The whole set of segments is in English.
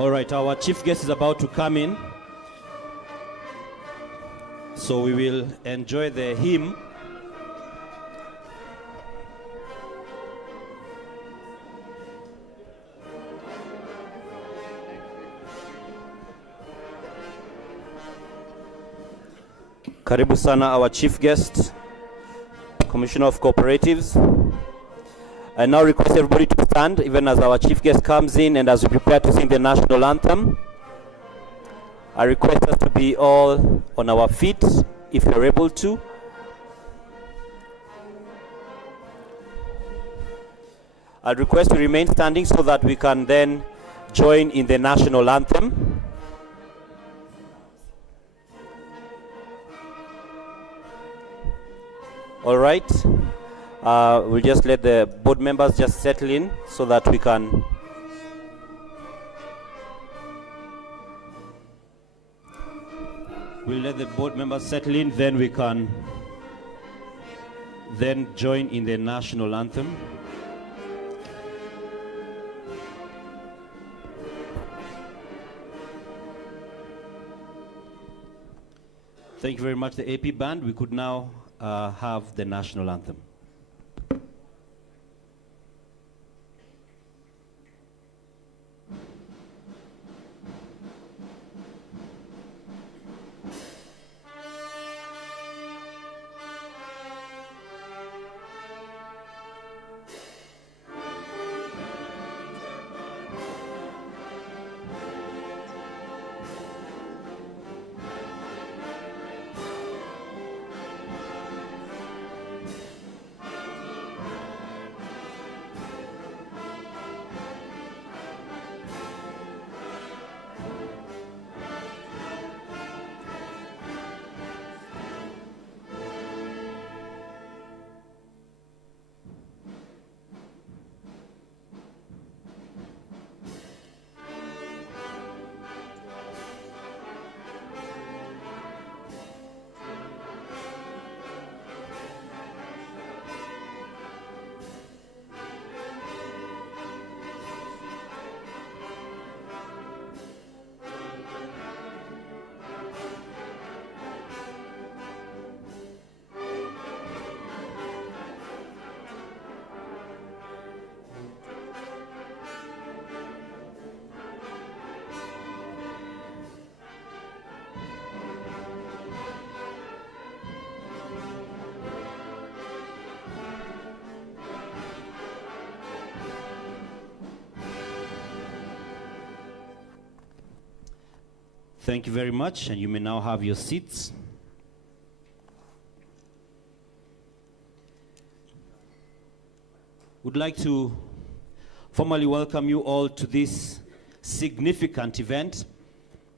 All right, our chief guest is about to come in. So we will enjoy the hymn. Karibu sana, our chief guest, Commissioner of Cooperatives. I now request everybody to stand, even as our chief guest comes in and as we prepare to sing the national anthem. I request us to be all on our feet, if you're able to. I request you remain standing so that we can then join in the national anthem. All right. We'll just let the board members just settle in so that we can. We'll let the board members settle in, then we can then join in the national anthem. Thank you very much, the AP band. We could now have the national anthem. Thank you very much, and you may now have your seats. Would like to formally welcome you all to this significant event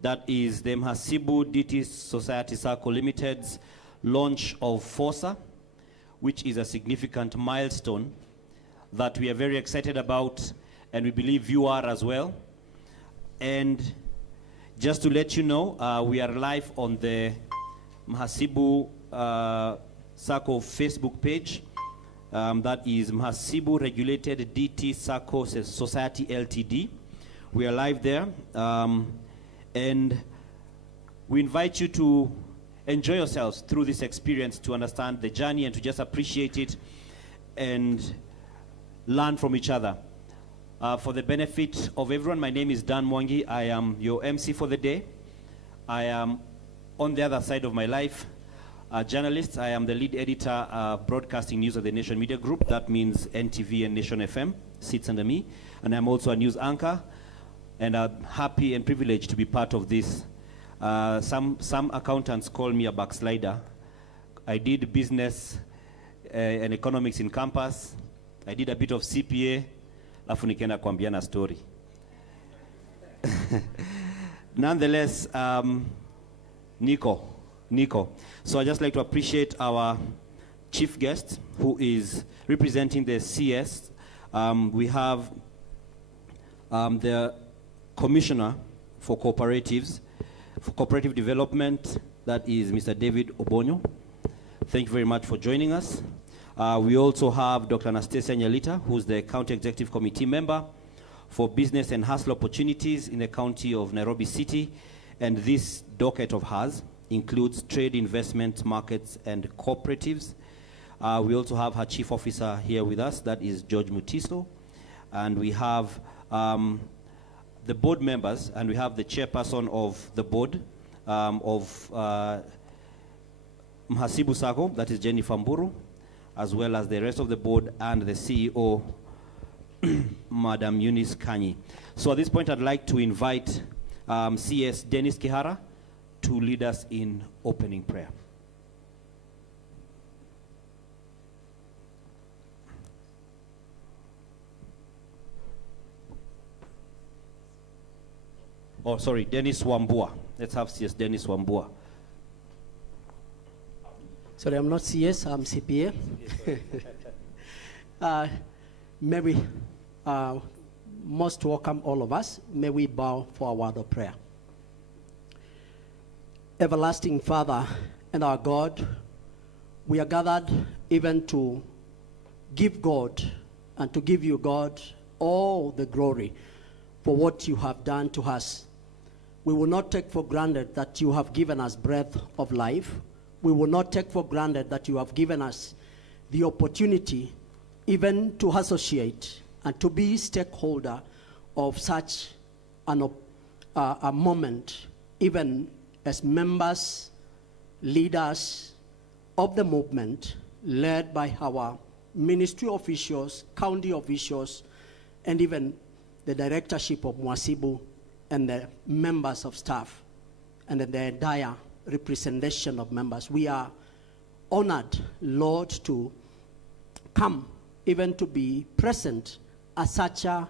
that is the Mhasibu DT Society Sacco Limited's launch of Fosa, which is a significant milestone that we are very excited about, and we believe you are as well. And just to let you know, we are live on the Mhasibu Sacco Facebook page. That is Mhasibu Regulated DT Sacco Society Ltd. We are live there. And we invite you to enjoy yourselves through this experience, to understand the journey and to just appreciate it and learn from each other. For the benefit of everyone, my name is Dan Mwangi. I am your MC for the day. I am, on the other side of my life, a journalist. I am the lead editor, broadcasting news of the Nation Media Group. That means NTV and Nation FM sits under me. And I'm also a news anchor. And I'm happy and privileged to be part of this. Some accountants call me a backslider. I did business and economics in campus. I did a bit of CPA. Alafu nikaenda kuambiana story. Nonetheless, Nico. So I'd just like to appreciate our chief guest who is representing the CS. We have the Commissioner for Cooperatives, for Cooperative Development, that is Mr. David Obonyo. Thank you very much for joining us. We also have Dr. Anastasia Nyalita, who's the County Executive Committee member for business and hustle opportunities in the county of Nairobi City. And this docket of hers includes trade, investment, markets, and cooperatives. We also have her chief officer here with us, that is George Mutiso. And we have the board members, and we have the chairperson of the board of Mhasibu Sacco, that is Jennifer Mburu, as well as the rest of the board and the CEO, Madam Eunice Kanyi. So at this point, I'd like to invite CS Dennis Kihara to lead us in opening prayer. Oh, sorry, Dennis Wambua. Let's have CS Dennis Wambua. Sorry, I'm not CS, I'm CPA. May we most welcome all of us. May we bow for a word of prayer. Everlasting Father and our God, we are gathered even to give God and to give you, God, all the glory for what you have done to us. We will not take for granted that you have given us breath of life. We will not take for granted that you have given us the opportunity even to associate and to be stakeholder of such a moment, even as members, leaders of the movement, led by our ministry officials, county officials, and even the directorship of Mhasibu and the members of staff and the entire representation of members. We are honored, Lord, to come even to be present at such an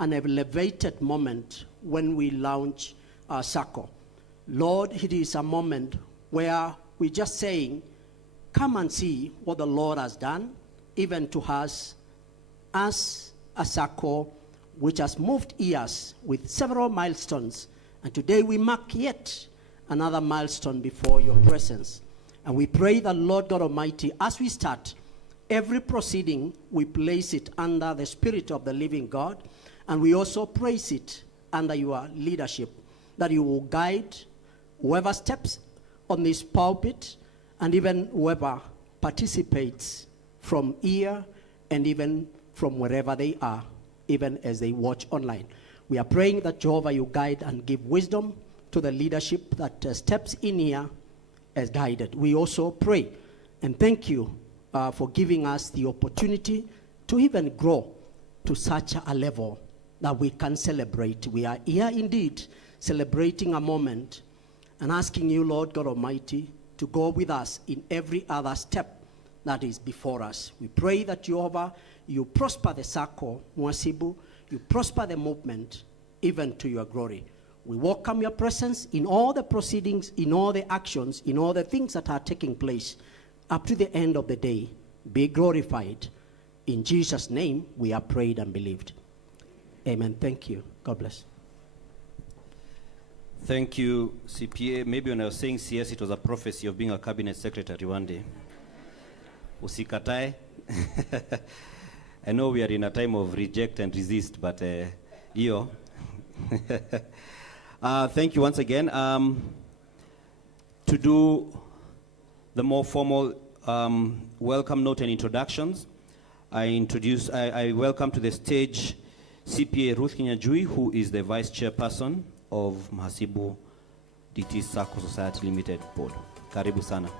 elevated moment when we launch our Sacco. Lord, it is a moment where we're just saying, come and see what the Lord has done, even to us as a Sacco which has moved years with several milestones. And today we mark yet another milestone before your presence. And we pray that, Lord God Almighty, as we start every proceeding, we place it under the Spirit of the living God. And we also place it under your leadership, that you will guide whoever steps on this pulpit and even whoever participates from here and even from wherever they are, even as they watch online. We are praying that, Jehovah, you guide and give wisdom to the leadership that steps in here as guided. We also pray and thank you for giving us the opportunity to even grow to such a level that we can celebrate. We are here indeed celebrating a moment and asking you, Lord God Almighty, to go with us in every other step that is before us. We pray that, Jehovah, you prosper the Sacco, Mhasibu, you prosper the movement, even to your glory. We welcome your presence in all the proceedings, in all the actions, in all the things that are taking place up to the end of the day. Be glorified. In Jesus' name, we have prayed and believed. Amen. Thank you. God bless. Thank you, CPA. Maybe when I was saying CS, it was a prophecy of being a cabinet secretary one day. Usikatae. I know we are in a time of reject and resist, but thank you once again. To do the more formal welcome note and introductions, I welcome to the stage CPA Ruth Kinyajui, who is the Vice Chairperson of Mhasibu DT Sacco Society Limited Board. Karibu sana.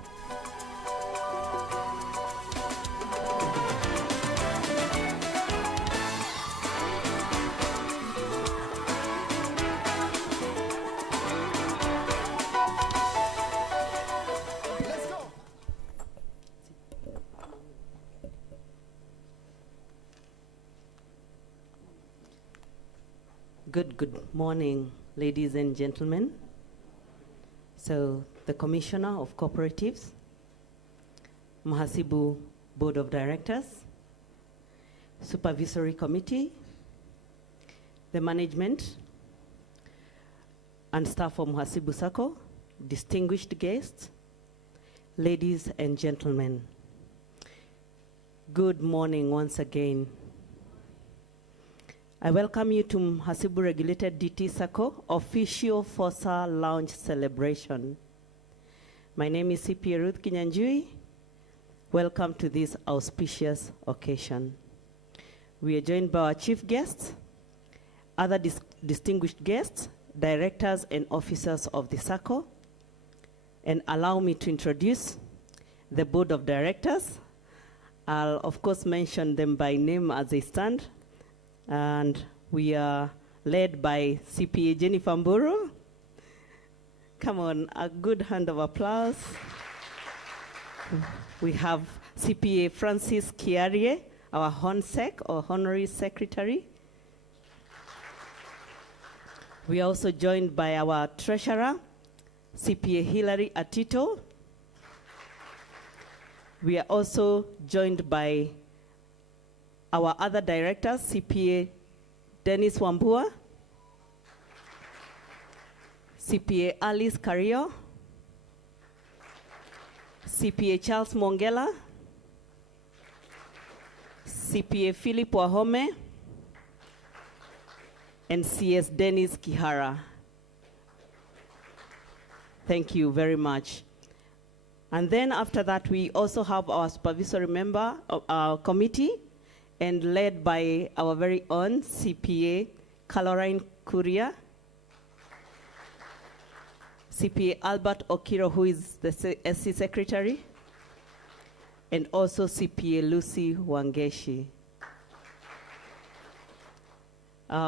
Good morning, ladies and gentlemen. So, the Commissioner of Cooperatives, Mhasibu Board of Directors, Supervisory Committee, the management and staff of Mhasibu Sacco, distinguished guests, ladies and gentlemen. Good morning once again. I welcome you to Mhasibu Regulated DT Sacco official Fosa launch celebration. My name is CPA Ruth Kinyanjui. Welcome to this auspicious occasion. We are joined by our chief guests, other distinguished guests, directors and officers of the Sacco, and allow me to introduce the board of directors. I'll of course mention them by name as they stand, and we are led by CPA Jennifer Mburu. Come on, a good hand of applause. We have CPA Francis Kiarie, our HONSEC or Honorary Secretary. We are also joined by our treasurer, CPA Hilary Atito. We are also joined by our other directors, CPA Dennis Wambua, CPA Alice Carrillo, CPA Charles Mongela, CPA Philip Wahome, and CS Dennis Kihara. Thank you very much. And then after that, we also have our supervisory member of our committee, and led by our very own CPA Caroline Kuria, CPA Albert Okiro, who is the SC Secretary, and also CPA Lucy Wangeshi.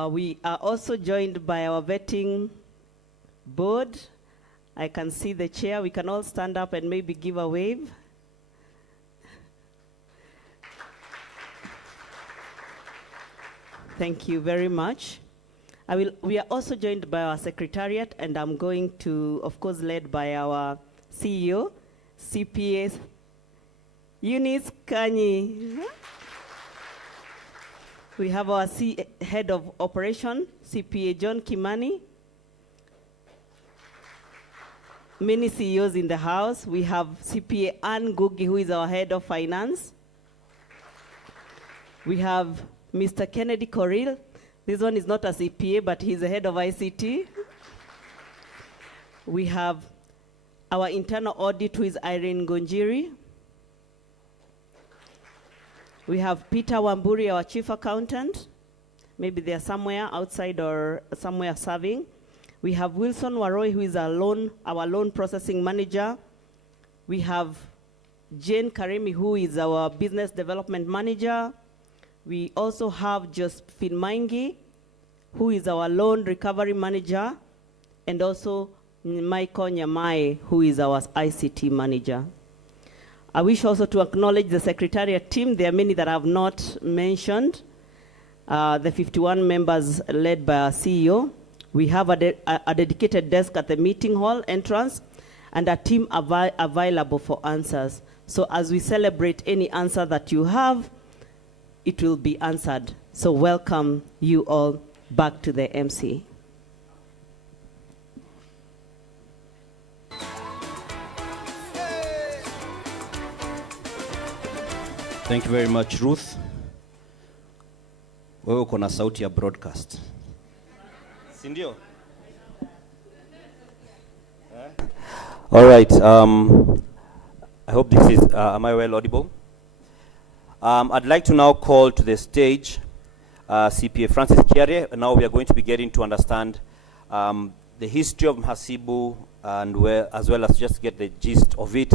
We are also joined by our vetting board. I can see the chair. We can all stand up and maybe give a wave. Thank you very much. We are also joined by our secretariat, and I'm going to, of course, led by our CEO, CPA Eunice Kanyi. We have our head of operation, CPA John Kimani. Many CEOs in the house. We have CPA Ann Gugi, who is our head of finance. We have Mr. Kennedy Coril. This one is not a CPA, but he's the head of ICT. We have our internal audit, who is Irene Gonjiri. We have Peter Wamburi, our chief accountant. Maybe they're somewhere outside or somewhere serving. We have Wilson Waroi, who is our loan processing manager. We have Jane Karimi, who is our business development manager. We also have Josephine Maingi, who is our loan recovery manager, and also Michael Nyamai, who is our ICT manager. I wish also to acknowledge the secretariat team. There are many that I have not mentioned. The 51 members led by our CEO. We have a dedicated desk at the meeting hall entrance, and a team available for answers. So as we celebrate any answer that you have, it will be answered. So welcome you all back to the MC. Thank you very much, Ruth. Wewe uko na sauti ya broadcast. Si ndio? All right. I hope this is, am I well audible? I'd like to now call to the stage CPA Francis Kiarie. Now we are going to be getting to understand the history of Mhasibu, and as well as just get the gist of it.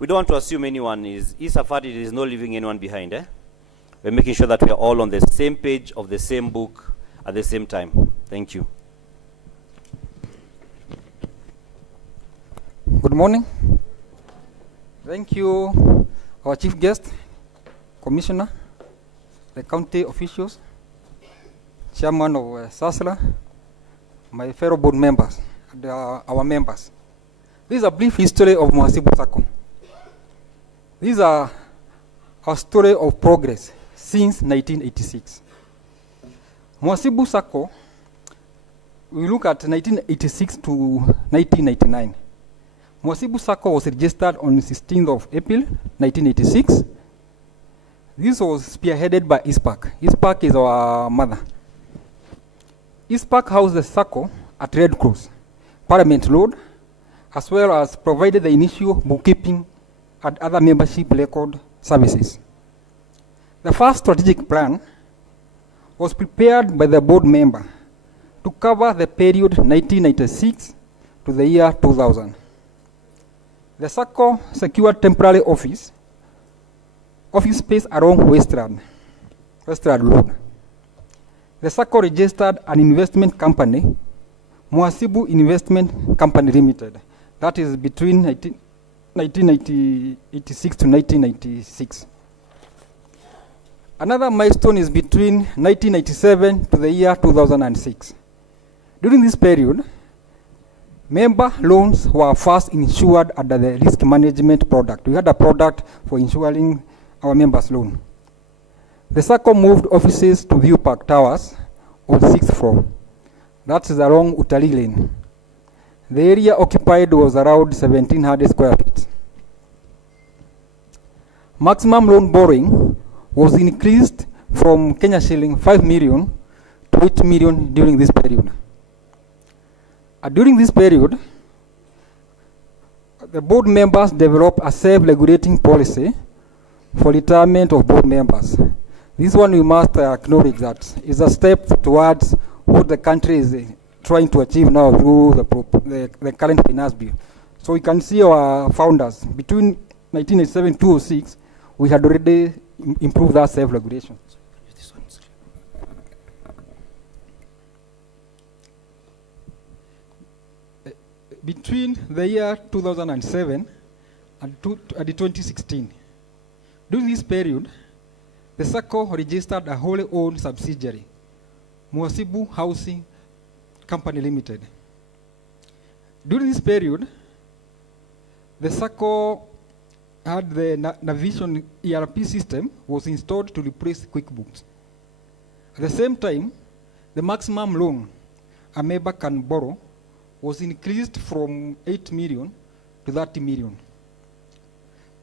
We don't want to assume anyone is safari is not leaving anyone behind. We're making sure that we are all on the same page of the same book at the same time. Thank you. Good morning. Thank you, our chief guest, commissioner, the county officials, chairman of SASRA, my fellow board members, and our members. This is a brief history of Mhasibu Sacco. This is a story of progress since 1986. Mhasibu Sacco, we look at 1986 to 1999. Mhasibu Sacco was registered on 16th of April 1986. This was spearheaded by ISPAC. ISPAC is our mother. East Park housed the Sacco at Red Cross, Parliament Road, as well as provided the initial bookkeeping and other membership record services. The first strategic plan was prepared by the board member to cover the period 1996 to the year 2000. The Sacco secured temporary office space along Westland Road. The Sacco registered an investment company, Mhasibu Investment Company Limited, that is between 1986 to 1996. Another milestone is between 1997 to the year 2006. During this period, member loans were first insured under the risk management product. We had a product for insuring our members' loan. The Sacco moved offices to View Park Towers on 6th floor. That is along Utali Lane. The area occupied was around 1,700 square feet. Maximum loan borrowing was increased from Kenya shilling 5 million to 8 million during this period. During this period, the board members developed a self-regulating policy for retirement of board members. This one we must acknowledge that is a step towards what the country is trying to achieve now through the current finance bill. So we can see our founders. Between 1987 and 2006, we had already improved that self-regulation. Between the year 2007 and 2016, during this period, the Sacco registered a wholly owned subsidiary, Mhasibu Housing Company Limited. During this period, the Sacco had the Navision ERP system was installed to replace QuickBooks. At the same time, the maximum loan a member can borrow was increased from 8 million to 30 million.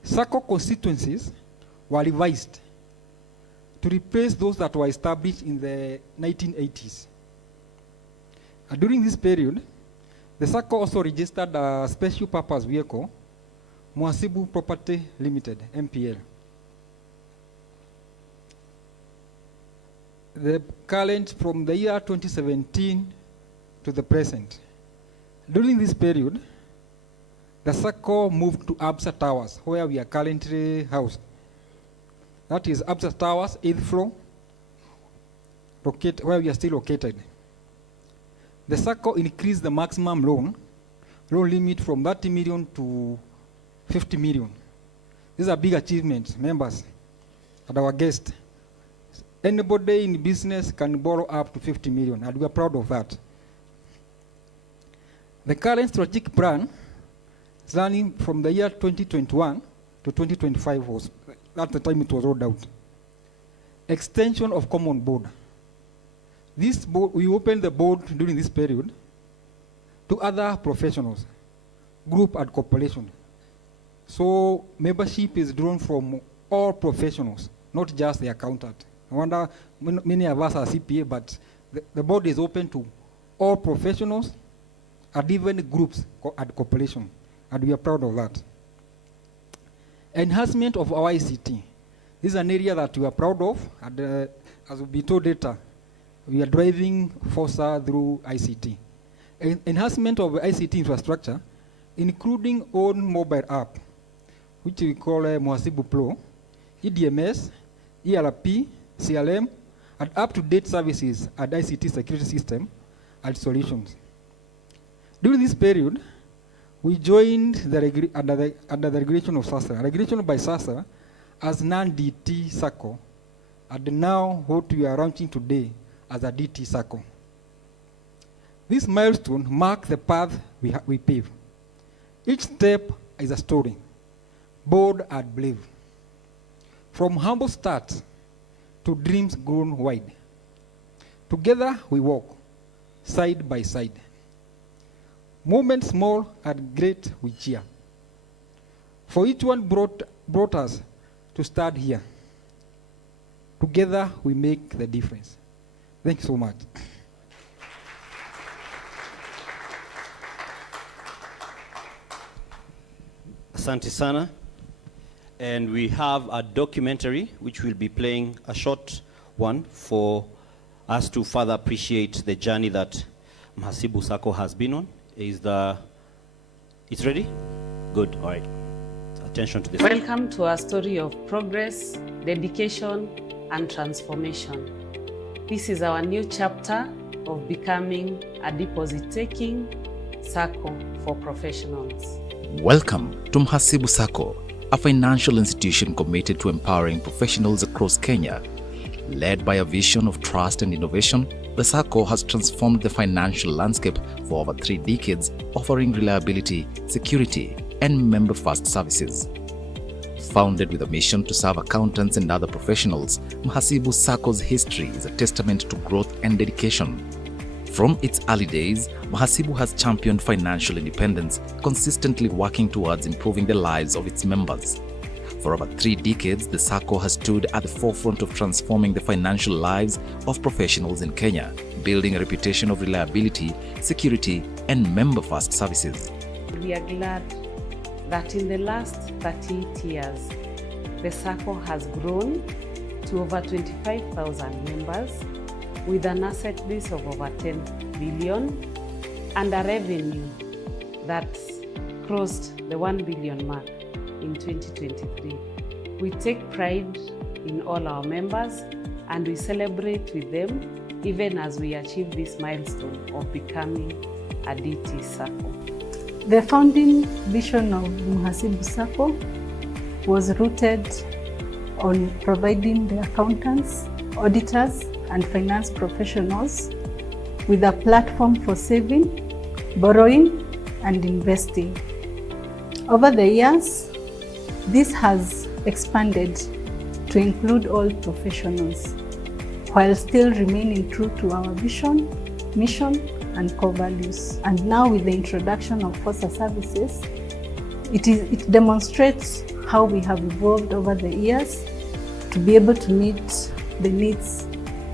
Sacco constituencies were revised to replace those that were established in the 1980s. During this period, the Sacco also registered a special purpose vehicle, Mhasibu Property Limited, MPL. The current from the year 2017 to the present. During this period, the Sacco moved to Absa Towers, where we are currently housed. That is Absa Towers, 8th floor, where we are still located. The Sacco increased the maximum loan limit from 30 million to 50 million. This is a big achievement, members, and our guests. Anybody in business can borrow up to 50 million, and we are proud of that. The current strategic plan, running from the year 2021 to 2025, was at the time it was rolled out. Extension of common board. This board, we opened the board during this period to other professionals, group and corporation. So membership is drawn from all professionals, not just the accountant. I wonder, many of us are CPA, but the board is open to all professionals and even groups and corporation, and we are proud of that. Enhancement of our ICT. This is an area that we are proud of, and as will be told later, we are driving Fosa through ICT. Enhancement of ICT infrastructure, including own mobile app, which we call Mhasibu Pro, EDMS, ERP, CLM, and up-to-date services and ICT security system and solutions. During this period, we joined under the regulation of SASRA, regulation by SASRA as non-DT Sacco, and now what we are launching today as a DT Sacco. This milestone marks the path we pave. Each step is a story, bold and brave. From humble start to dreams grown wide. Together we walk, side by side. Moments small and great we cheer. For each one brought us to start here. Together we make the difference. Thank you so much. Asante sana. And we have a documentary which will be playing, a short one, for us to further appreciate the journey that Mhasibu Sacco has been on. It's ready? Good, all right. Attention to this. Welcome to our story of progress, dedication, and transformation. This is our new chapter of becoming a deposit-taking Sacco for professionals. Welcome to Mhasibu Sacco, a financial institution committed to empowering professionals across Kenya. Led by a vision of trust and innovation, the Sacco has transformed the financial landscape for over 3 decades, offering reliability, security, and member-first services. Founded with a mission to serve accountants and other professionals, Mhasibu Sacco's history is a testament to growth and dedication. From its early days, Mhasibu has championed financial independence, consistently working towards improving the lives of its members. For over 3 decades, the Sacco has stood at the forefront of transforming the financial lives of professionals in Kenya, building a reputation of reliability, security, and member-first services. We are glad that in the last 38 years, the Sacco has grown to over 25,000 members with an asset base of over 10 billion and a revenue that crossed the 1 billion mark in 2023. We take pride in all our members and we celebrate with them even as we achieve this milestone of becoming a DT Sacco. The founding vision of Mhasibu Sacco was rooted on providing the accountants, auditors, and finance professionals with a platform for saving, borrowing, and investing. Over the years, this has expanded to include all professionals, while still remaining true to our vision, mission, and core values. And now with the introduction of Fosa services, it demonstrates how we have evolved over the years to be able to meet the needs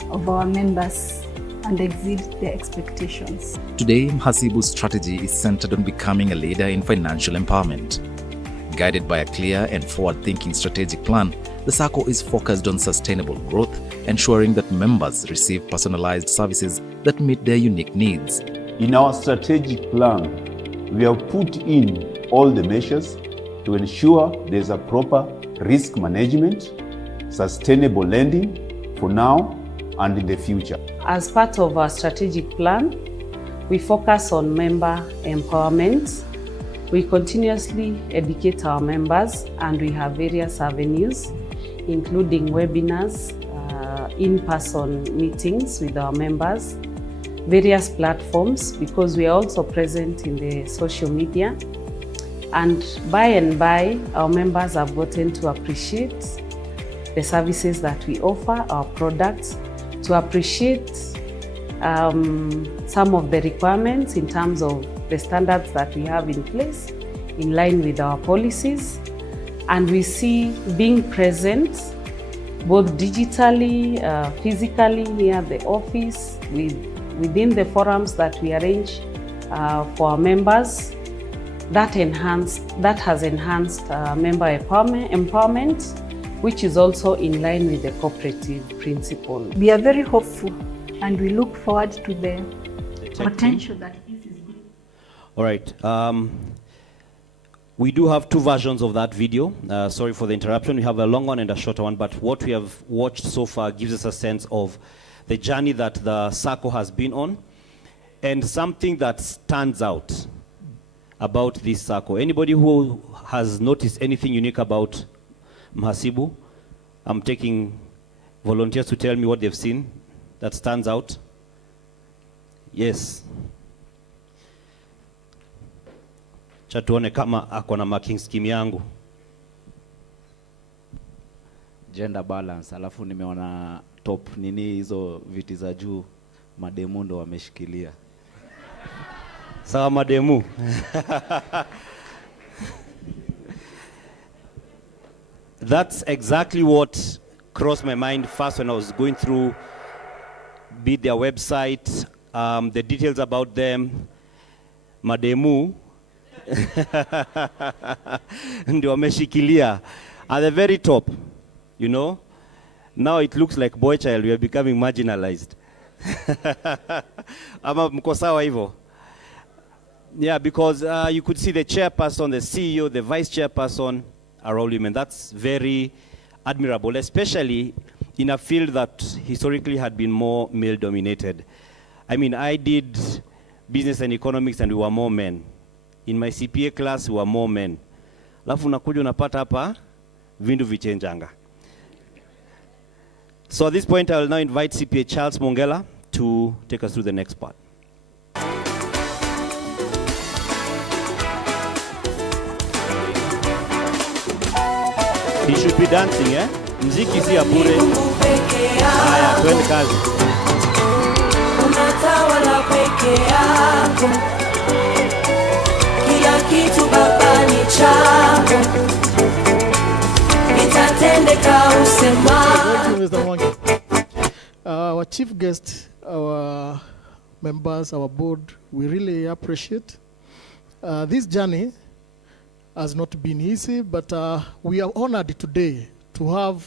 of our members and exceed their expectations. Today, Mhasibu's strategy is centered on becoming a leader in financial empowerment. Guided by a clear and forward-thinking strategic plan, the Sacco is focused on sustainable growth, ensuring that members receive personalized services that meet their unique needs. In our strategic plan, we have put in all the measures to ensure there's a proper risk management, sustainable lending for now and in the future. As part of our strategic plan, we focus on member empowerment. We continuously educate our members and we have various avenues, including webinars, in-person meetings with our members, various platforms, because we are also present in the social media. And by and by, our members have gotten to appreciate the services that we offer, our products, to appreciate some of the requirements in terms of the standards that we have in place, in line with our policies. And we see being present both digitally, physically near the office, within the forums that we arrange for our members, that has enhanced member empowerment, which is also in line with the cooperative principle. We are very hopeful and we look forward to the potential that this is good. All right. We do have 2 versions of that video. Sorry for the interruption. We have a long one and a shorter one, but what we have watched so far gives us a sense of the journey that the Sacco has been on and something that stands out about this Sacco. Anybody who has noticed anything unique about Mhasibu? I'm taking volunteers to tell me what they've seen that stands out. Yes. Cha tuone kama ako na marking scheme yangu. Gender balance, alafu nimeona top nini hizo viti za juu mademu ndo wameshikilia. Sawa mademu. That's exactly what crossed my mind first when I was going through their website, the details about them. Mademu, Ndio wameshikilia at the very top, you know. Now it looks like boy child, we are becoming marginalized. Ama mko sawa hivyo? Yeah, because you could see the chairperson, the CEO, the vice chairperson are all women. That's very admirable, especially in a field that historically had been more male dominated. I mean, I did business and economics and we were more men. In my CPA class, we were more men. Alafu unakuja unapata hapa vindu vichenjanga. So at this point, I will now invite CPA Charles Mongela to take us through the next part. He should be dancing, eh? Mziki si ya bure. Haya, twende kazi. Unatawala peke yako. Kila kitu Baba ni chako. Nitatendeka usema. Thank you, Mr. Mwangi. Our chief guest, our members, our board, we really appreciate. This journey has not been easy, but we are honored today to have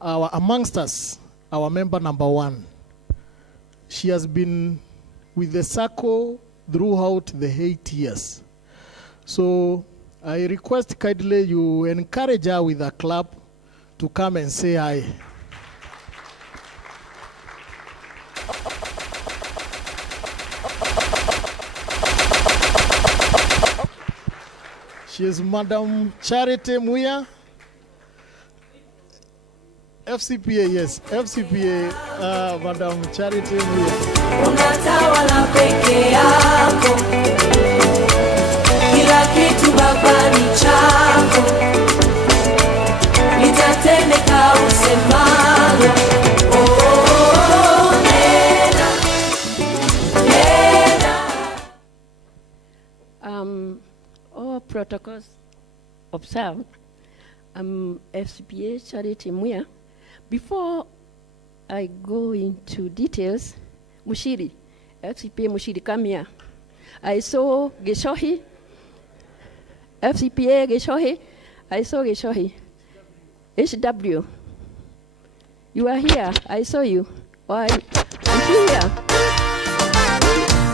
amongst us our member number 1. She has been with the Sacco throughout the 8 years. So I request kindly you encourage her with a clap to come and say hi. She is Madam Charity Muya. FCPA, yes. FCPA, Madam Charity Muya. Unatawala peke yako. Kila kitu Baba ni chako. Nitatendeka usemalo. Oh, nena. All protocols observed. FCPA Charity Muya. Before I go into details, Mushiri, FCPA Mushiri, come here. I saw Geshohi, FCPA Geshohi, I saw Geshohi. HW, you are here, I saw you. Why? I'm here.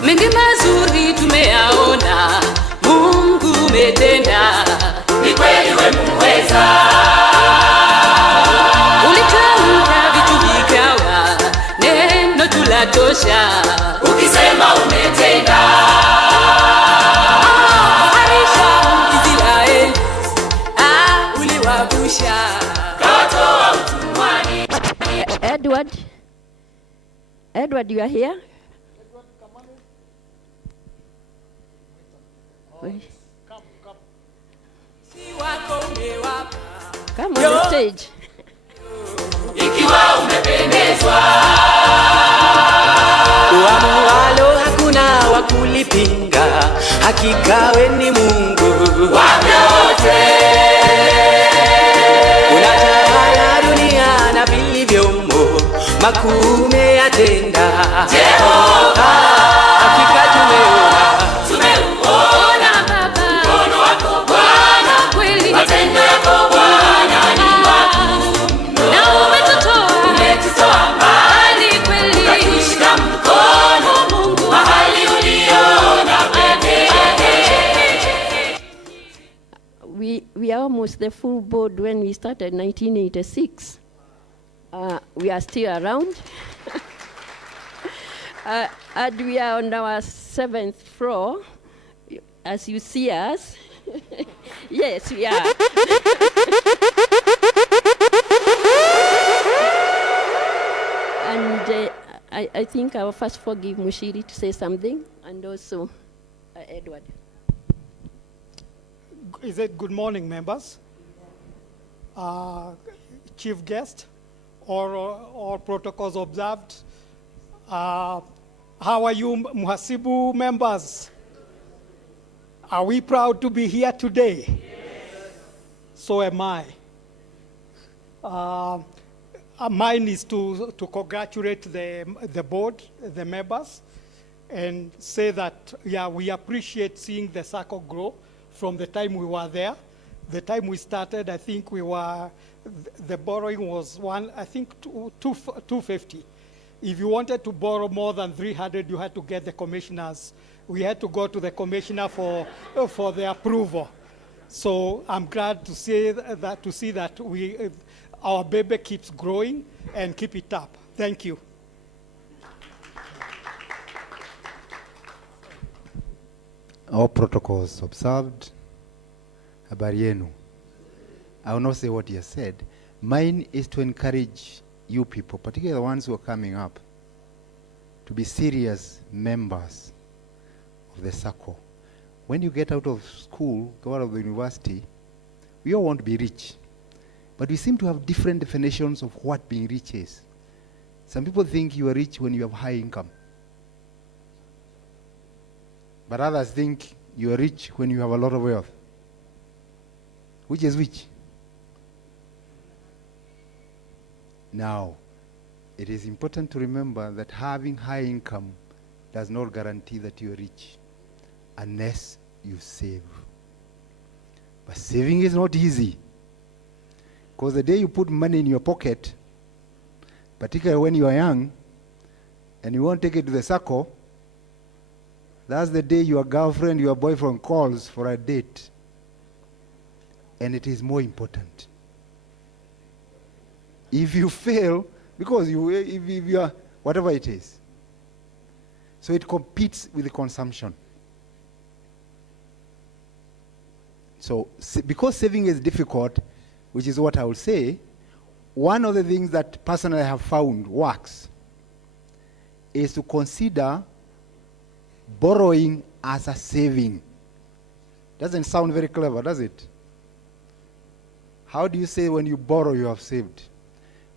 Mengi mazuri tumeyaona, Mungu umetenda, ni kweli wewe muweza. Ulitamka vitu vikawa, neno tulatosha, ukisema umetenda. Harisha Israeli, uliwavusha, katoa utumwani. Edward, you are here? Come on the stage. Ikiwa umependezwa, uamualo hakuna wa kulipinga, hakika we ni Mungu wa vyote. Unatawala dunia na vilivyomo, makuu umeyatenda Jehova. Hakika tumeuona Baba, mkono wako Bwana, kweli matendo yako Bwana ni makuu, na umetutoa mbali kweli, ukatushika mkono Mungu mahali uliona pekee. We are almost the full board when we started 1986. We are still around. And we are on our 7th floor, as you see us. Yes, we are. And I think I will first forgive Mushiri to say something, and also Edward. Is it good morning, members? Chief guest, or protocols observed? How are you, Mhasibu members? Are we proud to be here today? Yes. So am I. Mine is to congratulate the board, the members, and say that, yeah, we appreciate seeing the Sacco grow from the time we were there. The time we started, I think the borrowing was 250. If you wanted to borrow more than 300, you had to get the commissioners. We had to go to the commissioner for the approval. So I'm glad to see that our baby keeps growing, and keep it up. Thank you. All protocols observed. Habari yenu. I will not say what you said. Mine is to encourage you people, particularly the ones who are coming up, to be serious members of the Sacco. When you get out of school, go out of the university, we all want to be rich. But we seem to have different definitions of what being rich is. Some people think you are rich when you have high income. But others think you are rich when you have a lot of wealth. Which is which? Now, it is important to remember that having high income does not guarantee that you are rich unless you save. But saving is not easy. Because the day you put money in your pocket, particularly when you are young, and you won't take it to the Sacco, that's the day your girlfriend, your boyfriend calls for a date. And it is more important. If you fail, because if you are, whatever it is. So it competes with the consumption. So because saving is difficult, which is what I will say, one of the things that personally I have found works is to consider borrowing as a saving. Doesn't sound very clever, does it? How do you say when you borrow you have saved?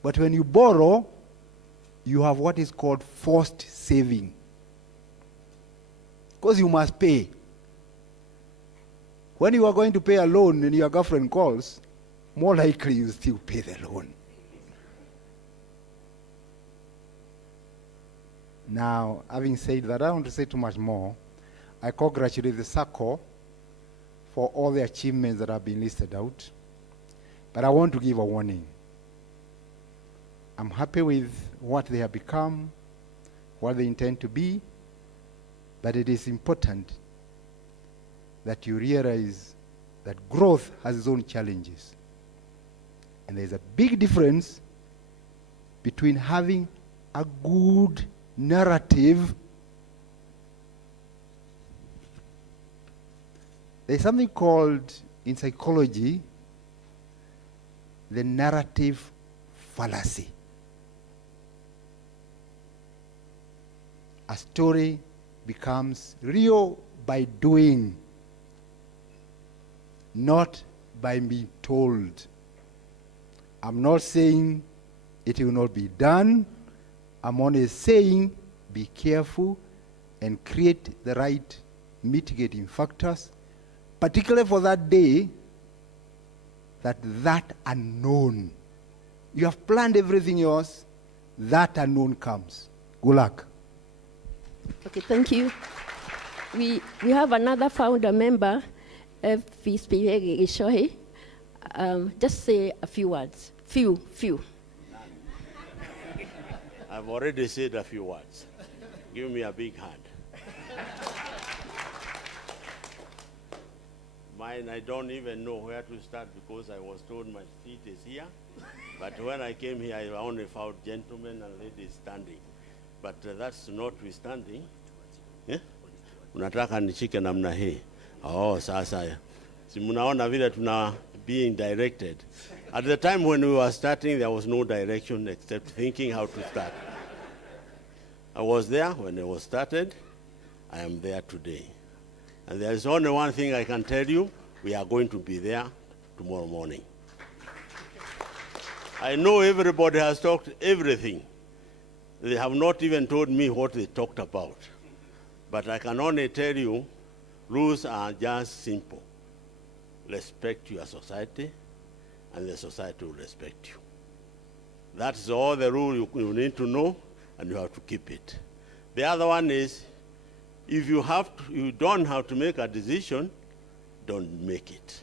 But when you borrow, you have what is called forced saving. Because you must pay. When you are going to pay a loan and your girlfriend calls, more likely you still pay the loan. Now, having said that, I don't want to say too much more. I congratulate the Sacco for all the achievements that have been listed out. But I want to give a warning. I'm happy with what they have become, what they intend to be, but it is important that you realize that growth has its own challenges. And there's a big difference between having a good narrative. There's something called, in psychology, the narrative fallacy. A story becomes real by doing, not by being told. I'm not saying it will not be done. I'm only saying be careful and create the right mitigating factors, particularly for that day, that unknown. You have planned everything yours, that unknown comes. Good luck. Okay, thank you. We have another founder member, Shohi. Just say a few words. Few. I've already said a few words. Give me a big hand. Mine, I don't even know where to start because I was told my seat is here. But when I came here, I only found gentlemen and ladies standing. But that's notwithstanding. Unataka nishike namna hii. Oh, sasa. Si munaona vile tuna being directed. At the time when we were starting, there was no direction except thinking how to start. I was there when it was started. I am there today. And there is only one thing I can tell you. We are going to be there tomorrow morning. I know everybody has talked everything. They have not even told me what they talked about. But I can only tell you, rules are just simple. Respect your society, and the society will respect you. That's all the rule you need to know, and you have to keep it. The other one is, If you don't have to make a decision, don't make it.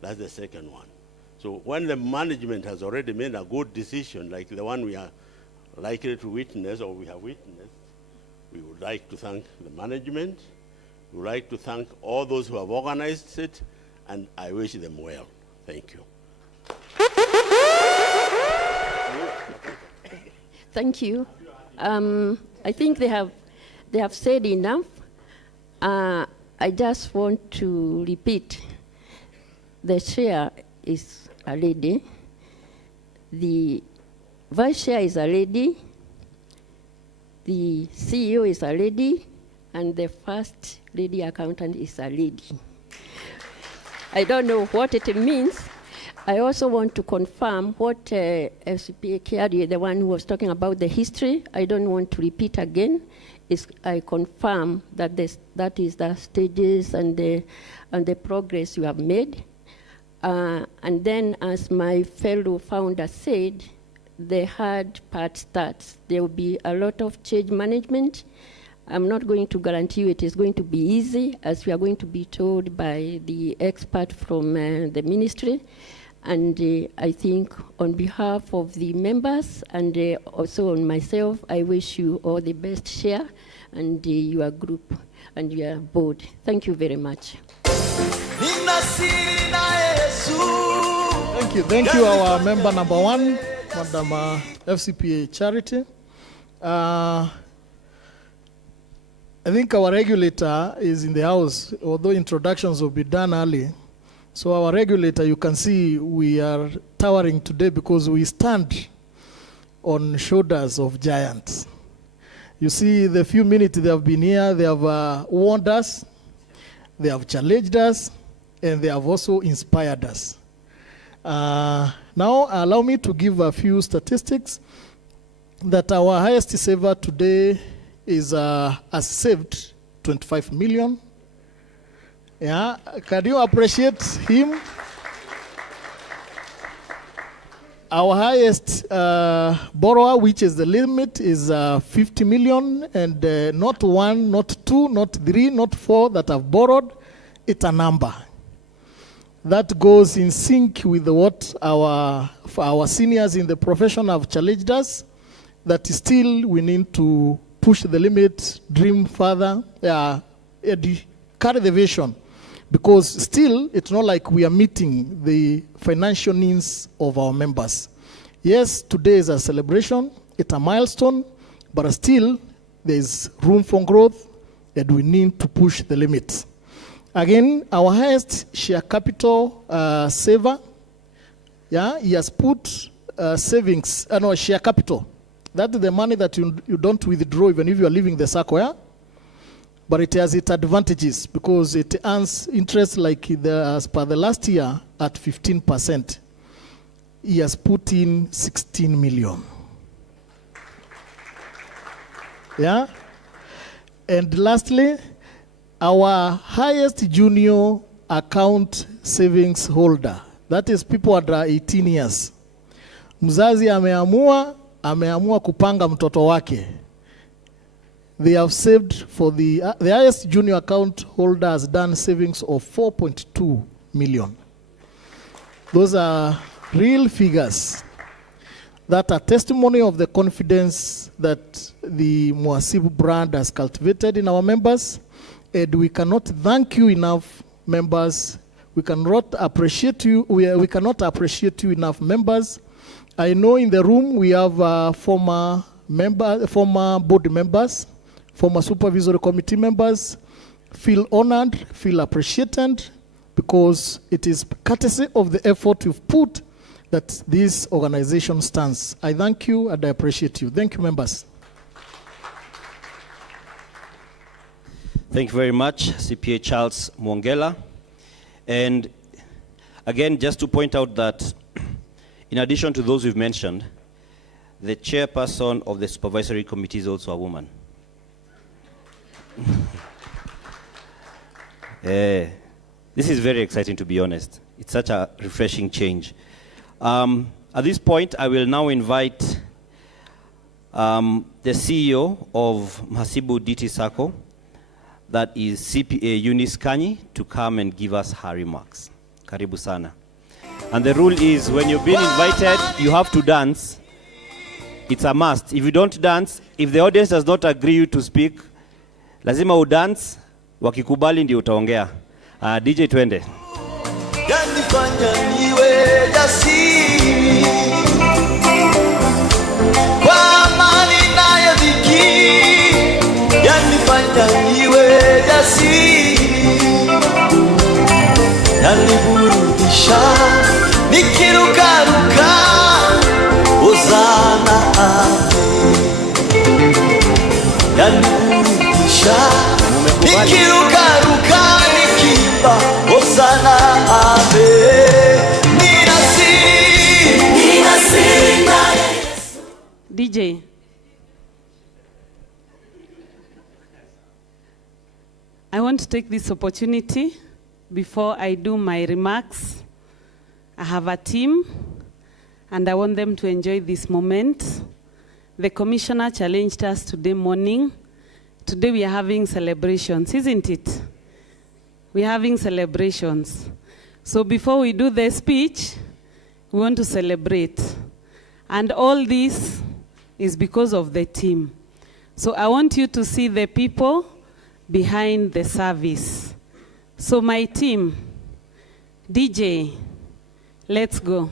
That's the second one. So when the management has already made a good decision, like the one we are likely to witness or we have witnessed, we would like to thank the management. We would like to thank all those who have organized it, and I wish them well. Thank you. Thank you. I think they have said enough. I just want to repeat. The chair is a lady. The vice chair is a lady. The CEO is a lady. And the first lady accountant is a lady. I don't know what it means. I also want to confirm what FCPA Kiari, the one who was talking about the history, I don't want to repeat again. I confirm that that is the stages and the progress you have made. And then, as my fellow founder said, the hard part starts. There will be a lot of change management. I'm not going to guarantee you it is going to be easy, as we are going to be told by the expert from the ministry. And I think on behalf of the members and also on myself, I wish you all the best, Chair, and your group and your board. Thank you very much. Thank you, our member number one, Madam FCPA Charity. I think our regulator is in the house, although introductions will be done early. So our regulator, you can see we are towering today because we stand on shoulders of giants. You see the few minutes they have been here, they have warned us, they have challenged us, and they have also inspired us. Now allow me to give a few statistics that our highest saver today is has saved 25 million. Yeah, can you appreciate him? Our highest borrower, which is the limit, is 50 million, and not one, not two, not three, not four that have borrowed. It's a number that goes in sync with what our seniors in the profession have challenged us, that still we need to push the limit, dream further, carry the vision. Because still, it's not like we are meeting the financial needs of our members. Yes, today is a celebration, it's a milestone, but still, there's room for growth, and we need to push the limits. Again, our highest share capital saver, he has put savings, share capital. That's the money that you don't withdraw even if you are leaving the Sacco, yeah? But it has its advantages because it earns interest like as per the last year at 15%. He has put in 16 million. Yeah? And lastly, our highest junior account savings holder, that is people under 18 years. Mzazi ameamua kupanga mtoto wake. They have saved for the highest junior account holder has done savings of 4.2 million. Those are real figures that are testimony of the confidence that the Mhasibu brand has cultivated in our members. And we cannot thank you enough, members. We cannot appreciate you. We cannot appreciate you enough, members. I know in the room we have former board members, former supervisory committee members. Feel honored, feel appreciated, because it is courtesy of the effort you've put that this organization stands. I thank you and I appreciate you. Thank you, members. Thank you very much, CPA Charles Mwongela. And again, just to point out that in addition to those we've mentioned, the chairperson of the supervisory committee is also a woman. This is very exciting, to be honest. It's such a refreshing change. At this point, I will now invite the CEO of Mhasibu DT Sacco, that is CPA Eunice Kanyi, to come and give us her remarks. Karibu sana. And the rule is, when you've been invited, you have to dance. It's a must. If you don't dance, if the audience does not agree you to speak, lazima udance, wakikubali ndio utaongea. DJ twende. Yanifanya niwe jasiri kwa amani nayo dhiki, yanifanya niwe jasiri, yaniburudisha nikirukaruka, Hosana ame, yaniburudisha nikirukaruka, nikimba Hosana ame. DJ. I want to take this opportunity before I do my remarks. I have a team and I want them to enjoy this moment. The commissioner challenged us today morning. Today we are having celebrations, isn't it? We are having celebrations. So before we do the speech, we want to celebrate. And all this is because of the team. So I want you to see the people behind the service. So my team, DJ, let's go.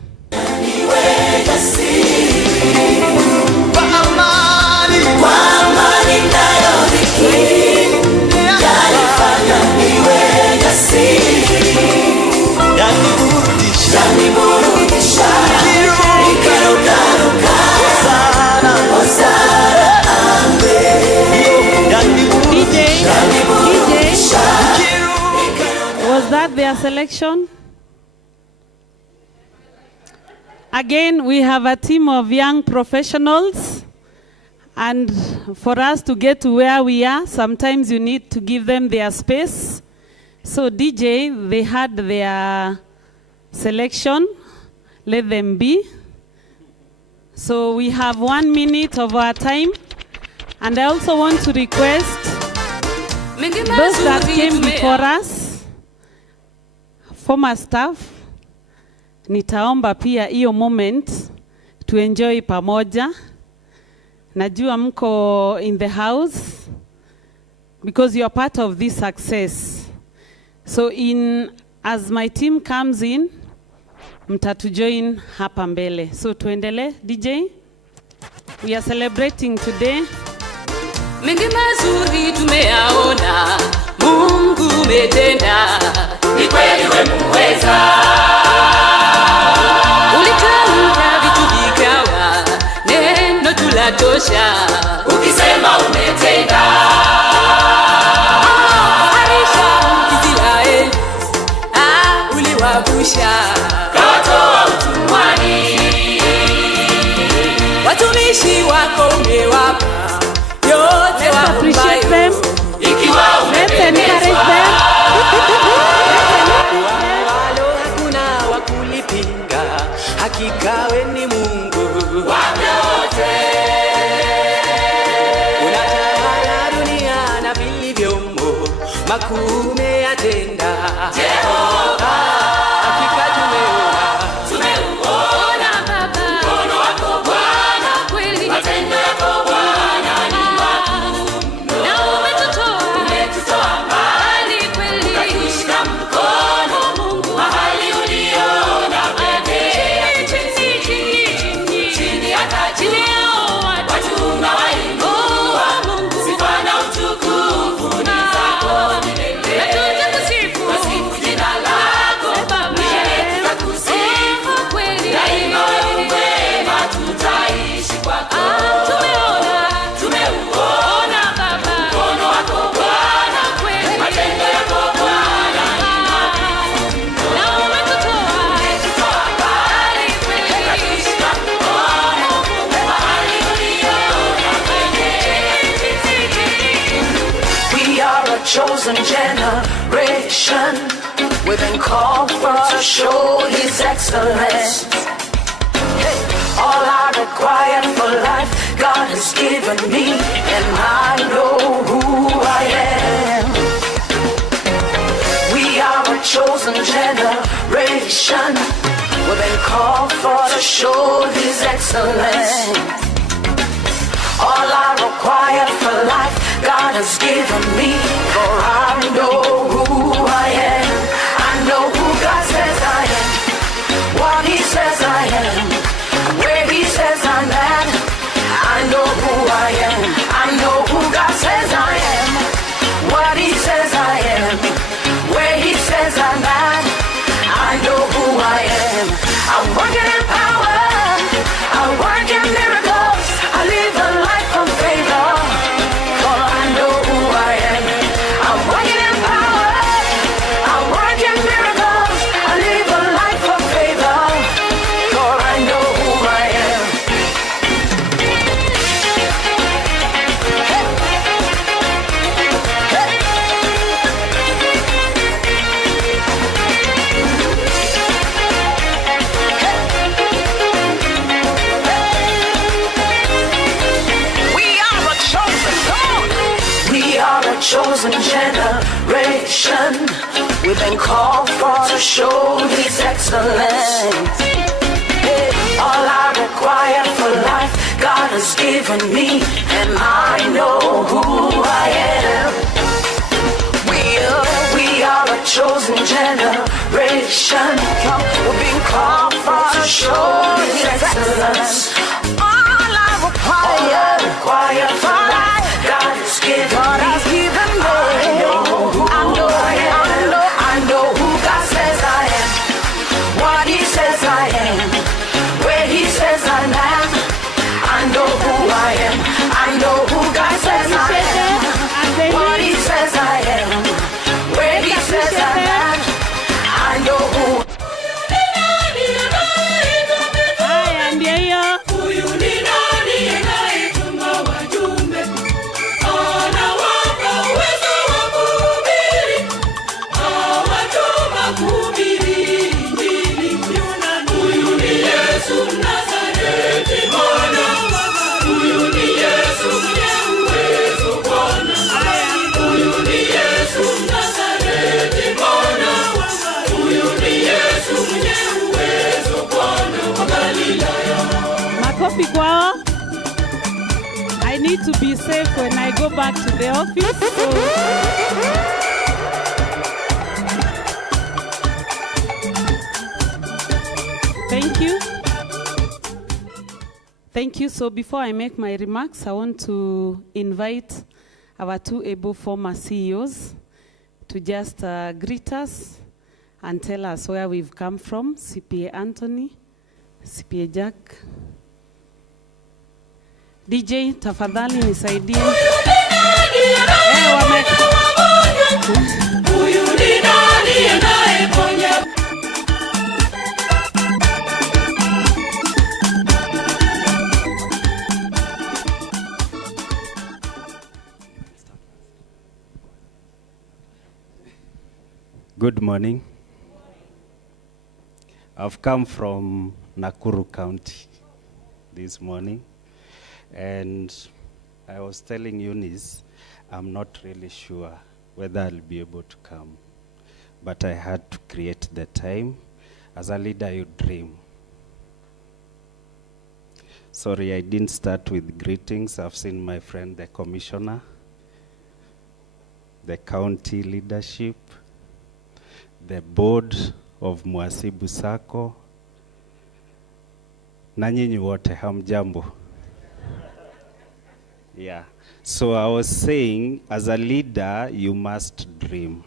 Was that their selection? Again, we have a team of young professionals, and for us to get to where we are, sometimes you need to give them their space. So DJ, they had their selection, let them be. So we have 1 minute of our time, and I also want to request those that came before us, former staff, nitaomba pia hiyo moment to enjoy pamoja. Najua mko in the house because you are part of this success. So as my team comes in, mtatu join hapa mbele. So tuendele, DJ. We are celebrating today. Mengi mazuri tumeyaona, Mungu umetenda, ni kweli wewe muweza. Ulitamka vitu vikawa, neno tulatosha, ukisema umetenda. Harisha Israeli, uliwavusha, kawatoa utumwani. Watumishi wako umewapa yote waombayo, ikiwa umependezwa. Walo hakuna wakulipinga, hakika we ni Mungu wa vyote. Unatawala dunia na vilivyomo, makuu umeyatenda. Jehova, hakika tumeuona Baba, mkono wako Bwana, kweli matendo yako Bwana ni makuu. Na umetutoa mbali kweli, ukatushika mkono Mungu, mahali uliona pekee. Chini hata juu, watu unawainua Mungu, sifa na utukufu ni zako milele. Na tutakusifu jina lako Baba, tutakusifu kweli, daima wewe mwema, tutaishi kwako. Tumeuona Baba, mkono wako Bwana, kweli matendo yako Bwana ni makuu. Na umetutoa mbali kweli, ukatushika mkono Mungu, mahali uliona pekee. We are a chosen generation, we've been called to show His excellence. Hey, all I require for life, God has given me, and I know who I am. chosen generation. We've been called for to show His excellence. All I require for life, God has given me. For I know who I am. I know who God says I am. What He says I am. Where He says I'm at. I know who I am. I know who God says I am. What He says I am. Where He says I'm at. I know who I am. I'm working in power. I work in miracles. I live a life of favor. For I know who I am. I'm working in power. I work in miracles. I live a life of favor. For I know who I am. Chosen generation, we've been called for to show His excellence. Hey, all I require for life, God has given me, and I know who I am. We are a chosen generation. We've been called for to show His excellence. All I require for life, God has given me. I know who God says I am. What He says I am. Where He says I'm at. I know who I am. I know who God says I am. What He says I am. Where He says I'm at. I know who. Makofi kwao. I need to be safe when I go back to the office. Thank you. Thank you. So before I make my remarks, I want to invite our two able former CEOs to just greet us and tell us where we've come from. CPA Anthony, CPA Jack. DJ, tafadhali nisaidie. Good morning. I've come from Nakuru County this morning, and I was telling Eunice, I'm not really sure whether I'll be able to come, but I had to create the time. As a leader, you dream. Sorry, I didn't start with greetings. I've seen my friend, the commissioner, the county leadership, the board of Mhasibu Sacco, na nyinyi wote hamjambo. Yeah. So I was saying, as a leader, you must dream.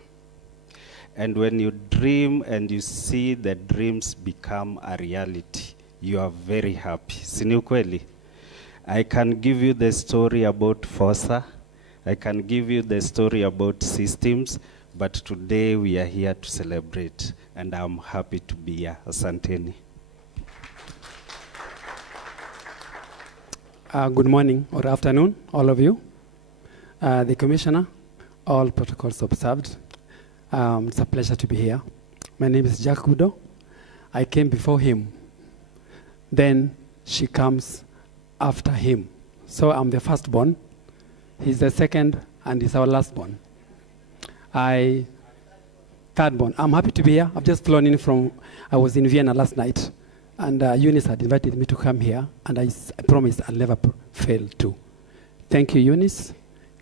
And when you dream and you see the dreams become a reality, you are very happy. Si ni ukweli? I can give you the story about Fosa. I can give you the story about systems. But today we are here to celebrate, and I'm happy to be here. Asanteni. Good morning or afternoon, all of you. The Commissioner, all protocols observed. It's a pleasure to be here. My name is Jack Udo. I came before him. Then she comes after him. So I'm the firstborn. He's the second, and he's our lastborn. Thank thirdborn. I'm happy to be here. I've just flown in from, I was in Vienna last night, and Eunice had invited me to come here, and I promised I'll never fail to. Thank you, Eunice.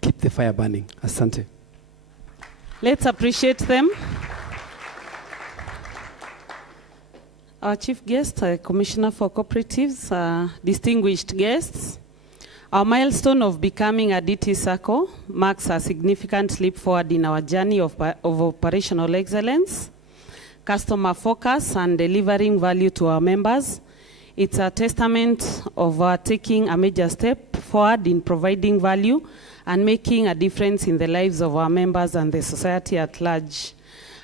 Keep the fire burning. Asante. Let's appreciate them. Our chief guest, Commissioner for Cooperatives, distinguished guests. Our milestone of becoming a DT Sacco marks a significant leap forward in our journey of operational excellence, customer focus, and delivering value to our members. It's a testament of our taking a major step forward in providing value and making a difference in the lives of our members and the society at large.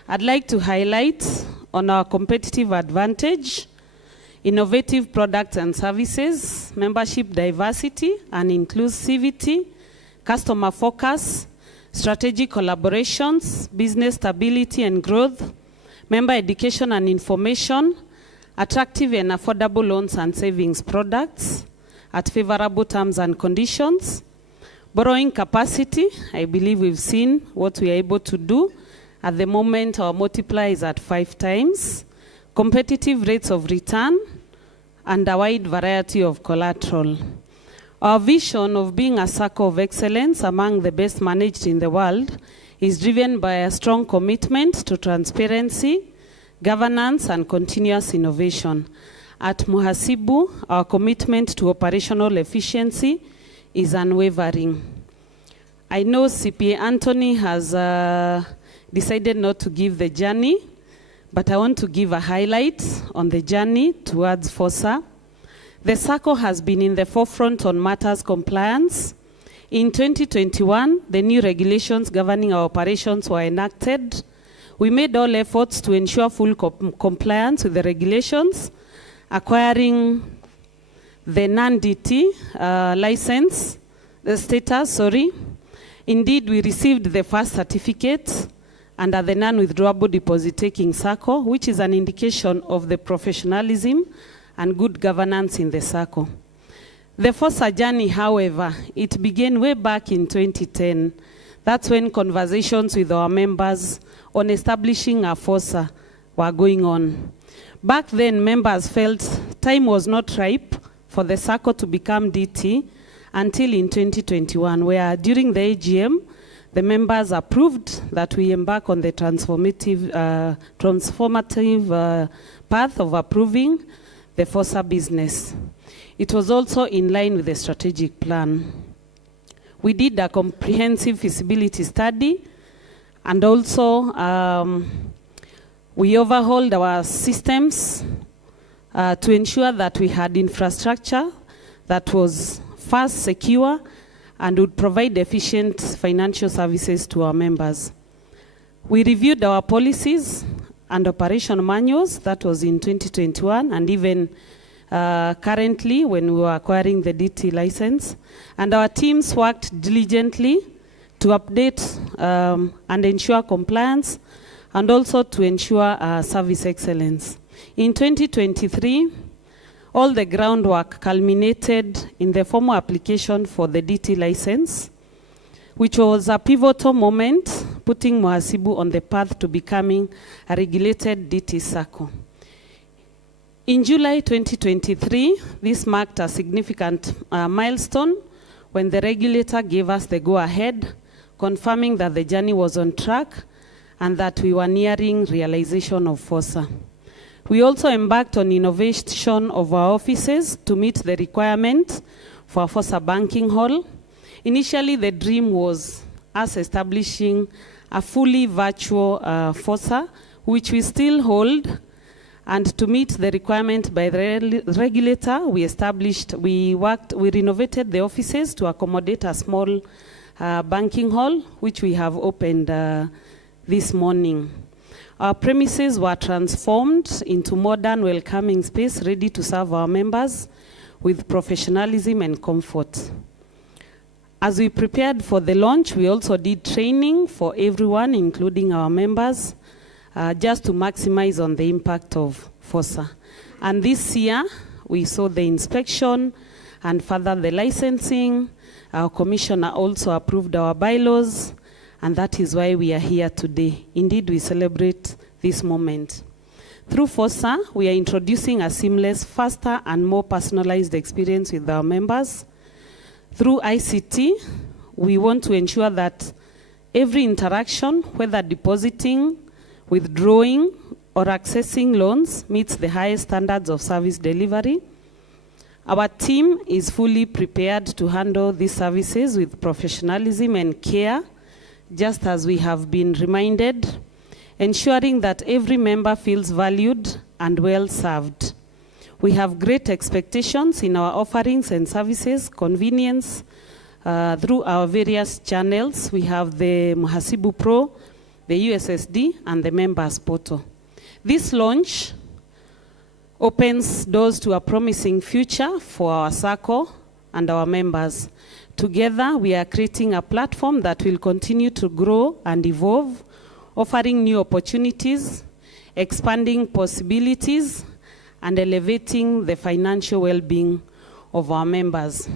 I'd like to highlight on our competitive advantage, innovative products and services, membership diversity and inclusivity, customer focus, strategic collaborations, business stability and growth, member education and information, attractive and affordable loans and savings products at favorable terms and conditions, borrowing capacity. I believe we've seen what we are able to do. At the moment, our multiplier is at 5 times, competitive rates of return, and a wide variety of collateral. Our vision of being a Sacco of excellence among the best managed in the world is driven by a strong commitment to transparency, governance, and continuous innovation. At Mhasibu, our commitment to operational efficiency is unwavering. I know CPA Anthony has decided not to give the journey, but I want to give a highlight on the journey towards Fosa. The Sacco has been in the forefront on matters compliance. In 2021, the new regulations governing our operations were enacted. We made all efforts to ensure full compliance with the regulations, acquiring the non-DT license, the status. Indeed, we received the first certificate under the non-withdrawable deposit-taking Sacco, which is an indication of the professionalism and good governance in the Sacco. The Fosa journey, however, it began way back in 2010. That's when conversations with our members on establishing a Fosa were going on. Back then, members felt time was not ripe for the Sacco to become DT until in 2021, where during the AGM, the members approved that we embark on the transformative path of approving the Fosa business. It was also in line with the strategic plan. We did a comprehensive feasibility study, and also we overhauled our systems to ensure that we had infrastructure that was fast, secure, and would provide efficient financial services to our members. We reviewed our policies and operation manuals. That was in 2021, and even currently when we were acquiring the DT license. And our teams worked diligently to update and ensure compliance, and also to ensure service excellence. In 2023, all the groundwork culminated in the formal application for the DT license, which was a pivotal moment, putting Mhasibu on the path to becoming a regulated DT Sacco. In July 2023, this marked a significant milestone when the regulator gave us the go-ahead, confirming that the journey was on track and that we were nearing realization of Fosa. We also embarked on innovation of our offices to meet the requirement for a Fosa banking hall. Initially, the dream was us establishing a fully virtual Fosa, which we still hold. And to meet the requirement by the regulator, we renovated the offices to accommodate a small banking hall, which we have opened this morning. Our premises were transformed into modern, welcoming space, ready to serve our members with professionalism and comfort. As we prepared for the launch, we also did training for everyone, including our members, just to maximize on the impact of Fosa. And this year, we saw the inspection and further the licensing. Our commissioner also approved our bylaws, and that is why we are here today. Indeed, we celebrate this moment. Through Fosa, we are introducing a seamless, faster, and more personalized experience with our members. Through ICT, we want to ensure that every interaction, whether depositing, withdrawing, or accessing loans, meets the highest standards of service delivery. Our team is fully prepared to handle these services with professionalism and care, just as we have been reminded, ensuring that every member feels valued and well served. We have great expectations in our offerings and services, convenience through our various channels. We have the Mhasibu Pro, the USSD, and the members portal. This launch opens doors to a promising future for our Sacco and our members. Together, we are creating a platform that will continue to grow and evolve, offering new opportunities, expanding possibilities, and elevating the financial well-being of our members.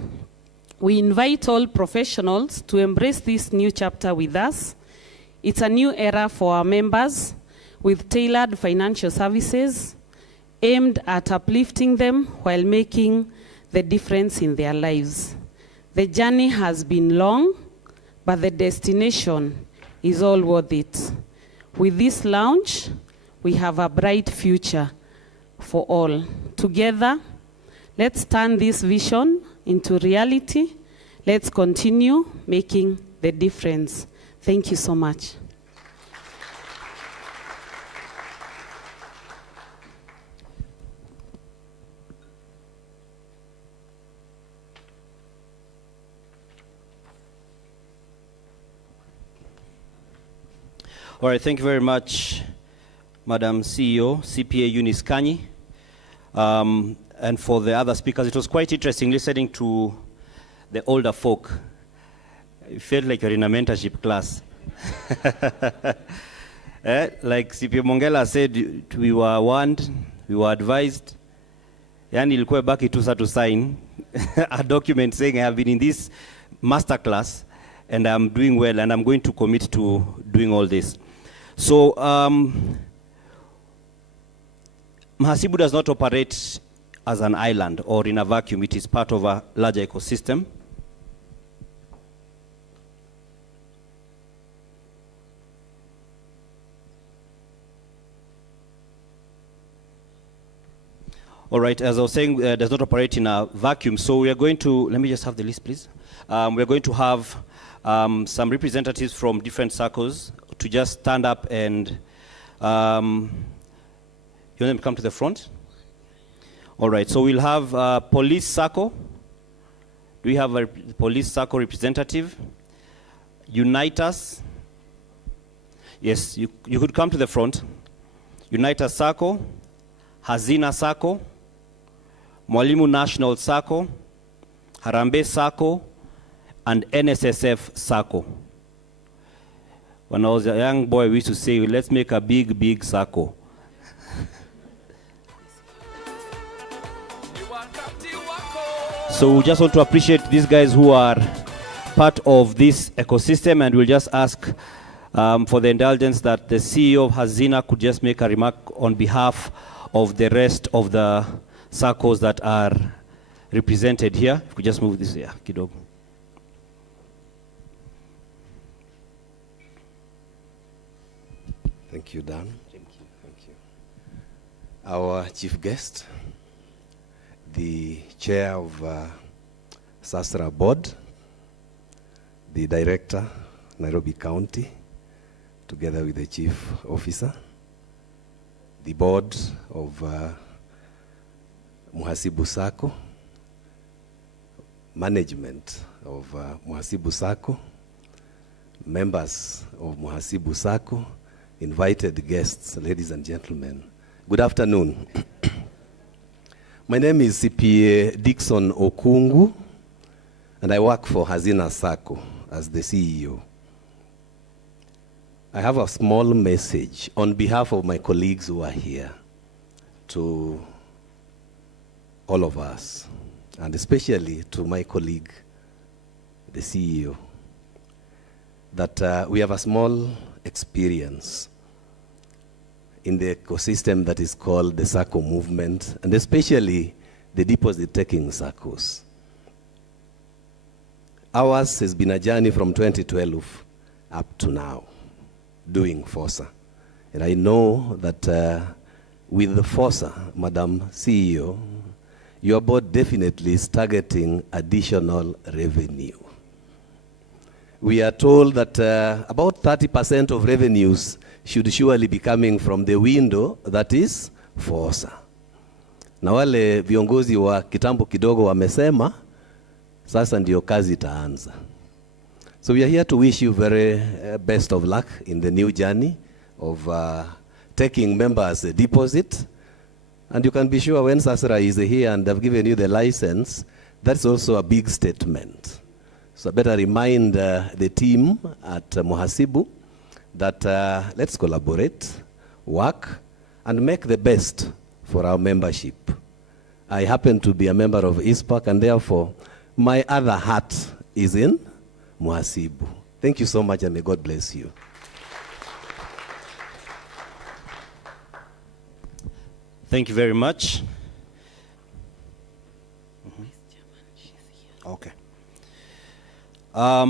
We invite all professionals to embrace this new chapter with us. It's a new era for our members with tailored financial services aimed at uplifting them while making the difference in their lives. The journey has been long, but the destination is all worth it. With this launch, we have a bright future for all. Together, let's turn this vision into reality. Let's continue making the difference. Thank you so much. All right, thank you very much, Madam CEO, CPA Eunice Kanyi. And for the other speakers, it was quite interesting listening to the older folk. It felt like you're in a mentorship class. Like CPA Mongela said, we were warned, we were advised. Yani ilikuwa baki tu to sign a document saying I have been in this master class and I'm doing well and I'm going to commit to doing all this. So, Mhasibu does not operate as an island or in a vacuum. It is part of a larger ecosystem. All right, as I was saying, does not operate in a vacuum. So we are going to, let me just have the list, please. We're going to have some representatives from different circles to just stand up and, you want them to come to the front? All right, so we'll have Police Sacco. Do we have a Police Sacco representative? Unite Us. Yes, you could come to the front. Unite Us Sacco, Hazina Sacco, Mwalimu National Sacco, Harambee Sacco, and NSSF Sacco. When I was a young boy, we used to say, let's make a big, big Sacco. So we just want to appreciate these guys who are part of this ecosystem, and we'll just ask for the indulgence that the CEO of Hazina could just make a remark on behalf of the rest of the SACCOs that are represented here. If we just move this here, kidogo. Thank you, Dan. Thank you. Thank you. Our chief guest, the chair of SASRA board, the director, Nairobi County, together with the chief officer, the board of Mhasibu Sacco, management of Mhasibu Sacco, members of Mhasibu Sacco, invited guests, ladies and gentlemen. Good afternoon. My name is CPA Dixon Okungu, and I work for Hazina Sacco as the CEO. I have a small message on behalf of my colleagues who are here to all of us, and especially to my colleague, the CEO. that we have a small experience in the ecosystem that is called the Sacco movement, and especially the deposit-taking Saccos. Ours has been a journey from 2012 up to now, doing Fosa. And I know that with the Fosa, Madam CEO, your board definitely is targeting additional revenue. We are told that about 30% of revenues should surely be coming from the window that is Fosa. Na wale viongozi wa kitambo kidogo wamesema, sasa ndio kazi itaanza. So we are here to wish you very best of luck in the new journey of taking members a deposit. And you can be sure when SASRA is here and they've given you the license, that's also a big statement. So I better remind the team at Mhasibu that let's collaborate, work, and make the best for our membership. I happen to be a member of ISPAC, and therefore my other heart is in Mhasibu. Thank you so much, and may God bless you. Thank you very much. Okay. I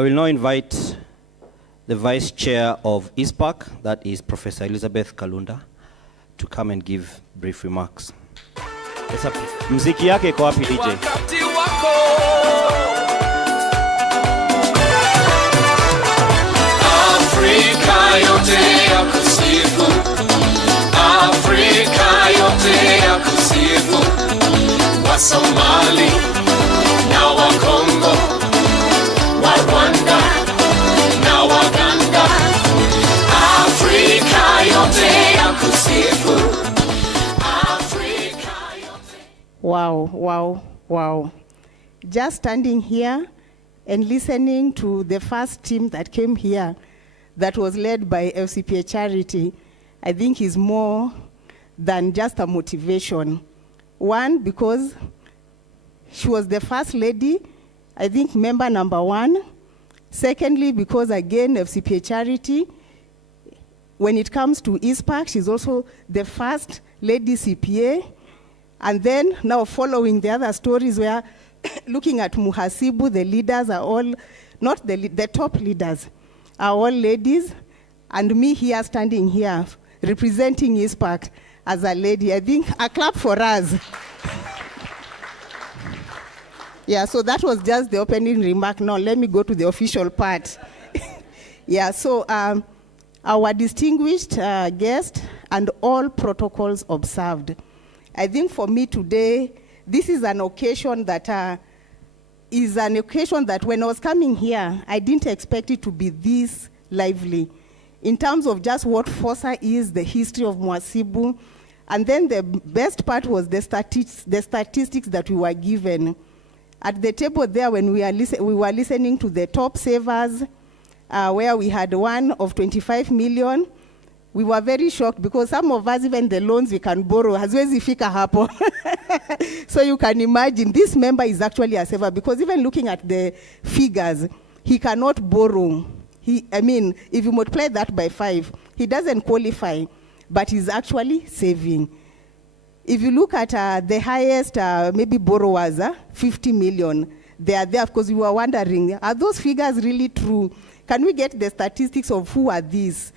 will now invite the Vice Chair of ISPAC, that is Professor Elizabeth Kalunda, to come and give brief remarks. Mziki yake iko wapi DJ? Afrika yote ya kusifu, Afrika yote ya kusifu, wa Somali na wa Kongo, wa Rwanda na Waganda, Afrika yote ya kusifu, Afrika yote. Wow, wow, wow. Just standing here and listening to the first team that came here that was led by FCPA Charity, I think is more than just a motivation. One, because she was the first lady, I think member number 1. Secondly, because again, FCPA Charity, when it comes to ISPAC, she's also the first lady CPA. And then now following the other stories where looking at Mhasibu, the leaders are all, not the top leaders, are all ladies. And me here, standing here, representing ISPAC as a lady. I think a clap for us. Yeah, so that was just the opening remark. Now let me go to the official part. Yeah, so our distinguished guest and all protocols observed. I think for me today, this is an occasion that when I was coming here, I didn't expect it to be this lively. In terms of just what Fosa is, the history of Mhasibu, and then the best part was the statistics that we were given. At the table there, when we were listening to the top savers, where we had one of 25 million, we were very shocked because some of us, even the loans we can borrow, haziwezi fika hapo. So you can imagine, this member is actually a saver because even looking at the figures, he cannot borrow. If you multiply that by 5, he doesn't qualify, but he's actually saving. If you look at the highest maybe borrowers, 50 million, they are there because we were wondering, are those figures really true? Can we get the statistics of who are these?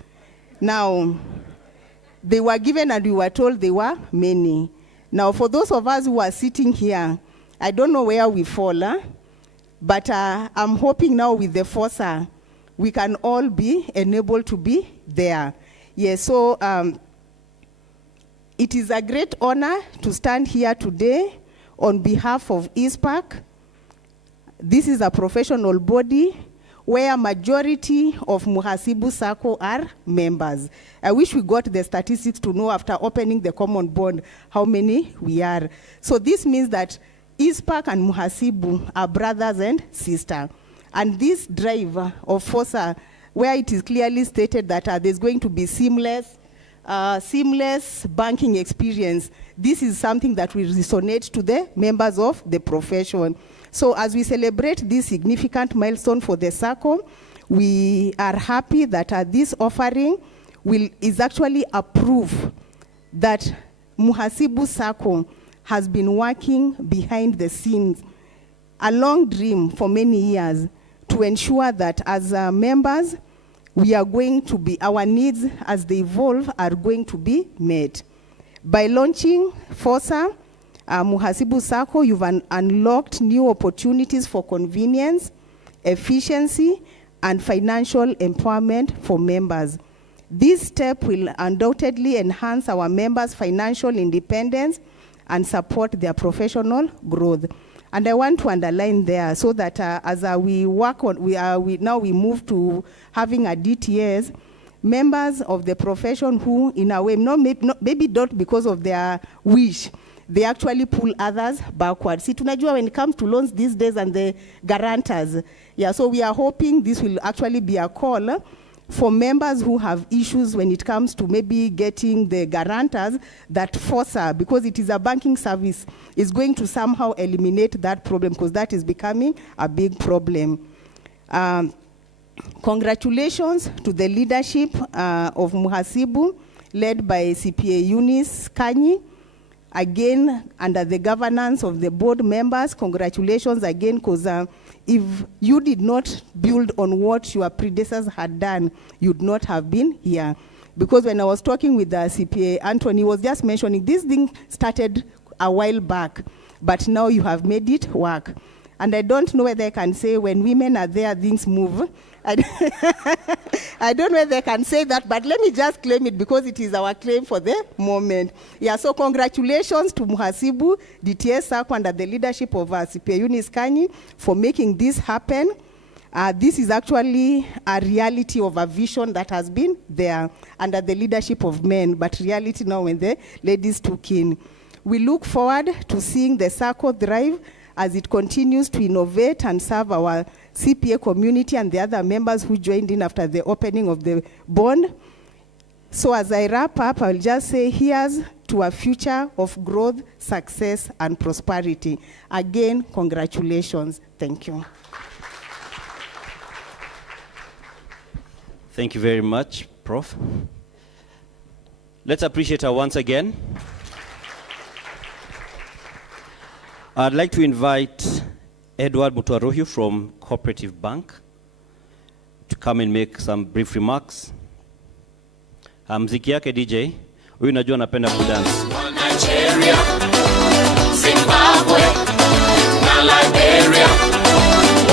Now, they were given and we were told they were many. Now, for those of us who are sitting here, I don't know where we fall, but I'm hoping now with the Fosa, we can all be enabled to be there. Yes, so it is a great honor to stand here today on behalf of ISPAC. This is a professional body where majority of Mhasibu Sacco are members. I wish we got the statistics to know after opening the common bond how many we are. So this means that ISPAC and Mhasibu are brothers and sisters. And this drive of Fosa, where it is clearly stated that there's going to be seamless seamless banking experience. This is something that will resonate to the members of the profession. So as we celebrate this significant milestone for the Sacco, we are happy that this offering is actually a proof that Mhasibu Sacco has been working behind the scenes, a long dream for many years, to ensure that as members, we are going to be, our needs as they evolve are going to be met. By launching Fosa, Mhasibu Sacco, you've unlocked new opportunities for convenience, efficiency, and financial empowerment for members. This step will undoubtedly enhance our members' financial independence and support their professional growth. And I want to underline there so that as we work on, we move to having a DTS, members of the profession who, in a way, maybe not because of their wish, they actually pull others backwards. See, tunajua when it comes to loans these days and the guarantors, yeah, so we are hoping this will actually be a call for members who have issues when it comes to maybe getting the guarantors, that Fosa, because it is a banking service, is going to somehow eliminate that problem, because that is becoming a big problem. Congratulations to the leadership of Mhasibu, led by CPA Eunice Kanyi. Again, under the governance of the board members, congratulations again, because if you did not build on what your predecessors had done, you'd not have been here. Because when I was talking with the CPA, Anthony was just mentioning this thing started a while back, but now you have made it work. And I don't know whether I can say when women are there, things move. I don't know whether I can say that, but let me just claim it because it is our claim for the moment. Yeah, so congratulations to Mhasibu, DTS Sacco, under the leadership of CPA Eunice Kanyi for making this happen. This is actually a reality of a vision that has been there under the leadership of men, but reality now when the ladies took in. We look forward to seeing the Sacco thrive as it continues to innovate and serve our CPA community and the other members who joined in after the opening of the bond. So as I wrap up, I'll just say here's to a future of growth, success, and prosperity. Again, congratulations. Thank you. Thank you very much, Prof. Let's appreciate her once again. I'd like to invite Edward Mutuarohio from Cooperative Bank to come and make some brief remarks. Mziki yake DJ, huyu najua anapenda kudance. Nigeria, Zimbabwe, na Liberia,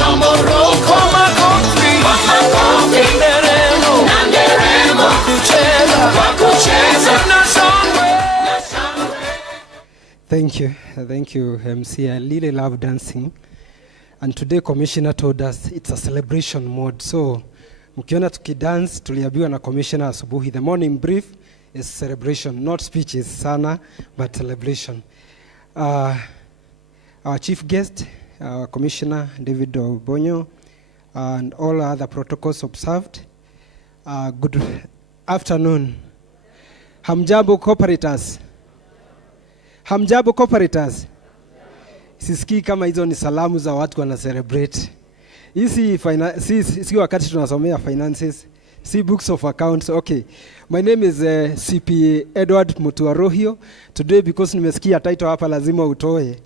wa Morocco, makofi, nderemo, wakucheza, na shangwe. Thank you, MC. I really love dancing. And today, Commissioner told us it's a celebration mode. So, mkiona tukidance, tuliambiwa na Commissioner asubuhi. The morning brief is celebration, not speeches sana, but celebration. Our chief guest, Commissioner David Obonyo, and all other protocols observed. Good afternoon. Hamjambo cooperators. Hamjambo cooperators. Sisikii kama hizo ni salamu za watu wana celebrate. Si wakati tunasomea finances, si books of accounts. Okay. My name is CPA Edward Mutuarohio. Today because nimesikia title hapa lazima utoe.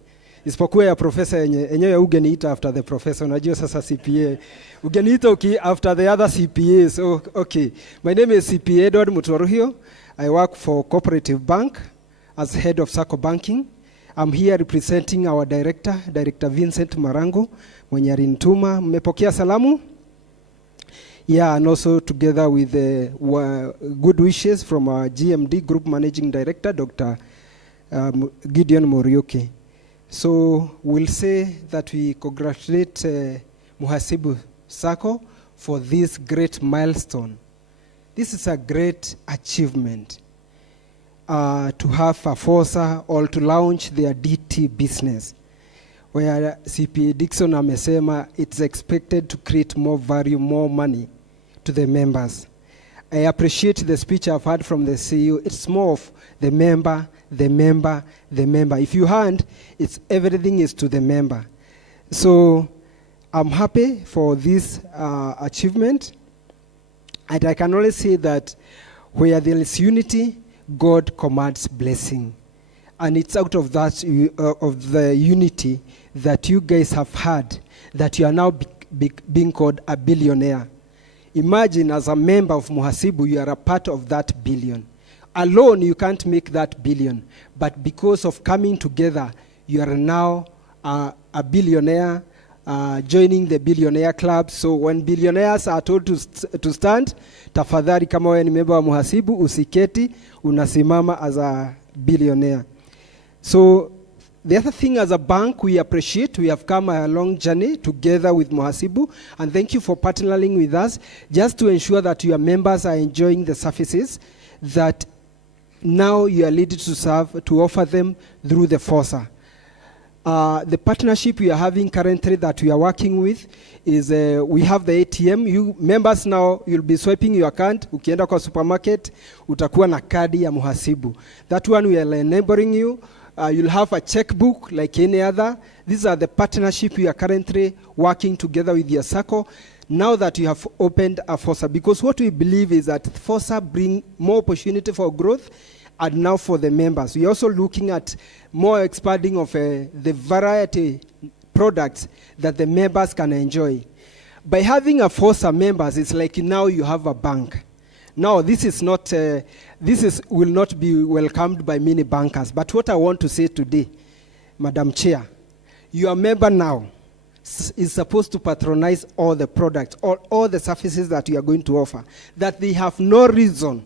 Isipokuwa ya professor yenyewe ugeniita after the professor. Unajua sasa CPA. Ugeniita after the other CPAs. So, okay. My name is CPA Edward Mutuarohio. I work for Cooperative Bank as head of Sacco Banking. I'm here representing our director, Director Vincent Marango, mwenye alinituma. Mmepokea salamu? Yeah, and also together with good wishes from our GMD Group Managing Director, Dr. Gideon Morioke. So we'll say that we congratulate Mhasibu Sacco for this great milestone. This is a great achievement. To have a Fosa or to launch their DT business, where CPA Dixon amesema it's expected to create more value, more money to the members. I appreciate the speech I've heard from the CEO. It's more of the member, the member, the member. If you hand, it's everything is to the member. So I'm happy for this achievement. And I can only say that where there is unity, God commands blessing. And it's out of that, of the unity that you guys have had, that you are now being called a billionaire. Imagine as a member of Mhasibu, you are a part of that billion. Alone, you can't make that billion. But because of coming together, you are now a billionaire, joining the billionaire club. So when billionaires are told to stand, tafadhali kama wewe ni member wa Mhasibu, usiketi, unasimama as a billionaire. So the other thing, as a bank, we appreciate we have come a long journey together with Mhasibu, and thank you for partnering with us just to ensure that your members are enjoying the services that now you are leading to serve, to offer them through the Fosa. The partnership we are having currently that we are working with is we have the ATM. You members now, you'll be swiping your account. Ukienda kwa supermarket, utakuwa na kadi ya Mhasibu. That one we are enabling you. You'll have a checkbook like any other. These are the partnership we are currently working together with your Sacco. Now that you have opened a Fosa, because what we believe is that Fosa bring more opportunity for growth, and now for the members. We're also looking at more expanding of the variety products that the members can enjoy. By having a Fosa members, it's like now you have a bank. Now, this is not, will not be welcomed by many bankers. But what I want to say today, Madam Chair, your member now is supposed to patronize all the products, all the services that you are going to offer, that they have no reason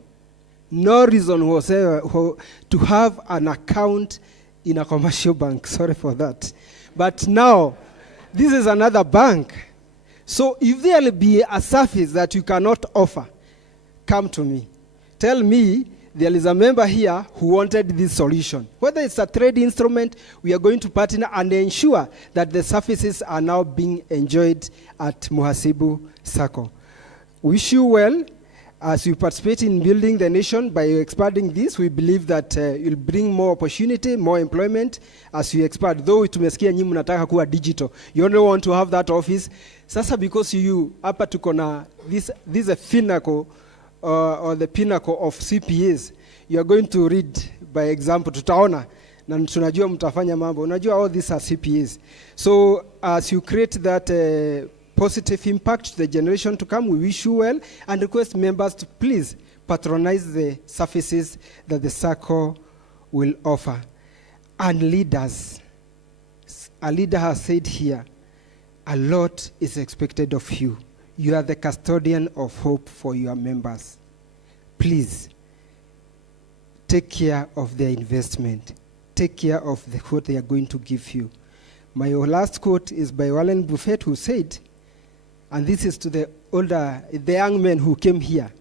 whatsoever to have an account in a commercial bank. Sorry for that. But now, this is another bank. So if there will be a service that you cannot offer, come to me. Tell me there is a member here who wanted this solution. Whether it's a trade instrument, we are going to partner and ensure that the services are now being enjoyed at Mhasibu Sacco. Wish you well. As you participate in building the nation by expanding this, we believe that you'll bring more opportunity, more employment as you expand. Though tumesikia nyinyi mnataka kuwa digital, you only want to have that office. Sasa because you hapa tuko na this is a pinnacle or the pinnacle of CPAs. You are going to read by example. Tutaona na tunajua mtafanya mambo. Unajua all these are CPAs. So as you create that positive impact to the generation to come, we wish you well and request members to please patronize the services that the Sacco will offer. And leaders, a leader has said here, a lot is expected of you. You are the custodian of hope for your members. Please, take care of their investment. Take care of what they are going to give you. My last quote is by Warren Buffett, who said, and this is to the young men who came here.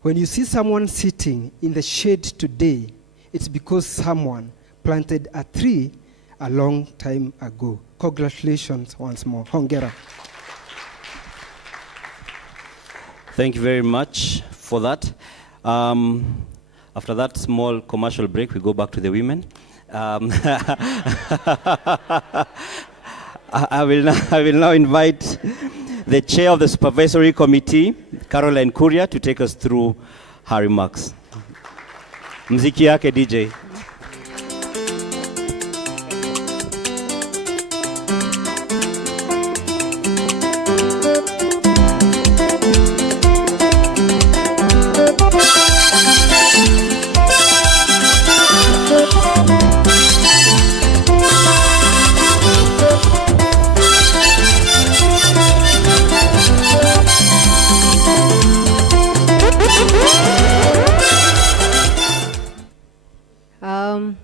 When you see someone sitting in the shade today, it's because someone planted a tree a long time ago. Congratulations once more. Hongera. Thank you very much for that. After that small commercial break, we go back to the women. I will now invite the chair of the supervisory committee, Caroline Kuria, to take us through her remarks. Mziki yake DJ.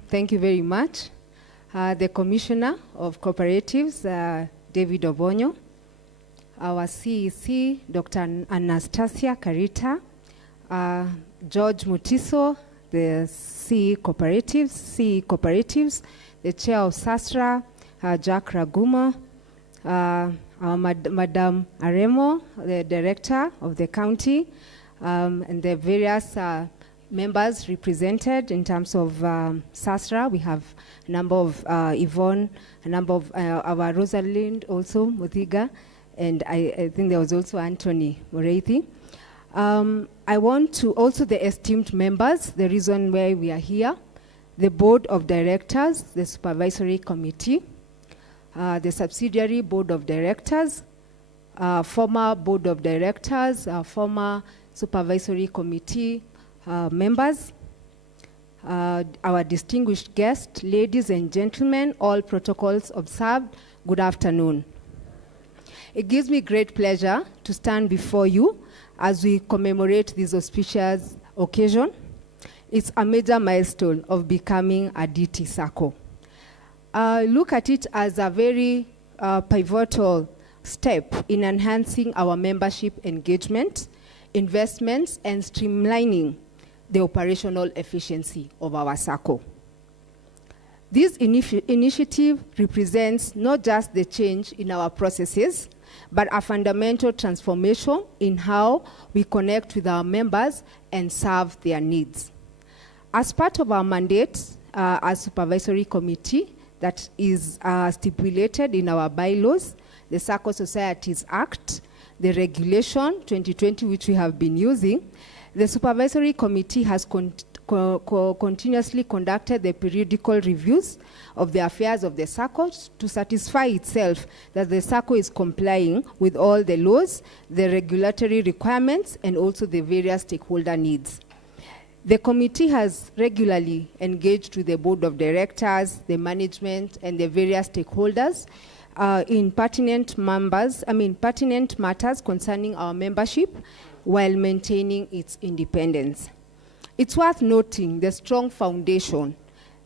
Thank you very much. The Commissioner of Cooperatives, David Obonyo, our CEC, Dr. Anastasia Carita, George Mutiso, the CE Cooperatives, the Chair of SASRA, Jack Raguma, Madam Aremo, the Director of the County, and the various members represented in terms of SASRA. We have a number of Yvonne, a number of our Rosalind also, Muthiga, and I think there was also Anthony Moreithi. I want to also the esteemed members, the reason why we are here, the board of directors, the supervisory committee, the subsidiary board of directors, former board of directors, former supervisory committee members, our distinguished guests, ladies and gentlemen, all protocols observed, good afternoon. It gives me great pleasure to stand before you as we commemorate this auspicious occasion. It's a major milestone of becoming a DT Sacco. Look at it as a very pivotal step in enhancing our membership engagement, investments, and streamlining the operational efficiency of our Sacco. This initiative represents not just the change in our processes, but a fundamental transformation in how we connect with our members and serve their needs. As part of our mandate as supervisory committee that is stipulated in our bylaws, the Sacco Societies Act, the regulation 2020, which we have been using, the supervisory committee has continuously conducted the periodical reviews of the affairs of the Sacco to satisfy itself that the Sacco is complying with all the laws, the regulatory requirements, and also the various stakeholder needs. The committee has regularly engaged with the board of directors, the management, and the various stakeholders in pertinent matters concerning our membership while maintaining its independence. It's worth noting the strong foundation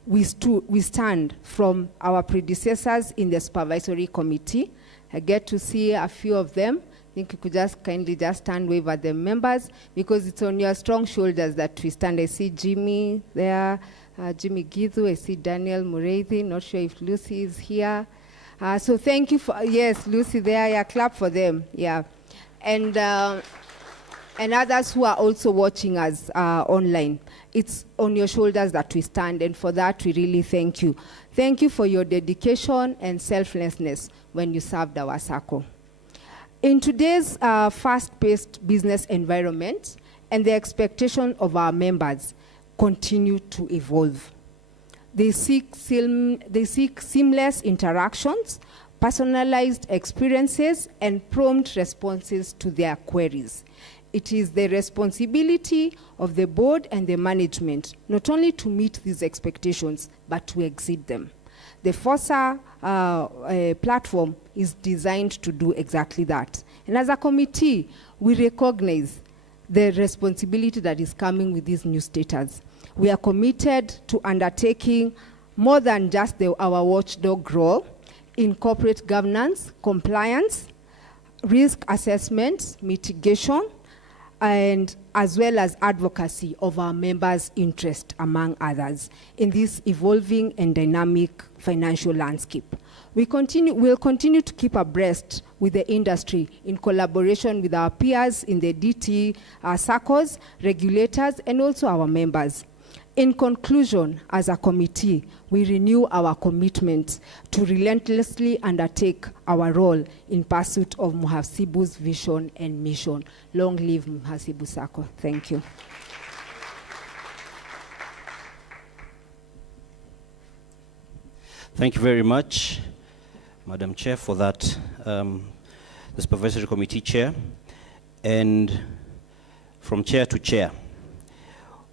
we stand from our predecessors in the supervisory committee. I get to see a few of them. I think you could just kindly just stand, wave at the members, because it's on your strong shoulders that we stand. I see Jimmy there, Jimmy Githu, I see Daniel Mureithi, not sure if Lucy is here. So thank you for, yes, Lucy there, yeah, clap for them, yeah. And others who are also watching us online. It's on your shoulders that we stand, and for that we really thank you. Thank you for your dedication and selflessness when you served our Sacco. In today's fast-paced business environment, and the expectation of our members continue to evolve. They seek seamless interactions, personalized experiences, and prompt responses to their queries. It is the responsibility of the board and the management not only to meet these expectations, but to exceed them. The Fosa platform is designed to do exactly that. And as a committee, we recognize the responsibility that is coming with this new status. We are committed to undertaking more than just our watchdog role in corporate governance, compliance, risk assessment, mitigation, and as well as advocacy of our members' interest, among others, in this evolving and dynamic financial landscape. We'll continue to keep abreast with the industry in collaboration with our peers in the DT SACCOs, regulators, and also our members. In conclusion, as a committee, we renew our commitment to relentlessly undertake our role in pursuit of Mhasibu's vision and mission. Long live Mhasibu Sacco. Thank you. Thank you very much, Madam Chair, for that, the Supervisory Committee Chair. And from chair to chair,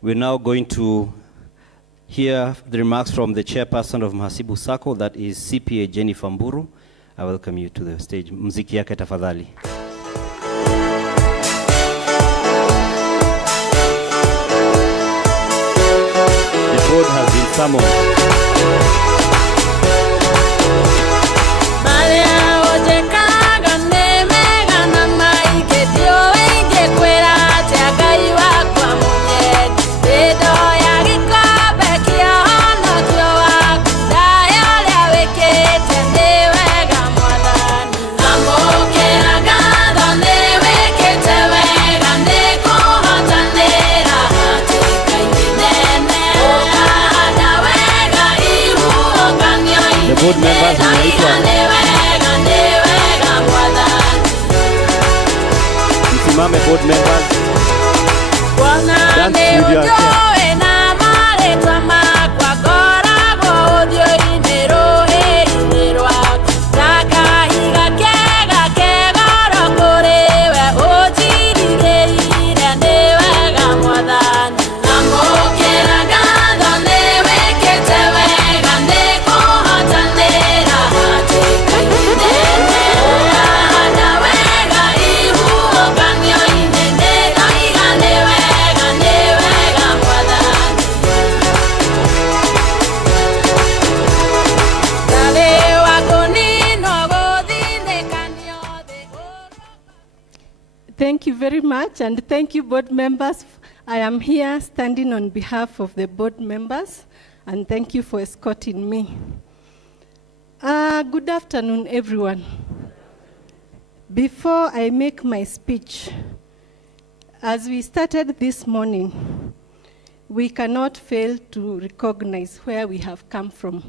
we're now going to hear the remarks from the Chairperson of Mhasibu Sacco, that is CPA Jennifer Mburu. I welcome you to the stage. Mziki yake tafadhali. The board has been summoned. board members mnaitwa. Msimame board members. Dance with your chair. Thank you very much, and thank you, board members. I am here standing on behalf of the board members, and thank you for escorting me. Good afternoon, everyone. Before I make my speech, as we started this morning, we cannot fail to recognize where we have come from.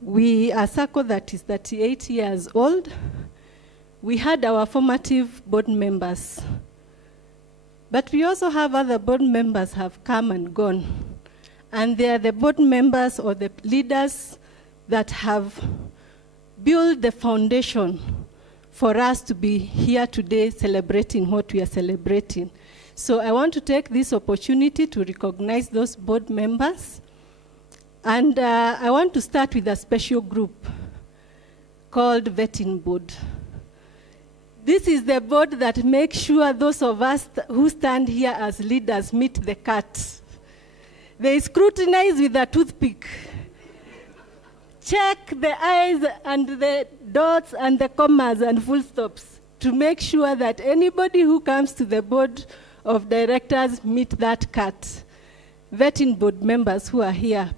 We are Sacco that is 38 years old. We had our formative board members, but we also have other board members have come and gone. And they are the board members or the leaders that have built the foundation for us to be here today celebrating what we are celebrating. So I want to take this opportunity to recognize those board members. And I want to start with a special group called Vetting Board. This is the board that makes sure those of us who stand here as leaders meet the cut. They scrutinize with a toothpick. Check the eyes and the dots and the commas and full stops to make sure that anybody who comes to the board of directors meet that cut. Vetting board members who are here,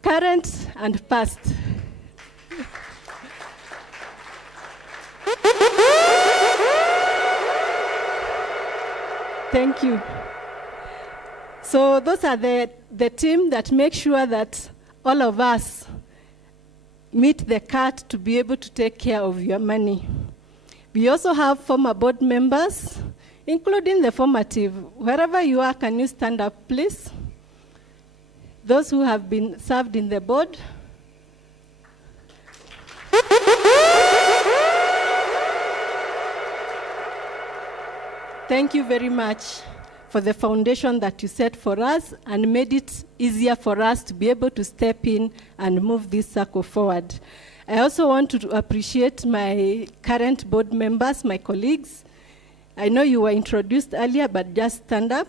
current and past. Thank you. So those are the team that make sure that all of us meet the cut to be able to take care of your money. We also have former board members, including the formative. Wherever you are, can you stand up, please? Those who have been served in the board. Thank you very much for the foundation that you set for us and made it easier for us to be able to step in and move this circle forward. I also want to appreciate my current board members, my colleagues. I know you were introduced earlier, but just stand up.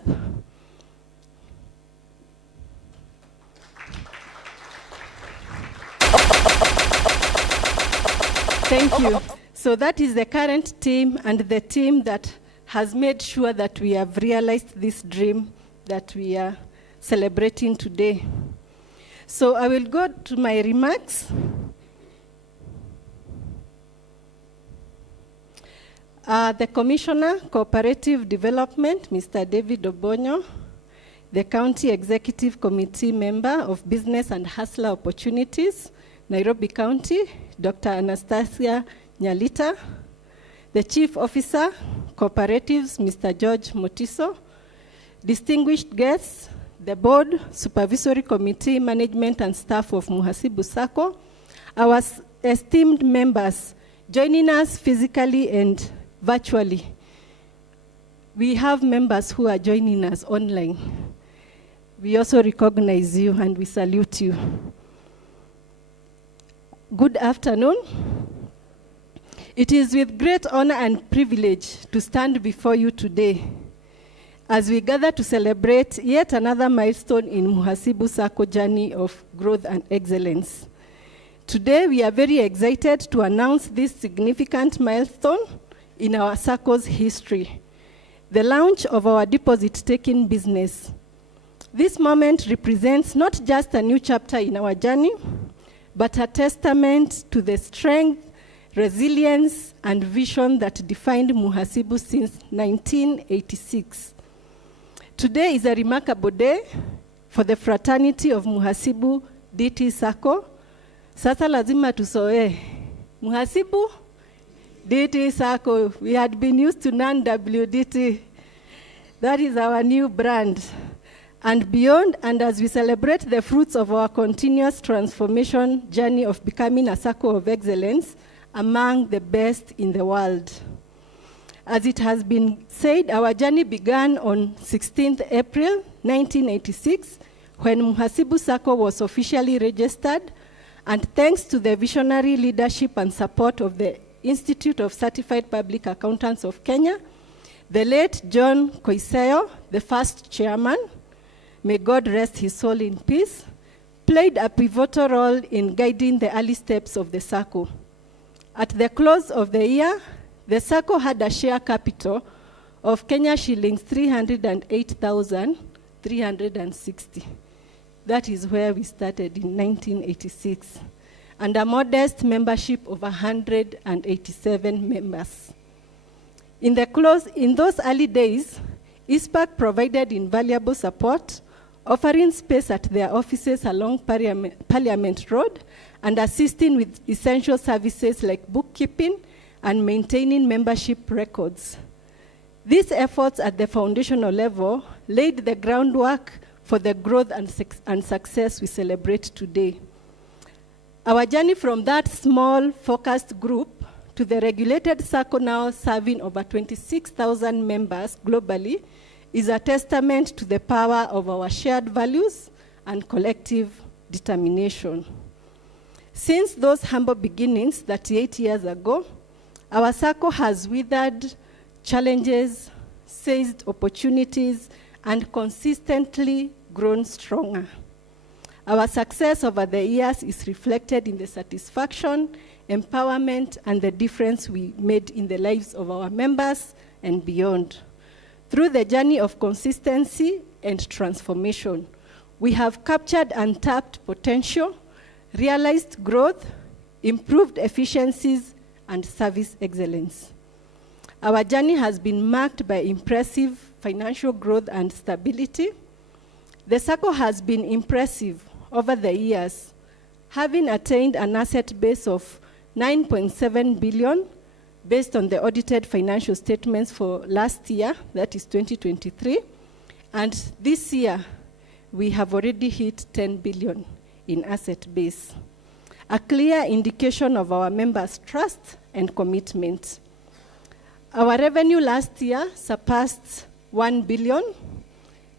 Thank you. So that is the current team and the team that has made sure that we have realized this dream that we are celebrating today. So I will go to my remarks. The Commissioner, Cooperative Development, Mr. David Obonyo, the County Executive Committee Member of Business and Hustler Opportunities, Nairobi County, Dr. Anastasia Nyalita, the Chief Officer, Cooperatives, Mr. George Motiso, distinguished guests, the Board, Supervisory Committee, Management and Staff of Mhasibu Sacco, our esteemed members joining us physically and virtually. We have members who are joining us online. We also recognize you and we salute you. Good afternoon. It is with great honor and privilege to stand before you today as we gather to celebrate yet another milestone in Mhasibu Sacco journey of growth and excellence. Today, we are very excited to announce this significant milestone in our Sacco's history, the launch of our deposit-taking business. This moment represents not just a new chapter in our journey, but a testament to the strength, resilience, and vision that defined Mhasibu since 1986. Today is a remarkable day for the fraternity of Mhasibu DT Sacco, Sasa lazima tusoe. Mhasibu, DT Sacco, we had been used to non-WDT. That is our new brand. And beyond, and as we celebrate the fruits of our continuous transformation journey of becoming a Sacco of excellence among the best in the world. As it has been said, our journey began on 16th April 1986, when Mhasibu Sacco was officially registered, and thanks to the visionary leadership and support of the Institute of Certified Public Accountants of Kenya, the late John Koiseo, the first chairman, may God rest his soul in peace, played a pivotal role in guiding the early steps of the Sacco. At the close of the year, the Sacco had a share capital of Kenya shillings 308,360. That is where we started in 1986, and a modest membership of 187 members. In those early days, ISPAC provided invaluable support, offering space at their offices along Parliament Road and assisting with essential services like bookkeeping and maintaining membership records. These efforts at the foundational level laid the groundwork for the growth and success we celebrate today. Our journey from that small, focused group to the regulated Sacco now serving over 26,000 members globally is a testament to the power of our shared values and collective determination. Since those humble beginnings 38 years ago, our Sacco has withered challenges, seized opportunities, and consistently grown stronger. Our success over the years is reflected in the satisfaction, empowerment, and the difference we made in the lives of our members and beyond. Through the journey of consistency and transformation, we have captured untapped potential, realized growth, improved efficiencies, and service excellence. Our journey has been marked by impressive financial growth and stability. The Sacco has been impressive over the years, having attained an asset base of 9.7 billion based on the audited financial statements for last year, that is 2023. And this year, we have already hit 10 billion in asset base, a clear indication of our members' trust and commitment. Our revenue last year surpassed 1 billion,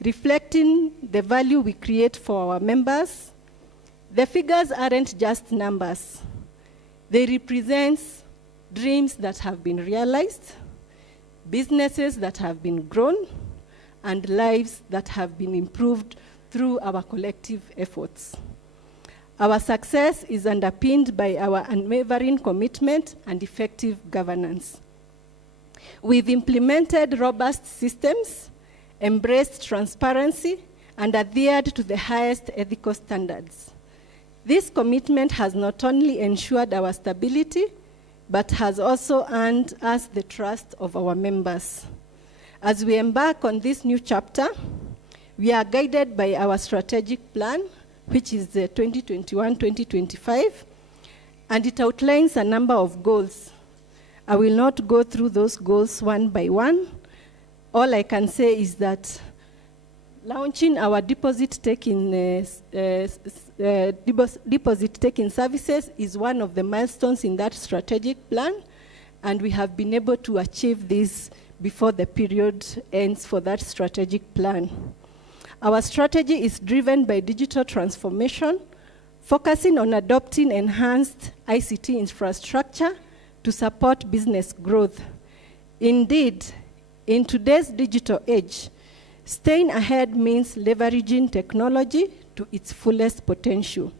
reflecting the value we create for our members. The figures aren't just numbers. They represent dreams that have been realized, businesses that have been grown, and lives that have been improved through our collective efforts. Our success is underpinned by our unwavering commitment and effective governance. We've implemented robust systems, embraced transparency, and adhered to the highest ethical standards. This commitment has not only ensured our stability, but has also earned us the trust of our members. As we embark on this new chapter, we are guided by our strategic plan, which is the 2021-2025, and it outlines a number of goals. I will not go through those goals one by one. All I can say is that launching our deposit-taking services is one of the milestones in that strategic plan, and we have been able to achieve this before the period ends for that strategic plan. Our strategy is driven by digital transformation, focusing on adopting enhanced ICT infrastructure to support business growth. Indeed, in today's digital age, staying ahead means leveraging technology to its fullest potential.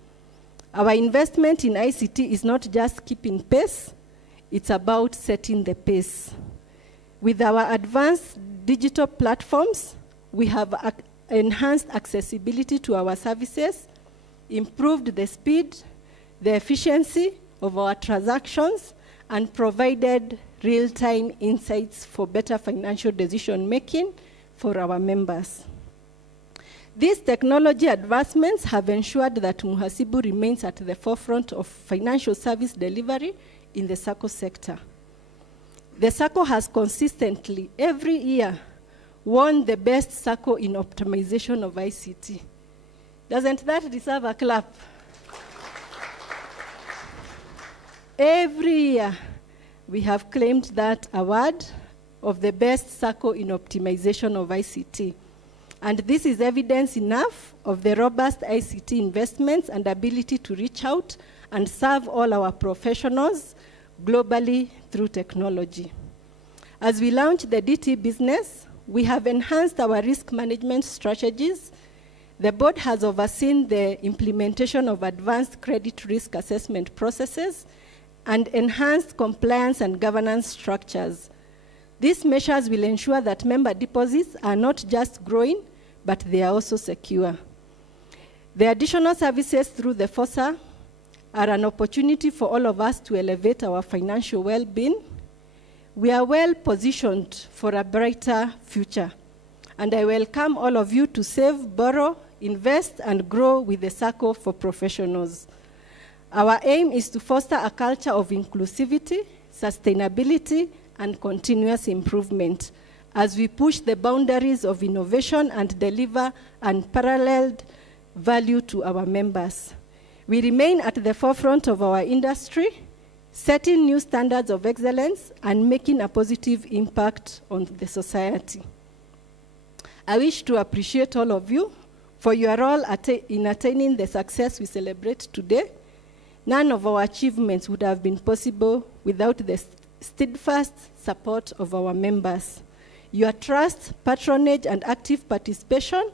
Our investment in ICT is not just keeping pace, it's about setting the pace. With our advanced digital platforms, we have enhanced accessibility to our services, improved the speed, the efficiency of our transactions, and provided real-time insights for better financial decision-making for our members. These technology advancements have ensured that Mhasibu remains at the forefront of financial service delivery in the Sacco sector. The Sacco has consistently, every year, won the best Sacco in optimization of ICT. Doesn't that deserve a clap? Every year, we have claimed that award of the best Sacco in optimization of ICT. And this is evidence enough of the robust ICT investments and ability to reach out and serve all our professionals globally through technology. As we launch the DT business, we have enhanced our risk management strategies. The board has overseen the implementation of advanced credit risk assessment processes and enhanced compliance and governance structures. These measures will ensure that member deposits are not just growing, but they are also secure. The additional services through the Fosa are an opportunity for all of us to elevate our financial well-being. We are well positioned for a brighter future, and I welcome all of you to save, borrow, invest, and grow with the Sacco for professionals. Our aim is to foster a culture of inclusivity, sustainability, and continuous improvement as we push the boundaries of innovation and deliver unparalleled value to our members. We remain at the forefront of our industry, setting new standards of excellence and making a positive impact on the society. I wish to appreciate all of you for your role in attaining the success we celebrate today. None of our achievements would have been possible without the steadfast support of our members. Your trust, patronage, and active participation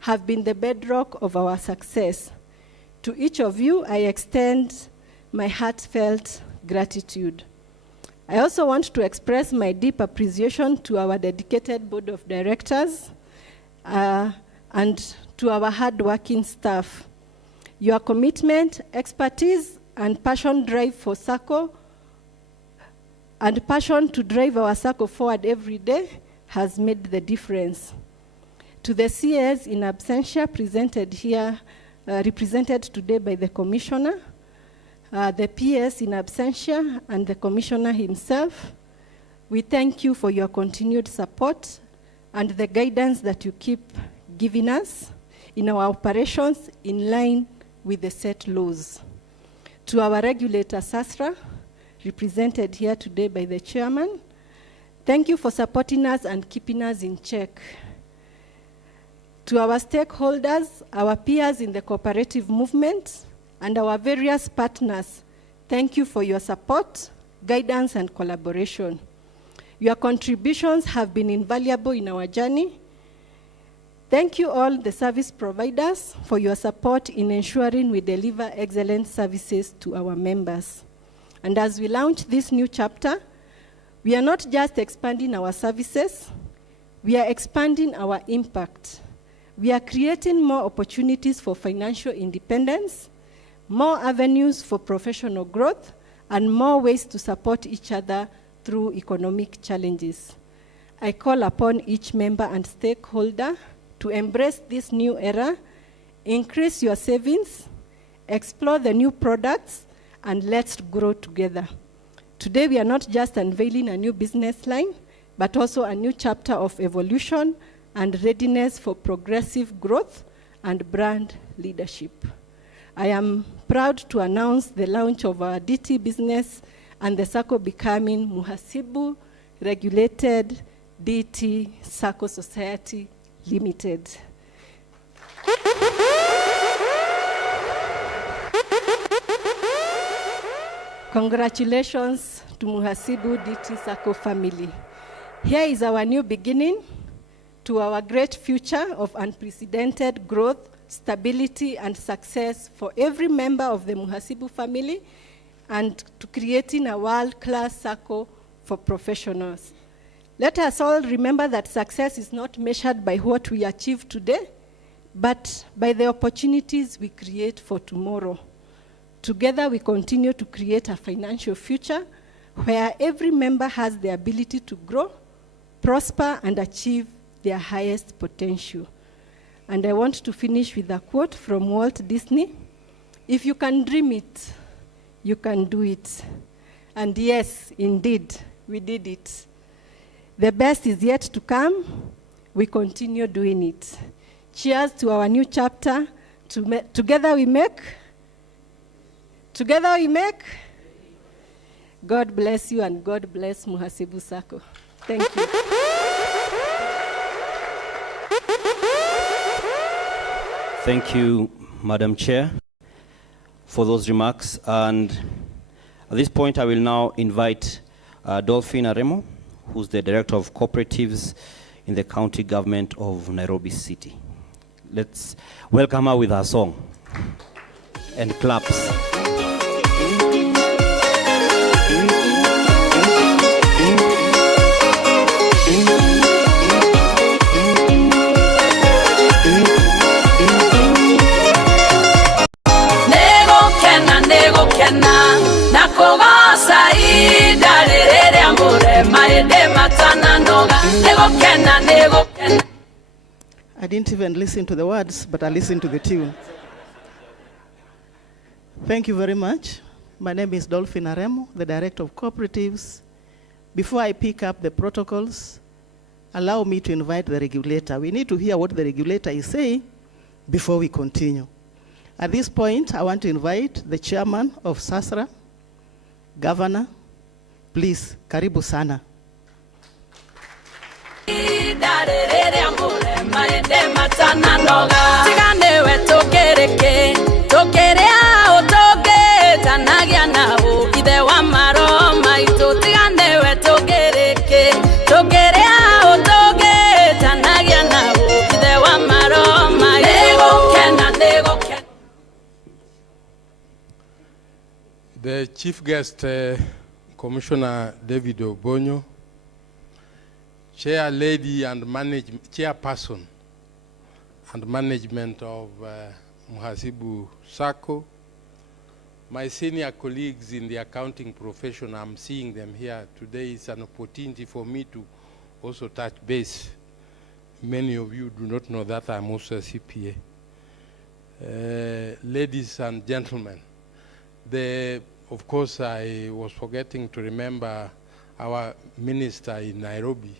have been the bedrock of our success. To each of you, I extend my heartfelt gratitude. I also want to express my deep appreciation to our dedicated board of directors and to our hardworking staff. Your commitment, expertise, and passion drive for Sacco, and passion to drive our Sacco forward every day has made the difference. To the CAs in absentia presented here, represented today by the Commissioner, the PS in absentia, and the Commissioner himself, we thank you for your continued support and the guidance that you keep giving us in our operations in line with the set laws. To our regulator, SASRA, represented here today by the chairman, thank you for supporting us and keeping us in check. To our stakeholders, our peers in the cooperative movement, and our various partners, thank you for your support, guidance, and collaboration. Your contributions have been invaluable in our journey. Thank you all the service providers for your support in ensuring we deliver excellent services to our members. And as we launch this new chapter, we are not just expanding our services, we are expanding our impact. We are creating more opportunities for financial independence, more avenues for professional growth, and more ways to support each other through economic challenges. I call upon each member and stakeholder to embrace this new era, increase your savings, explore the new products, and let's grow together. Today, we are not just unveiling a new business line, but also a new chapter of evolution and readiness for progressive growth and brand leadership. I am proud to announce the launch of our DT business and the Sacco becoming Mhasibu regulated DT Sacco Society Limited. Congratulations to Mhasibu DT Sacco family. Here is our new beginning to our great future of unprecedented growth, stability, and success for every member of the Mhasibu family, and to creating a world-class Sacco for professionals. Let us all remember that success is not measured by what we achieve today, but by the opportunities we create for tomorrow. Together, we continue to create a financial future where every member has the ability to grow, prosper, and achieve their highest potential. And I want to finish with a quote from Walt Disney. If you can dream it, you can do it. And yes, indeed, we did it. The best is yet to come. We continue doing it. Cheers to our new chapter. Together we make. God bless you and God bless Mhasibu Sacco. Thank you. Thank you, Madam Chair, for those remarks. And at this point, I will now invite Dolphin Aremo, who's the Director of Cooperatives in the County Government of Nairobi City. Let's welcome her with her song and claps. I didn't even listen to the words, but I listened to the tune. Thank you very much. My name is Dolphin Aremo, the Director of Cooperatives. Before I pick up the protocols, allow me to invite the regulator. We need to hear what the regulator is saying before we continue. At this point, I want to invite the Chairman of SASRA, Governor. Please, karibu sana. The chief guest, Commissioner David Obonyo, Chair Lady and Chairperson and Management of Mhasibu Sacco, my senior colleagues in the accounting profession, I'm seeing them here today. It's an opportunity for me to also touch base. Many of you do not know that I'm also a CPA. Ladies and gentlemen, of course, I was forgetting to remember our minister in Nairobi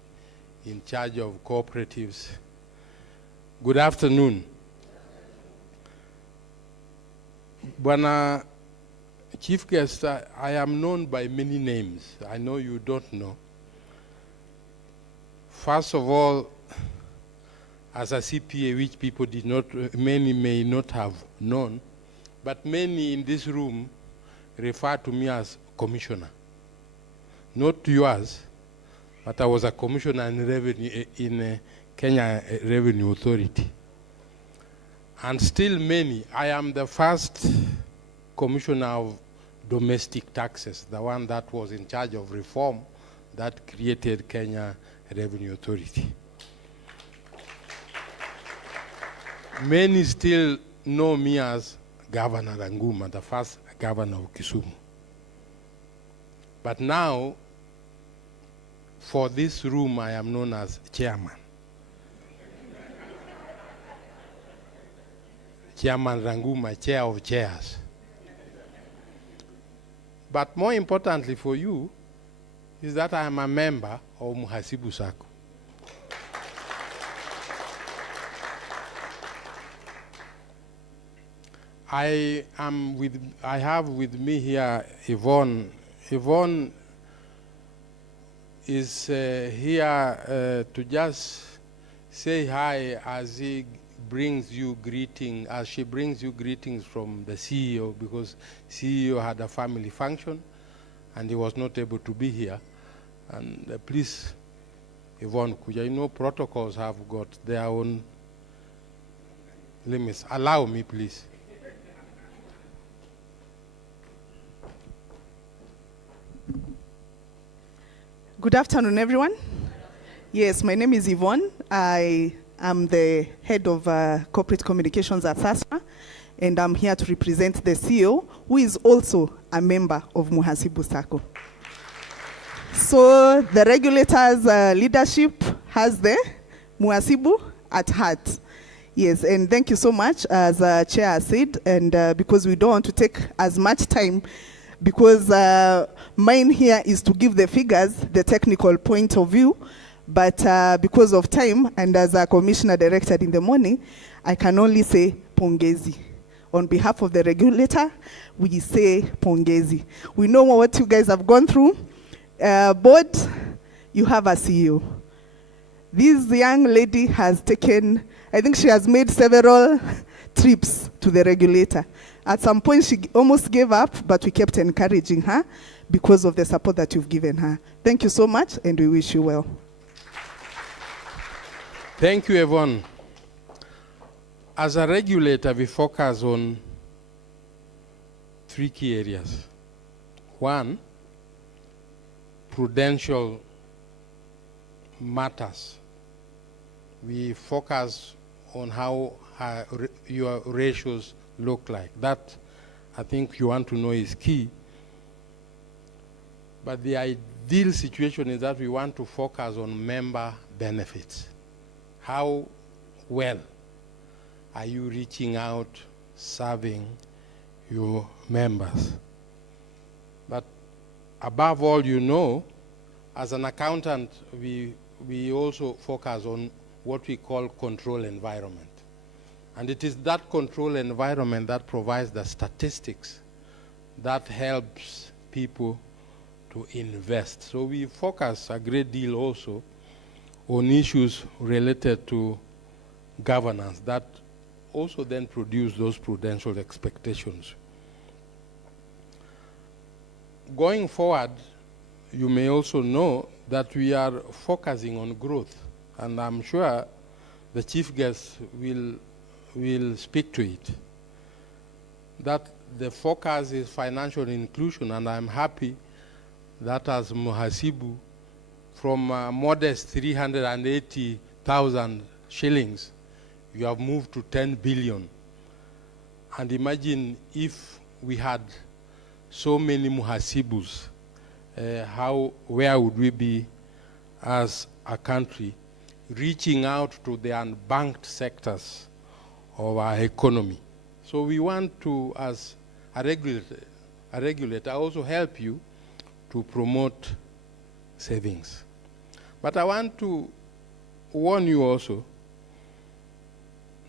in charge of cooperatives. Good afternoon. Bwana Chief Guest, I am known by many names. I know you don't know. First of all, as a CPA, which people many may not have known, but many in this room refer to me as commissioner. Not yours, but I was a commissioner in Kenya Revenue Authority. And still many, I am the first commissioner of domestic taxes, the one that was in charge of reform that created Kenya Revenue Authority. Many still know me as Governor Ranguma, the first governor of Kisumu. But now, for this room, I am known as chairman. Chairman Ranguma, chair of chairs. But more importantly for you, is that I am a member of Mhasibu Sacco. I have with me here Yvonne. Yvonne is here to just say hi as he brings you greetings, as she brings you greetings from the CEO, because CEO had a family function and he was not able to be here. And please, Yvonne, I know protocols have got their own limits. Allow me, please. Good afternoon, everyone. Yes, my name is Yvonne. I am the head of corporate communications at SASRA, and I'm here to represent the CEO, who is also a member of Mhasibu Sacco. So the regulator's leadership has the Mhasibu at heart. Yes, and thank you so much, as Chair said, and because we don't want to take as much time, because mine here is to give the figures, the technical point of view, but because of time, and as a Commissioner directed in the morning, I can only say pongezi. On behalf of the regulator, we say pongezi. We know what you guys have gone through. Board, you have a CEO. This young lady has taken, I think she has made several trips to the regulator. At some point, she almost gave up, but we kept encouraging her because of the support that you've given her. Thank you so much, and we wish you well. Thank you, Yvonne. As a regulator, we focus on 3 key areas. 1, prudential matters. We focus on how your ratios look like. That, I think you want to know, is key. But the ideal situation is that we want to focus on member benefits. How well are you reaching out, serving your members? But above all, you know, as an accountant, we also focus on what we call control environment. And it is that control environment that provides the statistics that helps people to invest. So we focus a great deal also on issues related to governance that also then produce those prudential expectations. Going forward, you may also know that we are focusing on growth, and I'm sure the chief guest will speak to it. That the focus is financial inclusion, and I'm happy that as Mhasibu, from a modest 380,000 shillings, you have moved to 10 billion. And imagine if we had so many Mhasibus, where would we be as a country, reaching out to the unbanked sectors of our economy. So we want to, as a regulator, also help you to promote savings. But I want to warn you also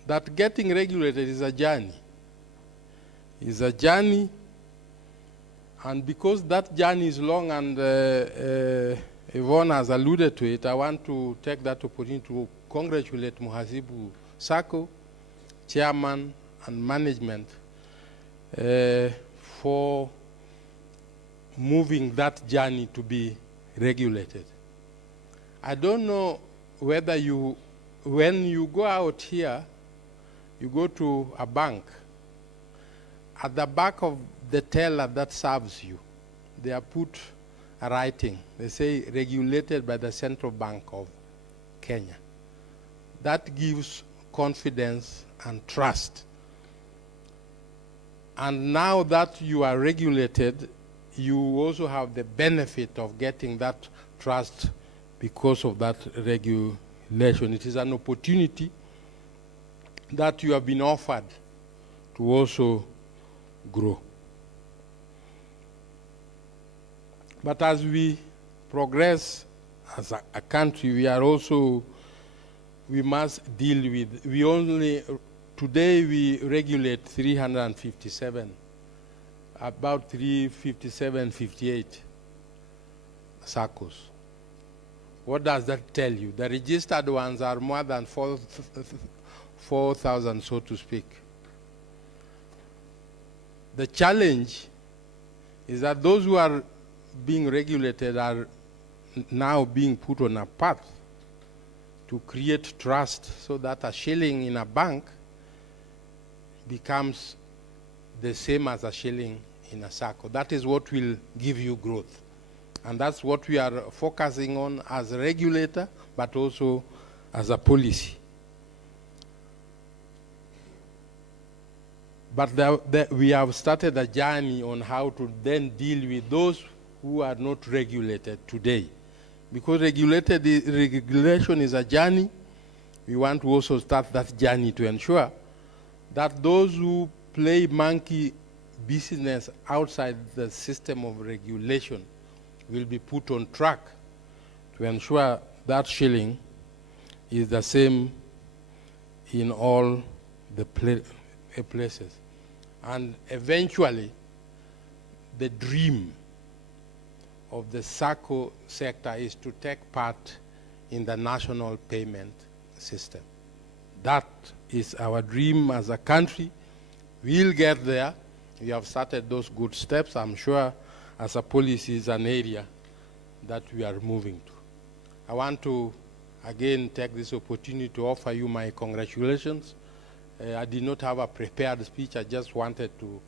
that getting regulated is a journey. It's a journey, and because that journey is long, and Yvonne has alluded to it, I want to take that opportunity to congratulate Mhasibu Sacco, chairman and management, for moving that journey to be regulated. I don't know whether when you go out here, you go to a bank, at the back of the teller that serves you, they are put a writing. They say, regulated by the Central Bank of Kenya. That gives confidence and trust. And now that you are regulated, you also have the benefit of getting that trust because of that regulation. It is an opportunity that you have been offered to also grow. But as we progress as a country, we must deal with, today we regulate 357, about 357, 58 Saccos. What does that tell you? The registered ones are more than 4,000, so to speak. The challenge is that those who are being regulated are now being put on a path to create trust so that a shilling in a bank becomes the same as a shilling in a Sacco. That is what will give you growth. And that's what we are focusing on as a regulator, but also as a policy. But we have started a journey on how to then deal with those who are not regulated today. Because regulation is a journey, we want to also start that journey to ensure that those who play monkey business outside the system of regulation will be put on track to ensure that shilling is the same in all the places. And eventually, the dream of the Sacco sector is to take part in the national payment system. That is our dream as a country. We'll get there. We have started those good steps. I'm sure as a policy is an area that we are moving to. I want to again take this opportunity to offer you my congratulations. I did not have a prepared speech. I just wanted to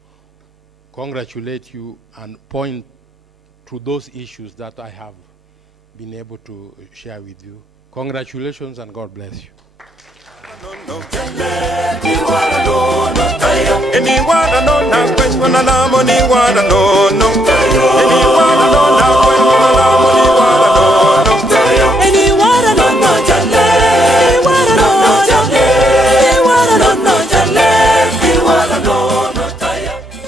congratulate you and point to those issues that I have been able to share with you. Congratulations and God bless you.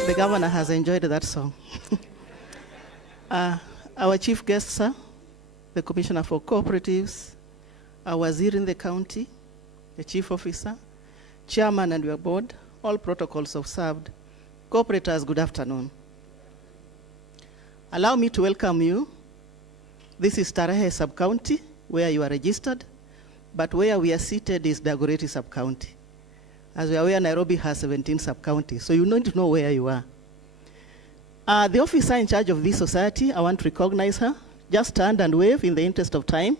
The governor has enjoyed that song. Our chief guest, sir, the Commissioner for Cooperatives, our wazir in the county, the chief officer, chairman and your board, all protocols observed. Cooperators, good afternoon. Allow me to welcome you. This is Tarehe sub-county, where you are registered, but where we are seated is Dagoretti sub-county. As we are aware, Nairobi has 17 sub-counties, so you need to know where you are. The officer in charge of this society, I want to recognize her. Just stand and wave in the interest of time.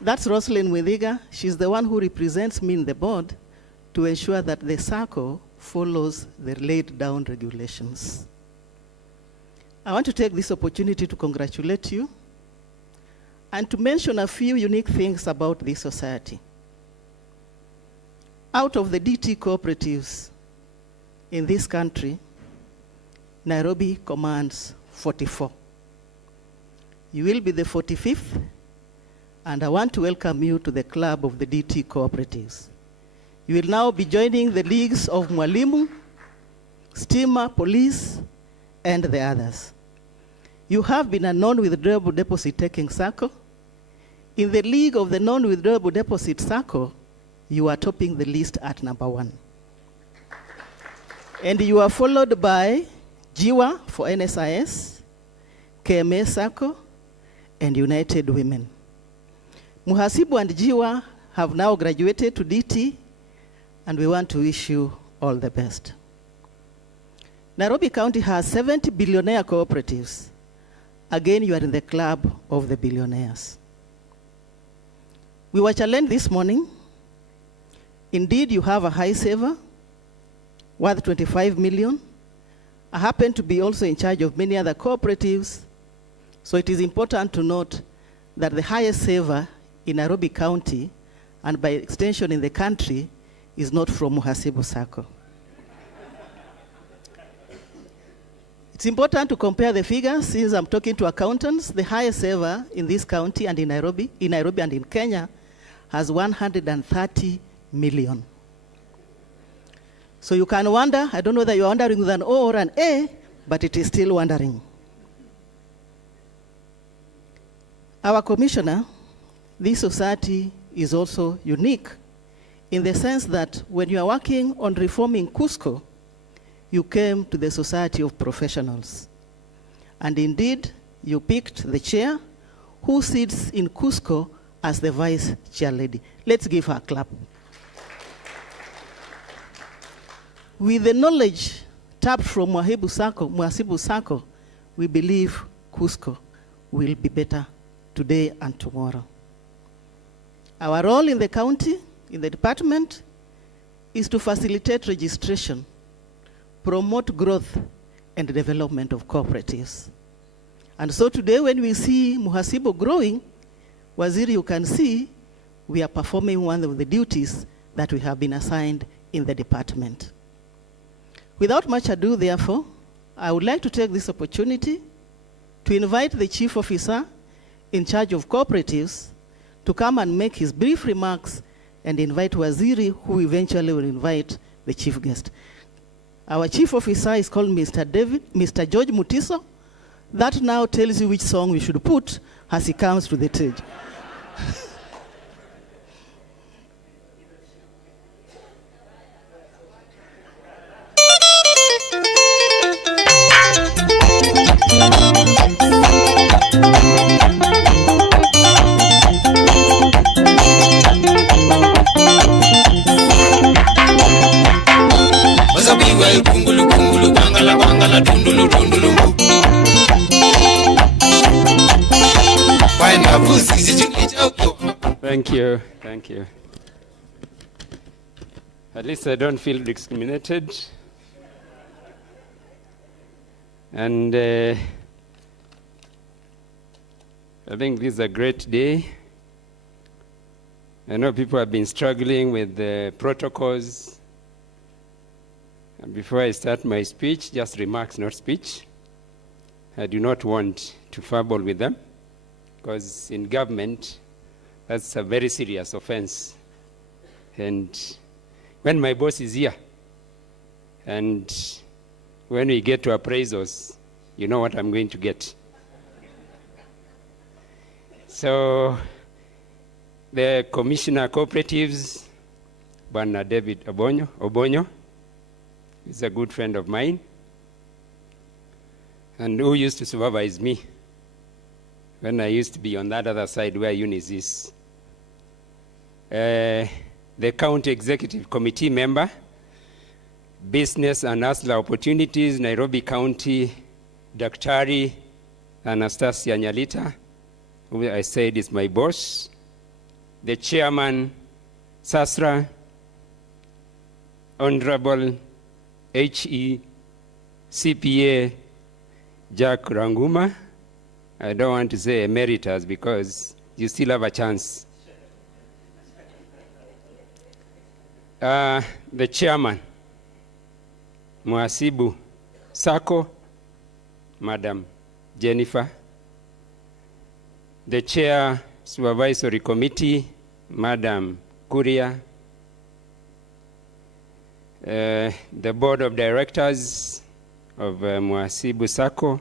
That's Roslyn Withiga. She's the one who represents me in the board to ensure that the Sacco follows the laid down regulations. I want to take this opportunity to congratulate you and to mention a few unique things about this society. Out of the DT cooperatives in this country, Nairobi commands 44. You will be the 45th, and I want to welcome you to the club of the DT cooperatives. You will now be joining the leagues of Mwalimu, Stima, Police, and the others. You have been a non-withdrawable deposit-taking Sacco. In the league of the non-withdrawable deposit Sacco, you are topping the list at number 1. And you are followed by Jiwa for NSIS, KMA Sacco, and United Women. Mhasibu and Jiwa have now graduated to DT, and we want to wish you all the best. Nairobi County has 70 billionaire cooperatives. Again, you are in the club of the billionaires. We were challenged this morning. Indeed, you have a high saver worth 25 million. I happen to be also in charge of many other cooperatives, so it is important to note that the highest saver in Nairobi County, and by extension in the country, is not from Mhasibu Sacco. It's important to compare the figures since I'm talking to accountants. The highest saver in this county and in Nairobi and in Kenya has 130 million. So you can wonder, I don't know whether you're wondering with an O or an A, but it is still wondering. Our commissioner, this society is also unique in the sense that when you are working on reforming Cusco, you came to the Society of Professionals. And indeed, you picked the chair who sits in Cusco as the vice chair lady. Let's give her a clap. With the knowledge tapped from Mhasibu Sacco, we believe Cusco will be better today and tomorrow. Our role in the county, in the department, is to facilitate registration, promote growth and development of cooperatives. And so today when we see Mhasibu growing, Waziri, you can see we are performing one of the duties that we have been assigned in the department. Without much ado, therefore, I would like to take this opportunity to invite the chief officer in charge of cooperatives, to come and make his brief remarks and invite Waziri, who eventually will invite the chief guest. Our chief officer is called Mr. George Mutiso. That now tells you which song we should put as he comes to the stage. Thank you, thank you. At least I don't feel discriminated. And I think this is a great day. I know people have been struggling with the protocols. And before I start my speech, just remarks, not speech. I do not want to fumble with them, because in government, that's a very serious offense. And when my boss is here, and when we get to appraisals, you know what I'm going to get. So the Commissioner Cooperatives, Bwana David Obonyo, is a good friend of mine, and who used to supervise me when I used to be on that other side where Eunice is. The County Executive Committee member, Business and SASRA Opportunities, Nairobi County, Daktari Anastasia Nyalita, who I said is my boss. The Chairman, SASRA, Honorable HE CPA Jack Ranguma. I don't want to say emeritus because you still have a chance. The Chairman, Mhasibu Sacco, Madam Jennifer. The Chair, Supervisory Committee, Madam Kuria. The Board of Directors of Mhasibu Sacco.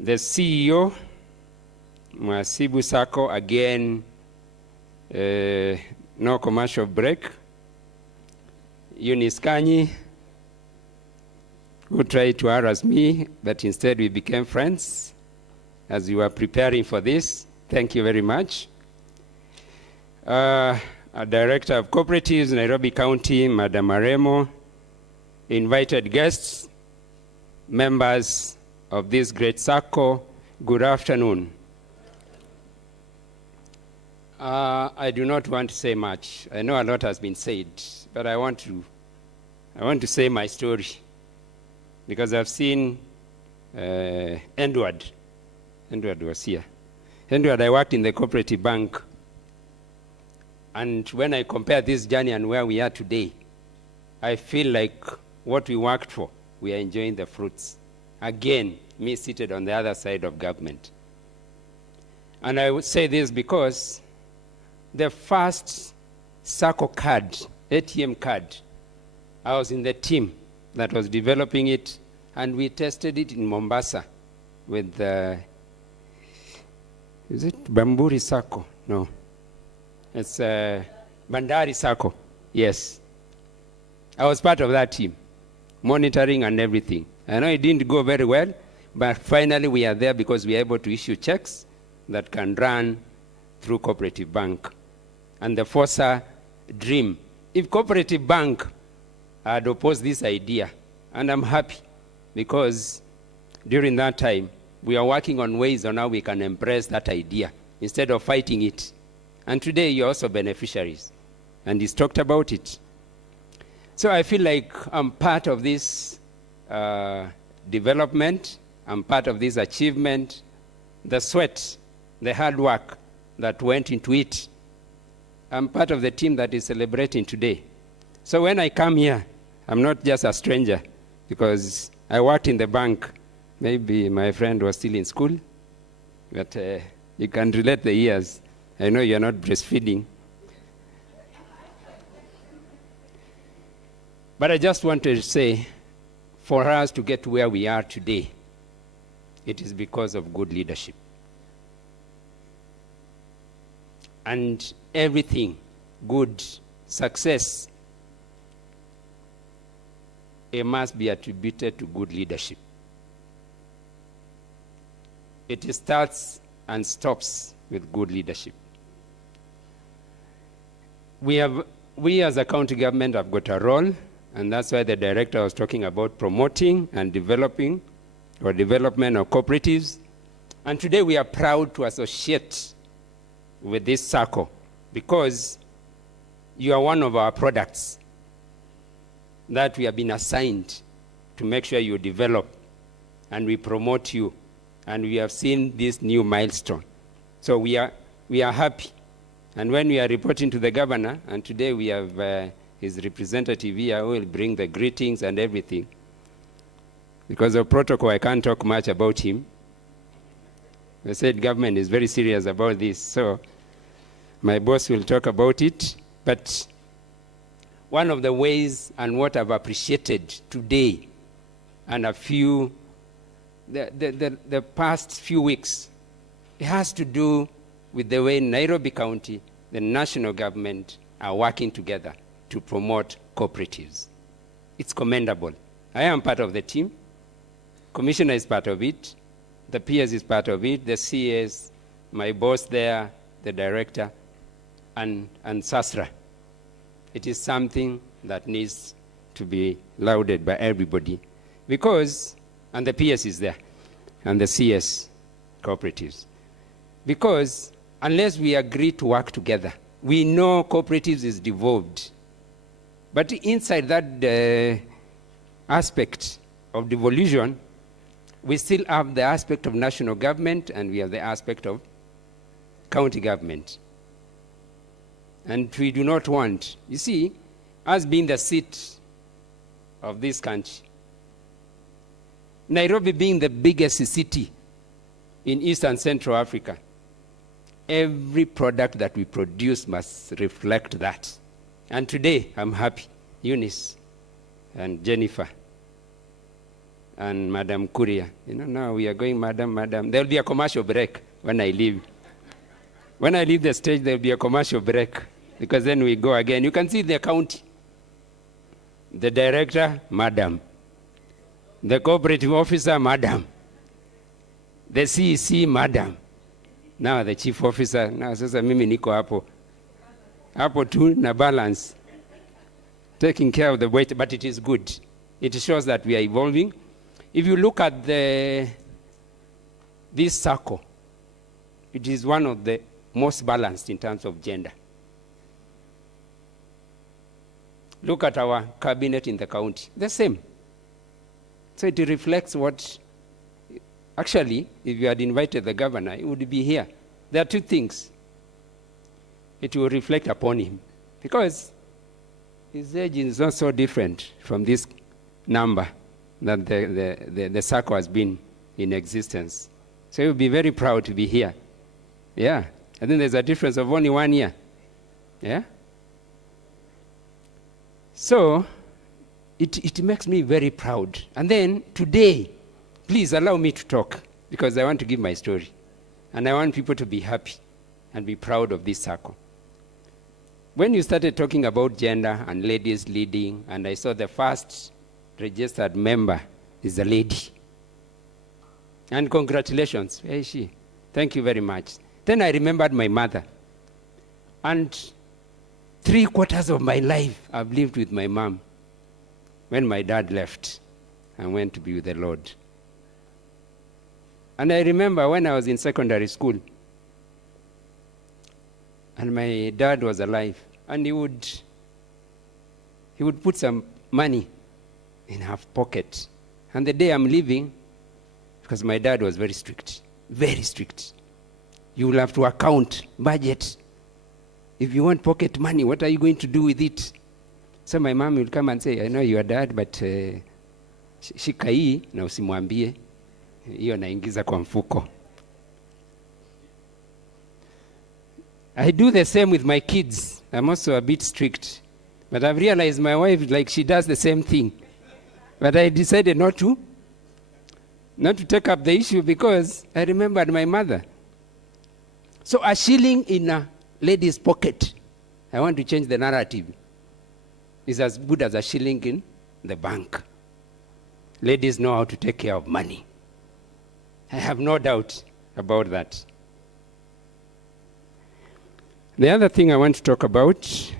The CEO, Mhasibu Sacco, again, no commercial break. Eunice Kanyi, who tried to harass me, but instead we became friends as we were preparing for this. Thank you very much. A Director of Cooperatives, Nairobi County, Madam Aremo, invited guests, members of this great Sacco, good afternoon. I do not want to say much. I know a lot has been said, but I want to say my story, because I've seen Edward. Edward was here. Edward, I worked in the cooperative bank. And when I compare this journey and where we are today, I feel like what we worked for, we are enjoying the fruits. Again, me seated on the other side of government. And I would say this because the first Sacco card, ATM card, I was in the team that was developing it, and we tested it in Mombasa with, is it Bamburi Sacco? No. It's Bandari Sacco, yes. I was part of that team, monitoring and everything. I know it didn't go very well, but finally we are there because we are able to issue checks that can run through Cooperative Bank. And the Fosa dream. If Cooperative Bank had opposed this idea, and I'm happy because during that time, we are working on ways on how we can embrace that idea instead of fighting it. And today you're also beneficiaries. And he's talked about it. So I feel like I'm part of this development. I'm part of this achievement. The sweat, the hard work that went into it. I'm part of the team that is celebrating today. So when I come here, I'm not just a stranger because I worked in the bank. Maybe my friend was still in school. but you can relate the years. I know you're not breastfeeding. But I just wanted to say, for us to get to where we are today, it is because of good leadership. And everything, good, success, it must be attributed to good leadership. It starts and stops with good leadership. We as a county government have got a role, and that's why the director was talking about promoting and developing or development of cooperatives. And today we are proud to associate with this Sacco because you are one of our products that we have been assigned to make sure you develop, and we promote you, and we have seen this new milestone. So we are happy. And when we are reporting to the governor, and today we have his representative here who will bring the greetings and everything. Because of protocol, I can't talk much about him. The state government is very serious about this, so my boss will talk about it. But one of the ways and what I've appreciated today and the past few weeks, it has to do with the way Nairobi County, the national government, are working together to promote cooperatives. It's commendable. I am part of the team. Commissioner is part of it. The PS is part of it. The CS, my boss there, the director, and SASRA. It is something that needs to be lauded by everybody because, and the PS is there, and the CS cooperatives. Because unless we agree to work together, we know cooperatives is devolved. But inside that aspect of devolution, we still have the aspect of national government and we have the aspect of county government. And we do not want, you see, us being the seat of this country, Nairobi being the biggest city in East and Central Africa, every product that we produce must reflect that. And today, I'm happy, Eunice and Jennifer and Madam Kuria. Now we are going, Madam. There will be a commercial break when I leave. When I leave the stage, there will be a commercial break because then we go again. You can see the county. The director, Madam. The cooperative officer, Madam. The CEC, Madam. Now the chief officer, now sasa mimi niko hapo tu na balance, taking care of the weight, but it is good. It shows that we are evolving. If you look at this Sacco, it is one of the most balanced in terms of gender. Look at our cabinet in the county, the same. So it reflects what, actually, if you had invited the governor, he would be here. There are two things. It will reflect upon him because his age is not so different from this number that the Sacco has been in existence. So he will be very proud to be here. Yeah. I think there's a difference of only 1 year. Yeah. So it makes me very proud. And then today, please allow me to talk because I want to give my story. And I want people to be happy and be proud of this Sacco. When you started talking about gender and ladies leading, and I saw the first registered member is a lady. And congratulations. Where is she? Thank you very much. Then I remembered my mother. And 3/4 of my life I've lived with my mom when my dad left and went to be with the Lord. And I remember when I was in secondary school, and my dad was alive, and he would put some money in her pocket. And the day I'm leaving, because my dad was very strict, you will have to account, budget. If you want pocket money, what are you going to do with it? So my mom will come and say, I know your dad, but shika hii na usimwambie, hiyo naingiza kwa mfuko. I do the same with my kids. I'm also a bit strict. But I've realized my wife, like, she does the same thing. But I decided not to take up the issue because I remembered my mother. So a shilling in a lady's pocket, I want to change the narrative, is as good as a shilling in the bank. Ladies know how to take care of money. I have no doubt about that. The other thing I want to talk about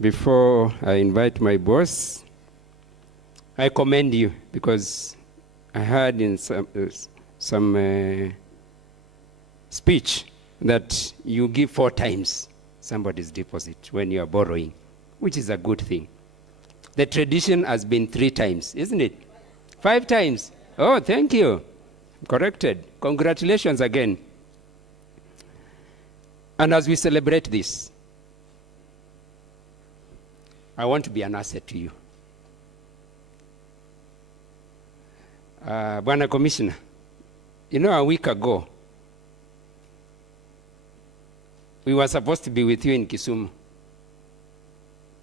before I invite my boss, I commend you because I heard in some speech that you give 4 times somebody's deposit when you are borrowing, which is a good thing. The tradition has been 3 times, isn't it? 5 times. Oh, thank you. Corrected. Congratulations again. And as we celebrate this, I want to be an asset to you. Bwana Commissioner, you know, a week ago, we were supposed to be with you in Kisumu,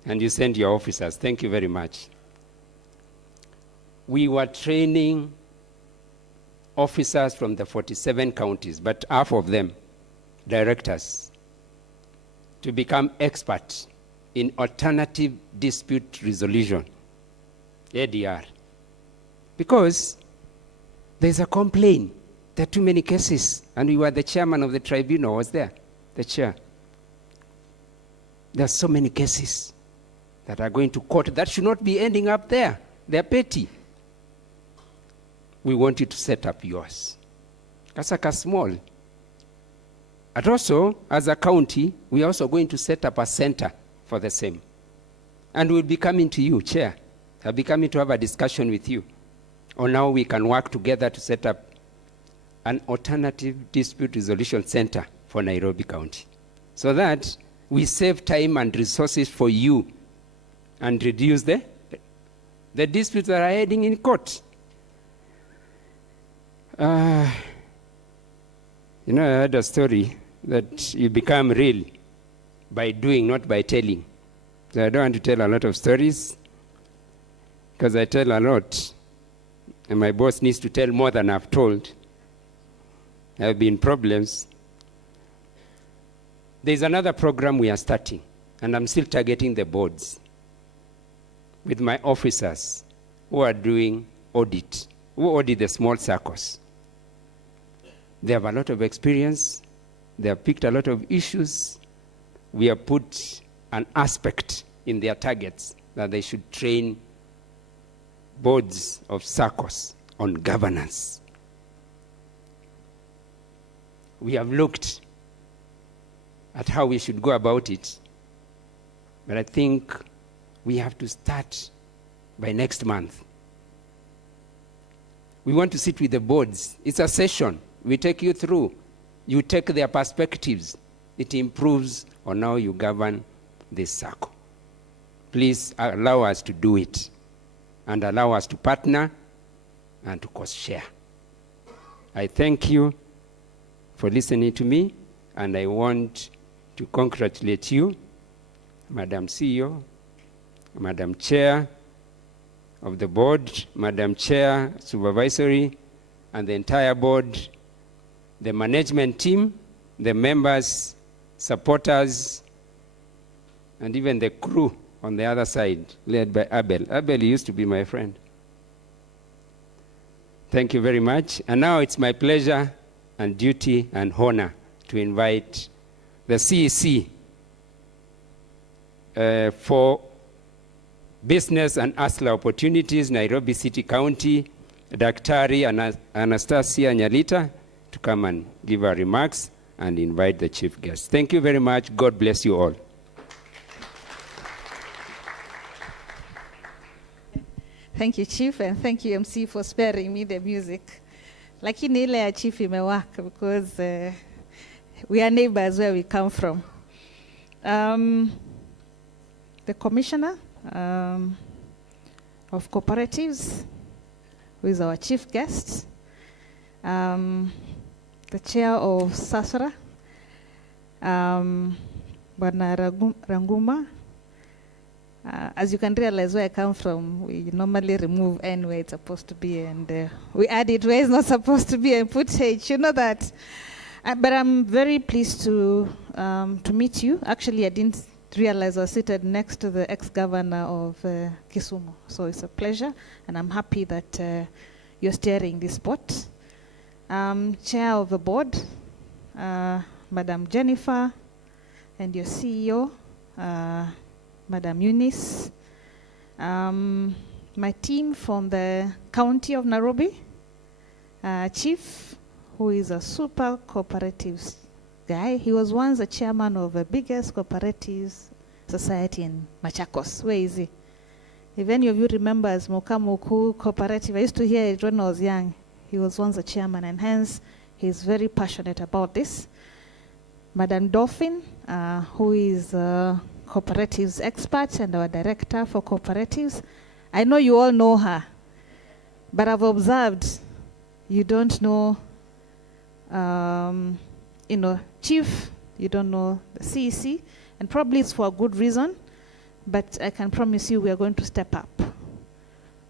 and you sent your officers. Thank you very much. We were training officers from the 47 counties, but half of them, directors, to become experts in alternative dispute resolution, ADR. Because there's a complaint. There are too many cases. And we were the chairman of the tribunal, was there, the chair. There are so many cases that are going to court that should not be ending up there. They're petty. We want you to set up yours. Kasaka small. And also, as a county, we are also going to set up a center for the same. And we'll be coming to you, Chair. I'll be coming to have a discussion with you on how we can work together to set up an alternative dispute resolution center for Nairobi County, so that we save time and resources for you and reduce the disputes that are heading in court. You know, I heard a story that you become real by doing, not by telling. So I don't want to tell a lot of stories because I tell a lot, and my boss needs to tell more than I've told. There have been problems. There's another program we are starting, and I'm still targeting the boards with my officers who are doing audit, who audit the small circles. They have a lot of experience. They have picked a lot of issues. We have put an aspect in their targets that they should train boards of circles on governance. We have looked at how we should go about it, but I think we have to start by next month. We want to sit with the boards. It's a session. We take you through. You take their perspectives. It improves on how you govern this circle. Please allow us to do it and allow us to partner and to cost share. I thank you for listening to me, and I want to congratulate you, Madam CEO, Madam Chair of the board, Madam Chair, Supervisory, and the entire board, the management team, the members, supporters, and even the crew on the other side, led by Abel. Abel used to be my friend. Thank you very much. And now it's my pleasure and duty and honor to invite the CEC for Business and SASRA Opportunities, Nairobi City County, Daktari Anastasia Nyalita, to come and give her remarks and invite the chief guest. Thank you very much. God bless you all. Thank you, Chief, and thank you, MC, for sparing me the music. Lakini ile ya Chief imewaka because we are neighbors where we come from. The Commissioner of Cooperatives, who is our chief guest, the Chair of SASRA, Bwana Ranguma, as you can realize where I come from, we normally remove N where it's supposed to be, and we add it where it's not supposed to be and put H. You know that. But I'm very pleased to meet you. Actually, I didn't realize I was seated next to the ex-governor of Kisumu. So it's a pleasure, and I'm happy that you're steering this spot. Chair of the board, Madam Jennifer, and your CEO, Madam Eunice. My team from the county of Nairobi, Chief, who is a super cooperatives guy. He was once the chairman of the biggest cooperatives society in Machakos. Where is he? If any of you remember as Mokamuku Cooperative, I used to hear it when I was young. He was once a chairman, and hence he's very passionate about this. Madam Dolphin, who is a cooperatives expert and our director for cooperatives. I know you all know her, but I've observed you don't know Chief, you don't know the CEC, and probably it's for a good reason, but I can promise you we are going to step up.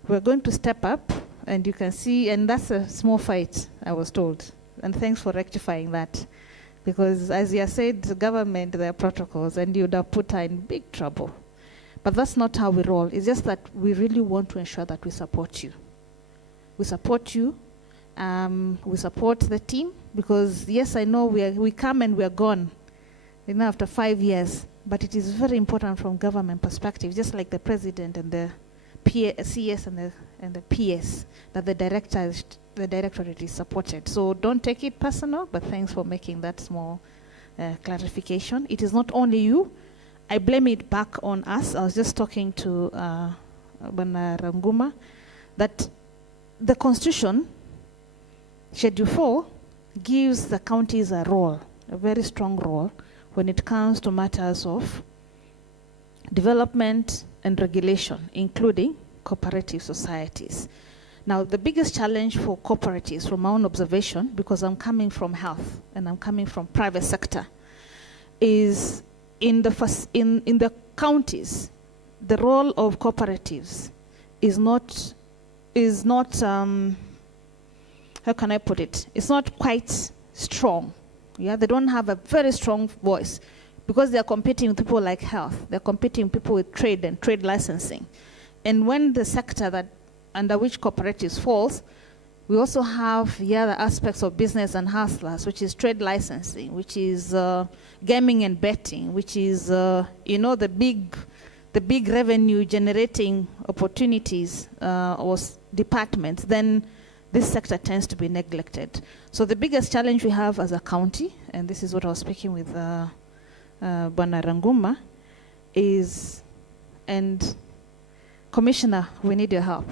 We're going to step up, and you can see, and that's a small fight, I was told, and thanks for rectifying that, because as you said, the government, there are protocols, and you would have put her in big trouble. But that's not how we roll. It's just that we really want to ensure that we support you. We support you. We support the team, because yes, I know we come and we are gone, after 5 years, but it is very important from government perspective, just like the president and the CS and the PS, that the directorate is supported. So don't take it personal, but thanks for making that small clarification. It is not only you. I blame it back on us. I was just talking to Bwana Ranguma that the Constitution, Schedule 4, gives the counties a role, a very strong role, when it comes to matters of development and regulation, including cooperative societies. Now, the biggest challenge for cooperatives, from my own observation, because I'm coming from health and I'm coming from private sector, is in the counties, the role of cooperatives is not how can I put it? It's not quite strong. Yeah, they don't have a very strong voice because they are competing with people like health. They're competing with people with trade and trade licensing. And when the sector that under which cooperatives falls, we also have the other aspects of business and hustlers, which is trade licensing, which is gaming and betting, which is the big revenue generating opportunities or departments. Then this sector tends to be neglected. So the biggest challenge we have as a county, and this is what I was speaking with Bwana Ranguma, is, and Commissioner, we need your help.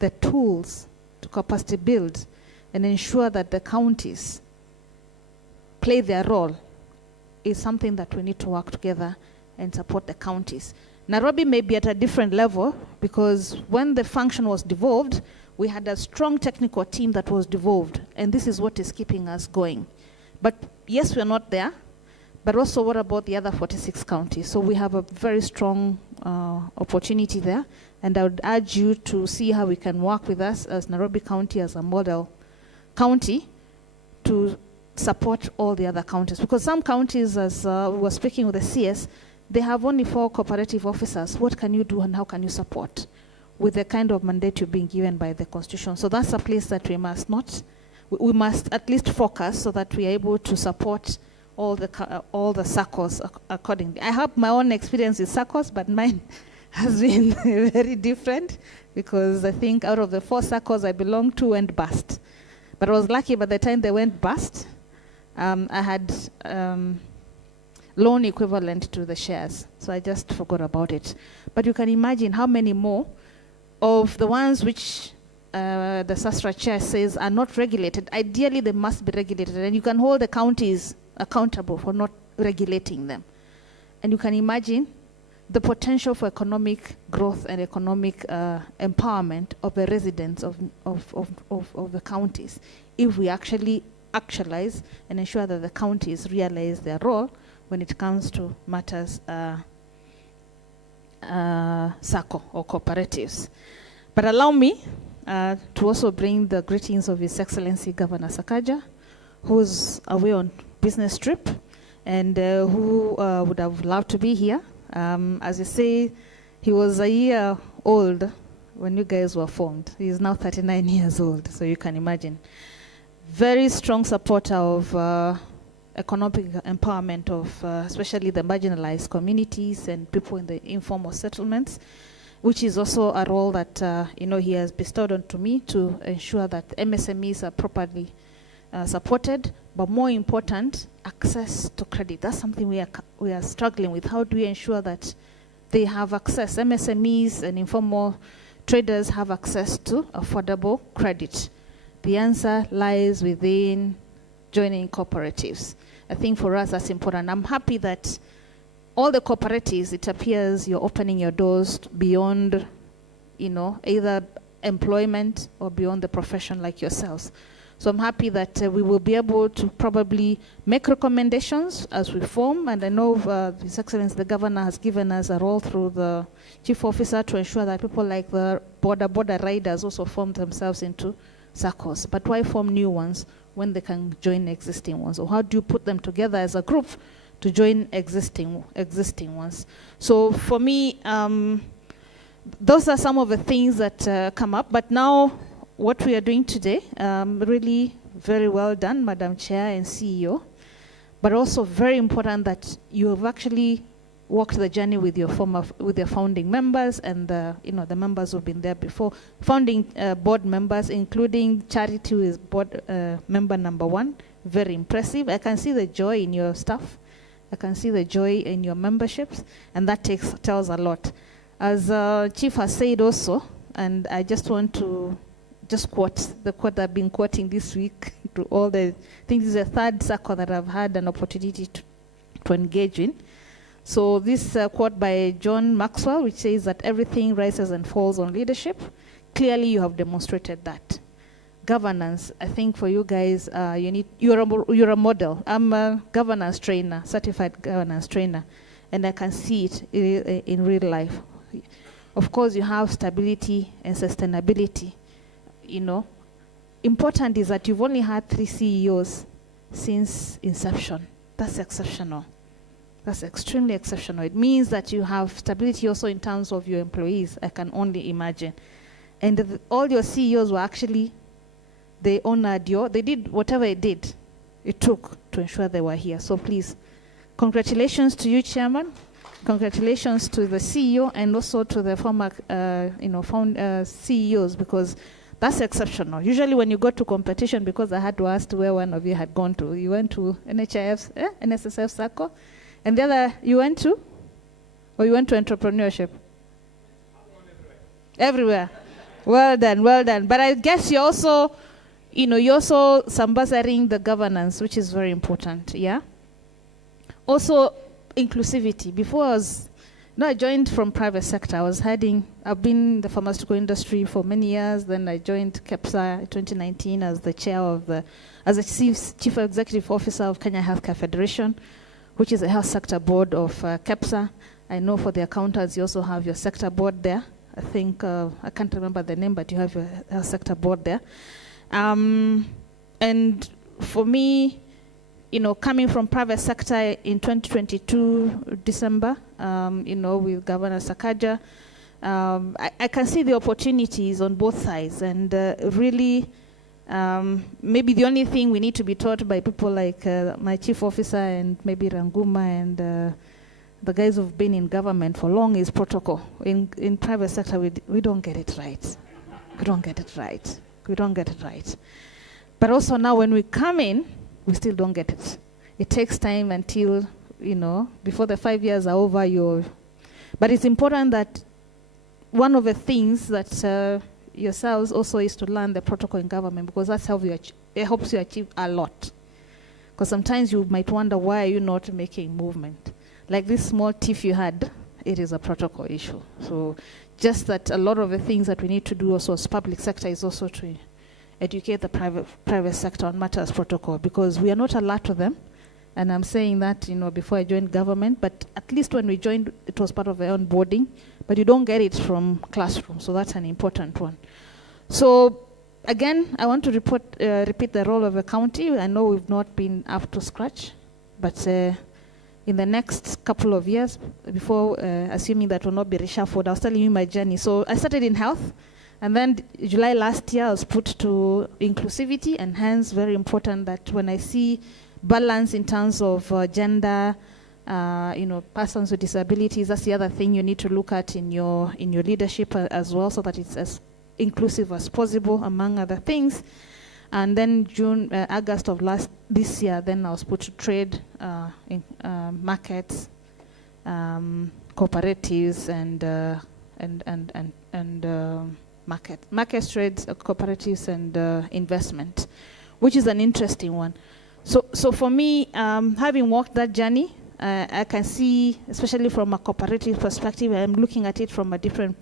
The tools to capacity build and ensure that the counties play their role is something that we need to work together and support the counties. Nairobi may be at a different level because when the function was devolved, we had a strong technical team that was devolved, and this is what is keeping us going. But yes, we're not there, but also what about the other 46 counties? So we have a very strong opportunity there, and I would urge you to see how we can work with us as Nairobi County as a model county to support all the other counties. Because some counties, as we were speaking with the CS, they have only 4 cooperative officers. What can you do and how can you support with the kind of mandate you're being given by the Constitution? So that's a place that we must not, we must at least focus so that we are able to support all the Saccos accordingly. I have my own experience with Saccos, but mine has been very different because I think out of the 4 Saccos I belong to went bust. But I was lucky by the time they went bust, I had loan equivalent to the shares. So I just forgot about it. But you can imagine how many more of the ones which the SASRA chair says are not regulated. Ideally, they must be regulated, and you can hold the counties accountable for not regulating them. And you can imagine the potential for economic growth and economic empowerment of the residents of the counties if we actually actualize and ensure that the counties realize their role when it comes to matters Sacco or cooperatives. But allow me to also bring the greetings of His Excellency Governor Sakaja, who's away on business trip and who would have loved to be here. As you say, he was a year old when you guys were formed. He is now 39 years old, so you can imagine. Very strong supporter of economic empowerment of especially the marginalized communities and people in the informal settlements, which is also a role that he has bestowed onto me to ensure that MSMEs are properly supported, but more important, access to credit. That's something we are struggling with. How do we ensure that they have access, MSMEs and informal traders have access to affordable credit? The answer lies within joining cooperatives. I think for us that's important. I'm happy that all the cooperatives, it appears you're opening your doors beyond, either employment or beyond the profession like yourselves. So I'm happy that we will be able to probably make recommendations as we form, and I know His Excellency the Governor has given us a role through the Chief Officer to ensure that people like the border riders also form themselves into SACCOs. But why form new ones when they can join existing ones? Or how do you put them together as a group to join existing ones? So for me, those are some of the things that come up. But now, what we are doing today, really very well done, Madam Chair and CEO, but also very important that you have actually walked the journey with your founding members and the members who've been there before, founding board members, including Charity, who is board member number 1. Very impressive. I can see the joy in your staff. I can see the joy in your memberships, and that tells a lot. As Chief has said also, and I just want to quote the quote I've been quoting this week to all the things. This is the third Sacco that I've had an opportunity to engage in. So this quote by John Maxwell, which says that everything rises and falls on leadership. Clearly you have demonstrated that. Governance, I think for you guys, you're a model. I'm a governance trainer, certified governance trainer, and I can see it in real life. Of course, you have stability and sustainability. Important is that you've only had 3 CEOs since inception. That's exceptional. That's extremely exceptional. It means that you have stability also in terms of your employees, I can only imagine. And all your CEOs were actually, they honored they did whatever it took to ensure they were here. So please, congratulations to you, Chairman. Congratulations to the CEO and also to the former CEOs, because that's exceptional. Usually when you go to competition, because I had to ask where one of you had gone to. You went to NSSF Sacco, and the other you went to? Or you went to entrepreneurship? Everywhere. Well done, well done. But I guess you're also sambazaring the governance, which is very important, yeah? Also, inclusivity. Before I joined from private sector. I've been in the pharmaceutical industry for many years. Then I joined KEPSA in 2019 as the chair as the chief executive officer of Kenya Healthcare Federation, which is a health sector board of KEPSA. I know for the accountants, you also have your sector board there. I think, I can't remember the name, but you have your health sector board there. And for me, coming from private sector in 2022, December, with Governor Sakaja, I can see the opportunities on both sides. And really, maybe the only thing we need to be taught by people like my chief officer and maybe Ranguma and the guys who've been in government for long is protocol. In private sector, we don't get it right. We don't get it right. We don't get it right. But also now when we come in, we still don't get it. It takes time until, before the 5 years are over, but it's important that one of the things that yourselves also is to learn the protocol in government, because that's how it helps you achieve a lot. Because sometimes you might wonder, why are you not making movement? Like this small tiff you had, it is a protocol issue. So just that a lot of the things that we need to do also as public sector is also to educate the private sector on matters protocol, because we are not alert to them. And I'm saying that, before I joined government, but at least when we joined, it was part of our onboarding, but you don't get it from classroom, so that's an important one. So again, I want to repeat the role of a county. I know we've not been up to scratch, but in the next couple of years, before assuming that will not be reshuffled, I was telling you my journey. So I started in health, and then July last year I was put to inclusivity, and hence very important that when I see balance in terms of gender, persons with disabilities, that's the other thing you need to look at in your leadership as well, so that it's as inclusive as possible, among other things. And then August of this year, then I was put to trade, markets, cooperatives, and markets, trades, cooperatives, and investment, which is an interesting one. So for me, having walked that journey, I can see, especially from a cooperative perspective, I'm looking at it from a different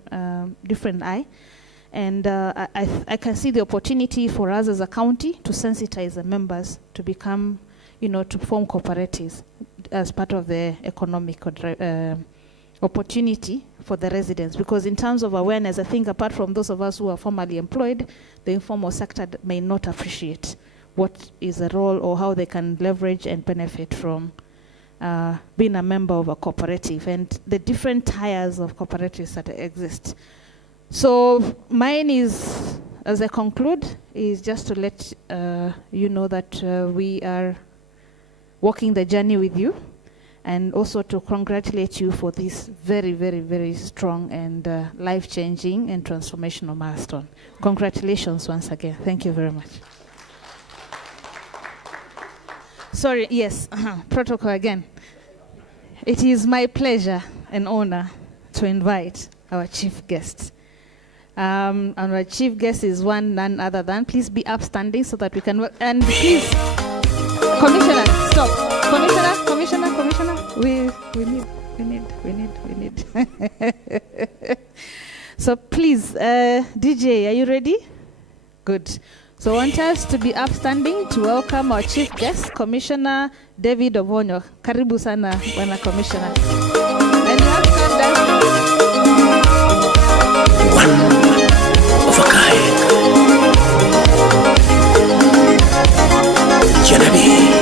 eye. And I can see the opportunity for us as a county to sensitize the members to become, to form cooperatives as part of the economic opportunity for the residents. Because in terms of awareness, I think apart from those of us who are formally employed, the informal sector may not appreciate what is the role or how they can leverage and benefit from being a member of a cooperative and the different tiers of cooperatives that exist. So mine is, as I conclude, is just to let you know that we are walking the journey with you, and also to congratulate you for this very, very, very strong and life-changing and transformational milestone. Congratulations once again. Thank you very much. Sorry, yes, protocol again. It is my pleasure and honor to invite our chief guest. And our chief guest is none other than, please be upstanding so that we can work. And please, Commissioner, stop. Commissioner, we need. So please, DJ, are you ready? Good. So I want us to be upstanding to welcome our chief guest, Commissioner David Obonyo. Karibu sana, Bwana Commissioner. And you have to come down. One of a kind. Genevieve.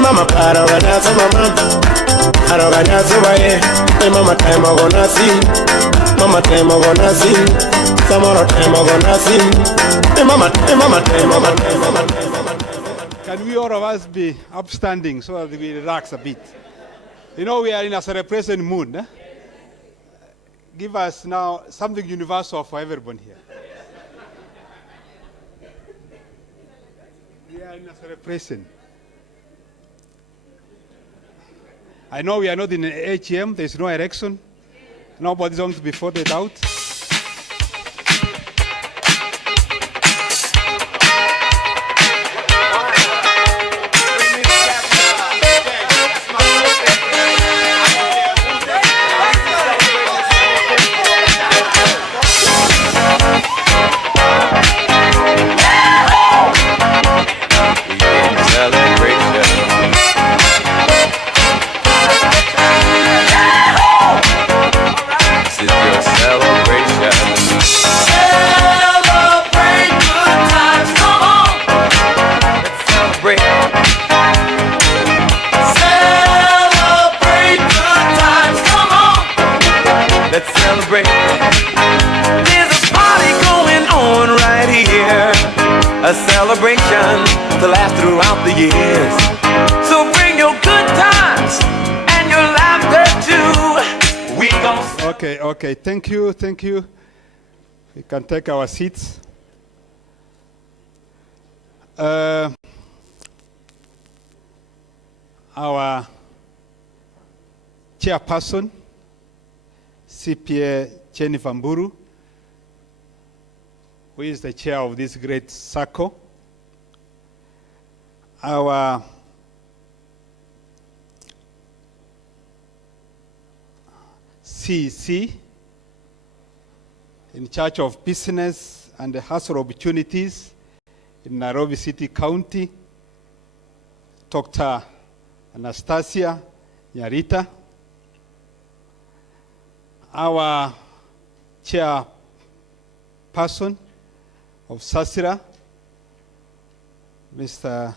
Mama para ganazo mama aroganazo bae mama time gonna see mama time gonna see tomorrow time gonna see mama time. Can we all of us be upstanding so that we relax a bit? We are in a celebration mood. Eh? Give us now something universal for everyone here. We are in a celebration. I know we are not in an AGM, there's no election. Nobody's going to be voted out. A celebration to last throughout the years. So bring your good times and your laughter too. We gon' Okay, thank you. We can take our seats. Our chairperson, CPA Jennifer Mburu, who is the chair of this great Sacco. Our CEC, in charge of business and hustle opportunities in Nairobi City County, Dr. Anastasia Yarita. Our chairperson of SASRA, Mr.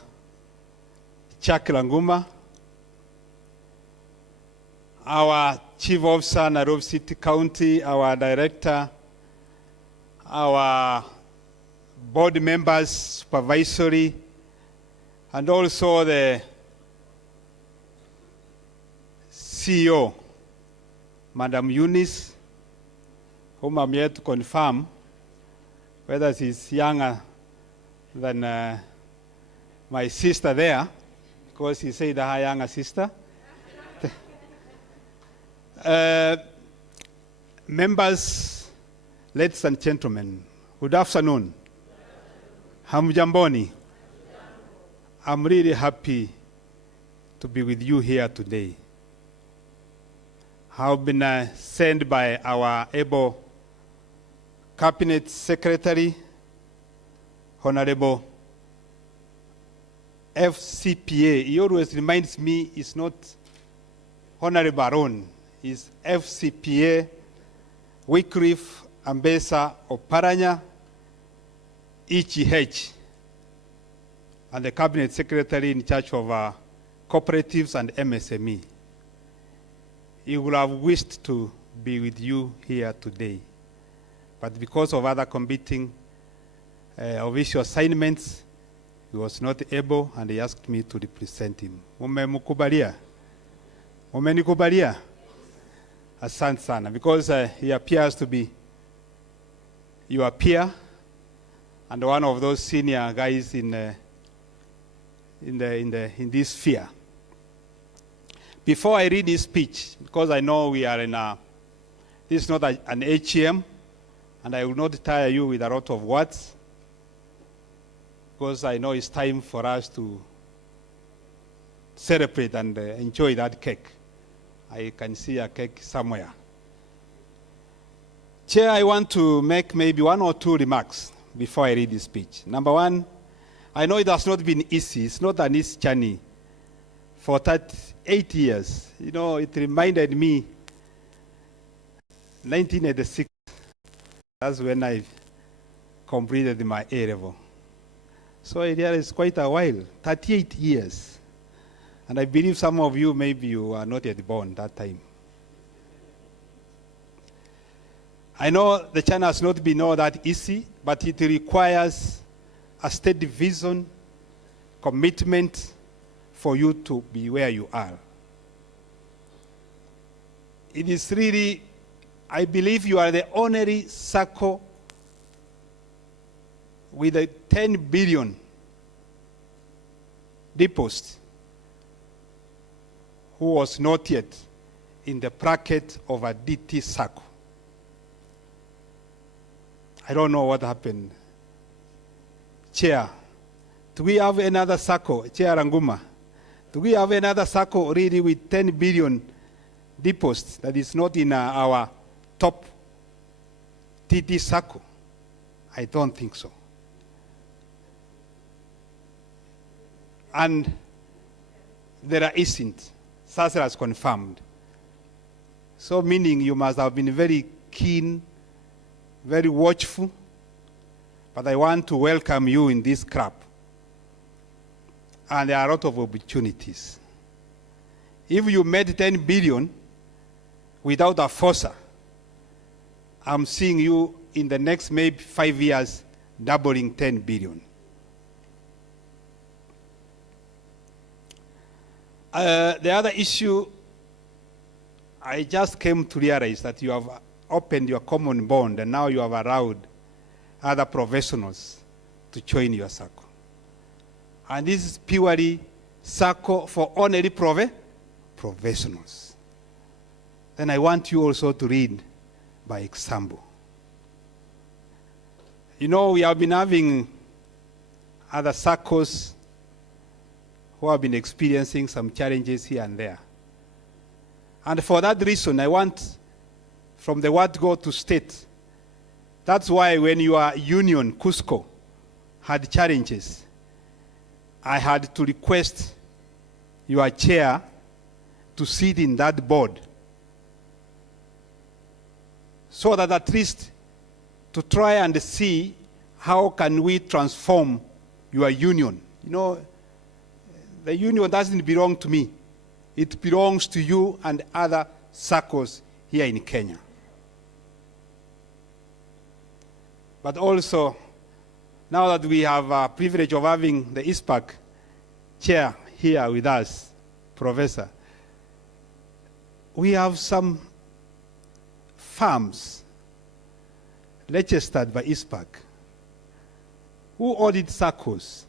Chuck Languma. Our chief officer, Nairobi City County, our director, our board members, supervisory, and also the CEO, Madam Eunice, whom I'm yet to confirm whether she's younger than my sister there, because he said her younger sister. Members, ladies and gentlemen, good afternoon. Hamjamboni. I'm really happy to be with you here today. I've been sent by our able Cabinet Secretary, Honorable FCPA. He always reminds me it's not Honorable Baron, it's FCPA Wycliffe Ambesa Oparanya, EGH, and the Cabinet Secretary in charge of cooperatives and MSME. He would have wished to be with you here today, but because of other competing official assignments, he was not able, and he asked me to represent him. Mumemukubalia? Mumenikubalia? Asante sana, because he appears to be your peer and one of those senior guys in this sphere. Before I read this speech, because I know we are in this is not an AGM, and I will not tire you with a lot of words, because I know it's time for us to celebrate and enjoy that cake. I can see a cake somewhere. Chair, I want to make maybe one or two remarks before I read this speech. Number one, I know it has not been easy. It's not an easy journey for 8 years. You know, it reminded me 1986. That's when I completed my A level. So it is quite a while, 38 years. And I believe some of you, maybe you were not yet born that time. I know the journey has not been all that easy, but it requires a steady vision, commitment for you to be where you are. It is really, I believe you are the only Sacco with a 10 billion deposit who was not yet in the bracket of a DT Sacco. I don't know what happened. Chair, do we have another Sacco? Chair Ranguma, do we have another Sacco really with 10 billion deposits that is not in our top DT Sacco? I don't think so. And there isn't. SASRA has confirmed. So meaning you must have been very keen, very watchful, but I want to welcome you in this club. And there are a lot of opportunities. If you made 10 billion without a Fosa, I'm seeing you in the next maybe 5 years doubling 10 billion. The other issue, I just came to realize that you have opened your common bond and now you have allowed other professionals to join your Sacco. And this is purely Sacco for only professionals. then I want you also to read by example. You know, we have been having other Saccos who have been experiencing some challenges here and there. And for that reason, I want from the word go to state. That's why when your union, Cusco, had challenges, I had to request your chair to sit in that board so that at least to try and see how can we transform your union. You know, the union doesn't belong to me. It belongs to you and other Saccos here in Kenya. But also, now that we have a privilege of having the ISPAC chair here with us, Professor, we have some firms registered by ISPAC who audit Saccos.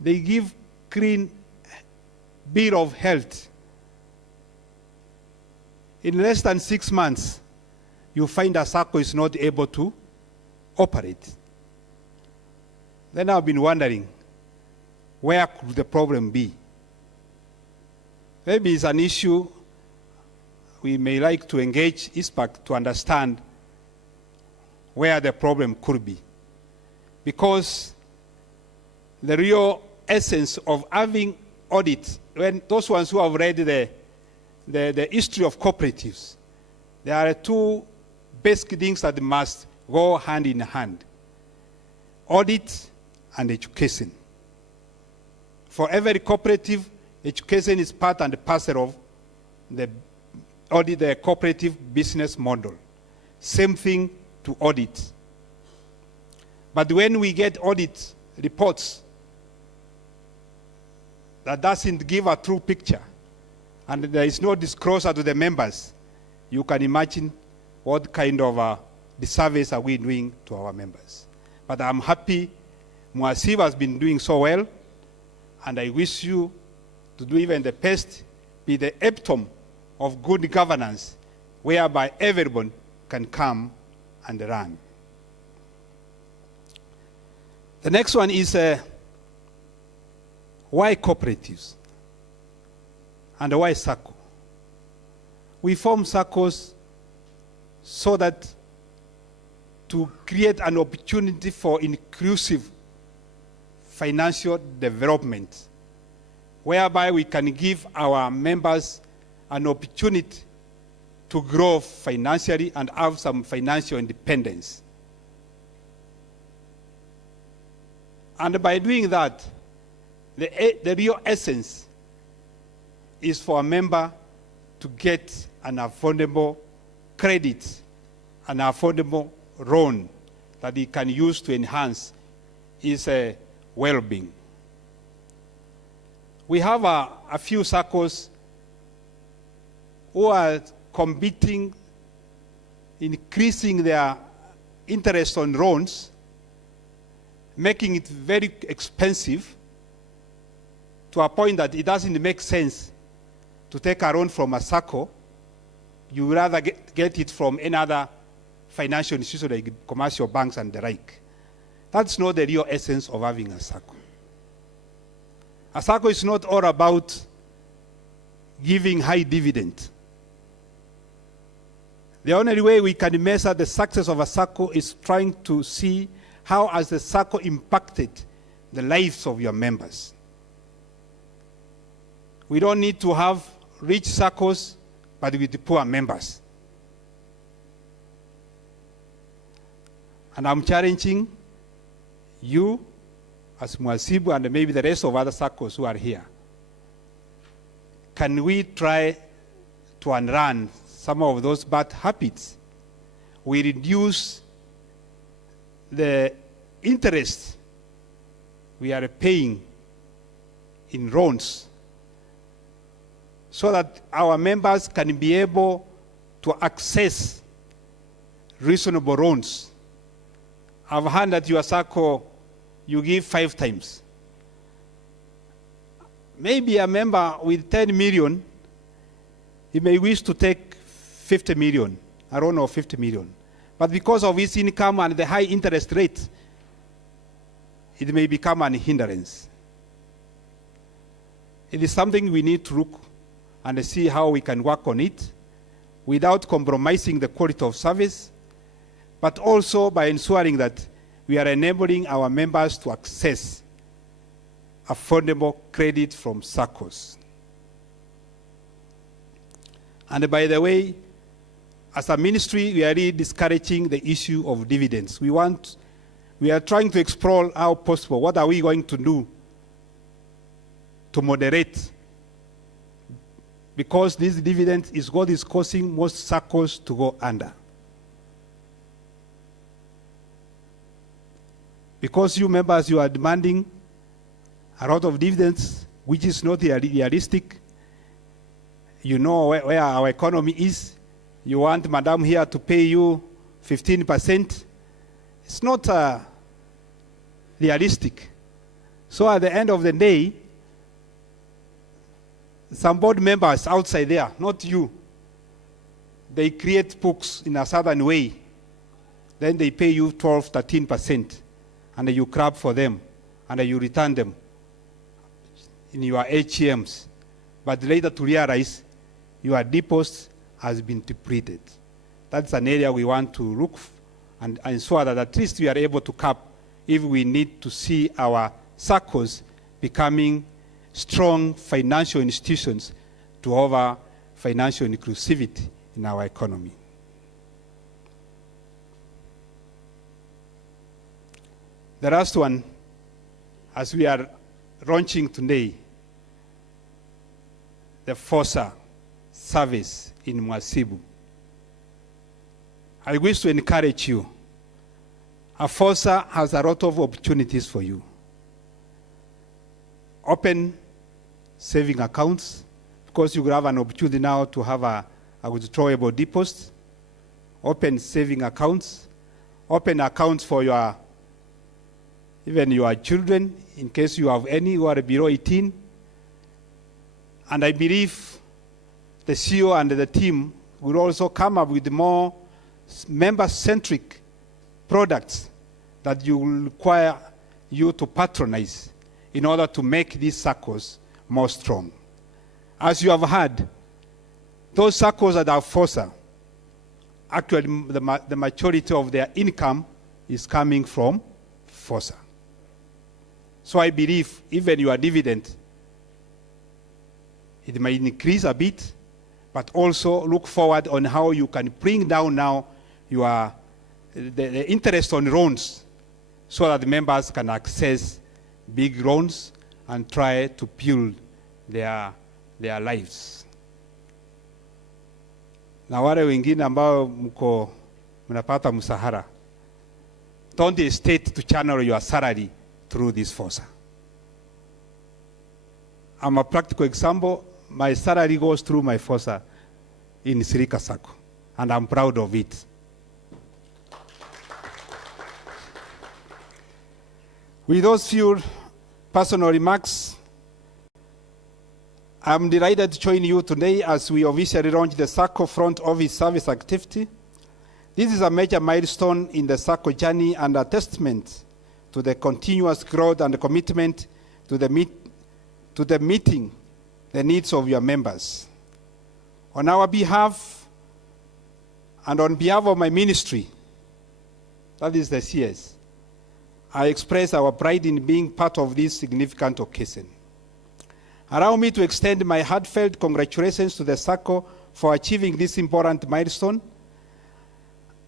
They give clean bill of health. In less than 6 months, you find a Sacco is not able to operate. Then I've been wondering, where could the problem be? Maybe it's an issue we may like to engage ISPAC to understand where the problem could be. Because the real essence of having audit, when those ones who have read the history of cooperatives, there are two basic things that must go hand in hand: audit and education. For every cooperative, education is part and parcel of the audit, the cooperative business model. Same thing to audit. But when we get audit reports that doesn't give a true picture, and there is no disclosure to the members, you can imagine what kind of disservice are we doing to our members. But I'm happy Mhasibu has been doing so well, and I wish you to do even the best, be the epitome of good governance, whereby everyone can come and run. The next one is why cooperatives and why Sacco? We form Saccos so that to create an opportunity for inclusive financial development, whereby we can give our members an opportunity to grow financially and have some financial independence. And by doing that, the real essence is for a member to get an affordable credit, an affordable loan that he can use to enhance his well-being. We have a few Saccos who are competing, increasing their interest on loans, making it very expensive to a point that it doesn't make sense to take a loan from a Sacco. You would rather get it from any other financial institution like commercial banks and the like. That's not the real essence of having a Sacco. A Sacco is not all about giving high dividend. The only way we can measure the success of a Sacco is trying to see how has the Sacco impacted the lives of your members. We don't need to have rich Saccos, but with the poor members. And I'm challenging you as Mhasibu and maybe the rest of other Saccos who are here. Can we try to unrun some of those bad habits? We reduce the interest we are paying in loans so that our members can be able to access reasonable loans. I've heard that your Sacco, you give 5 times. Maybe a member with 10 million, he may wish to take 50 million, a loan of 50 million. But because of his income and the high interest rate, it may become an hindrance. It is something we need to look and see how we can work on it without compromising the quality of service, but also by ensuring that we are enabling our members to access affordable credit from Saccos. And by the way, as a ministry, we are really discouraging the issue of dividends. We are trying to explore how possible, what are we going to do to moderate, because this dividend is what is causing most Saccos to go under. Because you members, you are demanding a lot of dividends, which is not realistic. You know where our economy is. You want Madam here to pay you 15%. It's not realistic. So at the end of the day, some board members outside there, not you, they create books in a certain way. Then they pay you 12, 13%, and you crab for them, and you return them in your ATMs. But later to realize your deposit has been depleted. That's an area we want to look and ensure that at least we are able to cap if we need to see our Saccos becoming strong financial institutions to offer financial inclusivity in our economy. The last one, as we are launching today, the Fosa service in Mhasibu. I wish to encourage you. A Fosa has a lot of opportunities for you. Open saving accounts, because you will have an opportunity now to have a withdrawable deposit. Open saving accounts. Open accounts for even your children, in case you have any who are below 18. And I believe the CEO and the team will also come up with more member-centric products that you will require you to patronize in order to make these Saccos more strong. As you have heard, those Saccos that are Fosa, actually the majority of their income is coming from Fosa. So I believe even your dividend, it might increase a bit, but also look forward on how you can bring down now the interest on loans so that the members can access big loans and try to build their lives. Na wale wengine ambao mnapata msahara, don't hesitate to channel your salary through this Fosa. I'm a practical example. My salary goes through my Fosa in Sirika Sacco, and I'm proud of it. With those few personal remarks, I'm delighted to join you today as we officially launch the Sacco Front Office Service activity. This is a major milestone in the Sacco journey and a testament to the continuous growth and commitment to meeting the needs of your members. On our behalf and on behalf of my ministry, that is the CS, I express our pride in being part of this significant occasion. Allow me to extend my heartfelt congratulations to the Sacco for achieving this important milestone.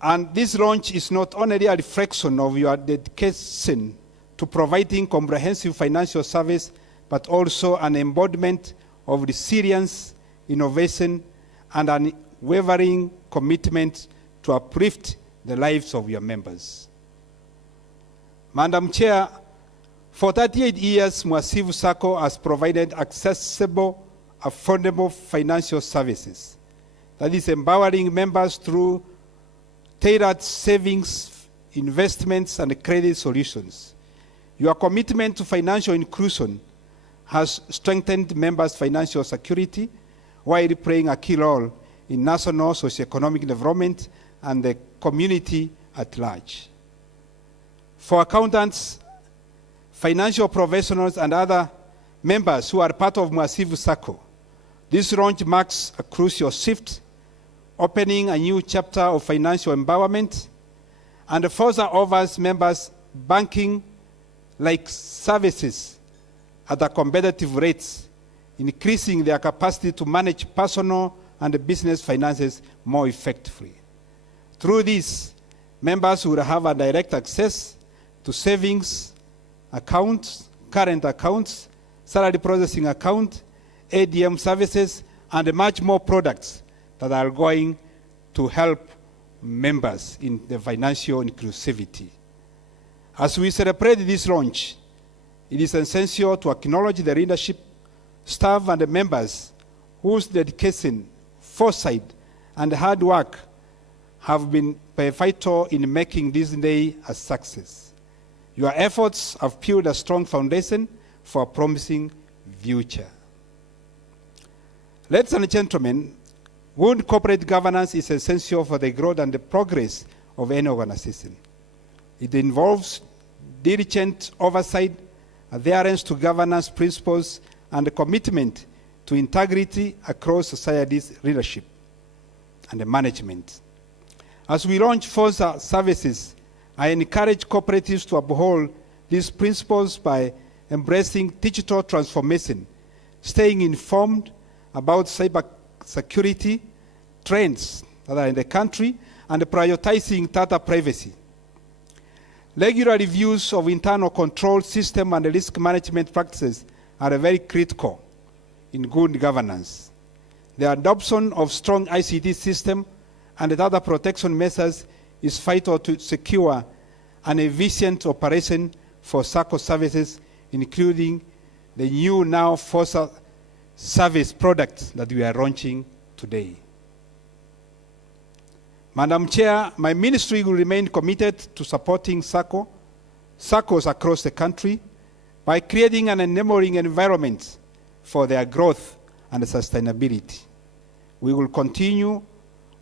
And this launch is not only a reflection of your dedication to providing comprehensive financial service, but also an embodiment of resilience, innovation, and an unwavering commitment to uplift the lives of your members. Madam Chair, for 38 years, Mhasibu Sacco has provided accessible, affordable financial services that is empowering members through tailored savings, investments, and credit solutions. Your commitment to financial inclusion has strengthened members' financial security while playing a key role in national socioeconomic development and the community at large. For accountants, financial professionals, and other members who are part of Mhasibu Sacco, this launch marks a crucial shift, opening a new chapter of financial empowerment, and Fosa offers members banking-like services at a competitive rates, increasing their capacity to manage personal and business finances more effectively. Through this, members will have a direct access to savings accounts, current accounts, salary processing account, ADM services, and much more products that are going to help members in the financial inclusivity. As we celebrate this launch, it is essential to acknowledge the leadership, staff, and the members whose dedication, foresight, and hard work have been vital in making this day a success. Your efforts have built a strong foundation for a promising future. Ladies and gentlemen, good corporate governance is essential for the growth and the progress of any organization. It involves diligent oversight, adherence to governance principles, and a commitment to integrity across society's leadership and management. As we launch Fosa services, I encourage cooperatives to uphold these principles by embracing digital transformation, staying informed about cyber security trends that are in the country, and prioritizing data privacy. Regular reviews of internal control system and risk management practices are very critical in good governance. The adoption of strong ICT system and data protection measures is vital to secure an efficient operation for Sacco services, including the new now Fosa service product that we are launching today. Madam Chair, my ministry will remain committed to supporting Saccos across the country by creating an enabling environment for their growth and sustainability. We will continue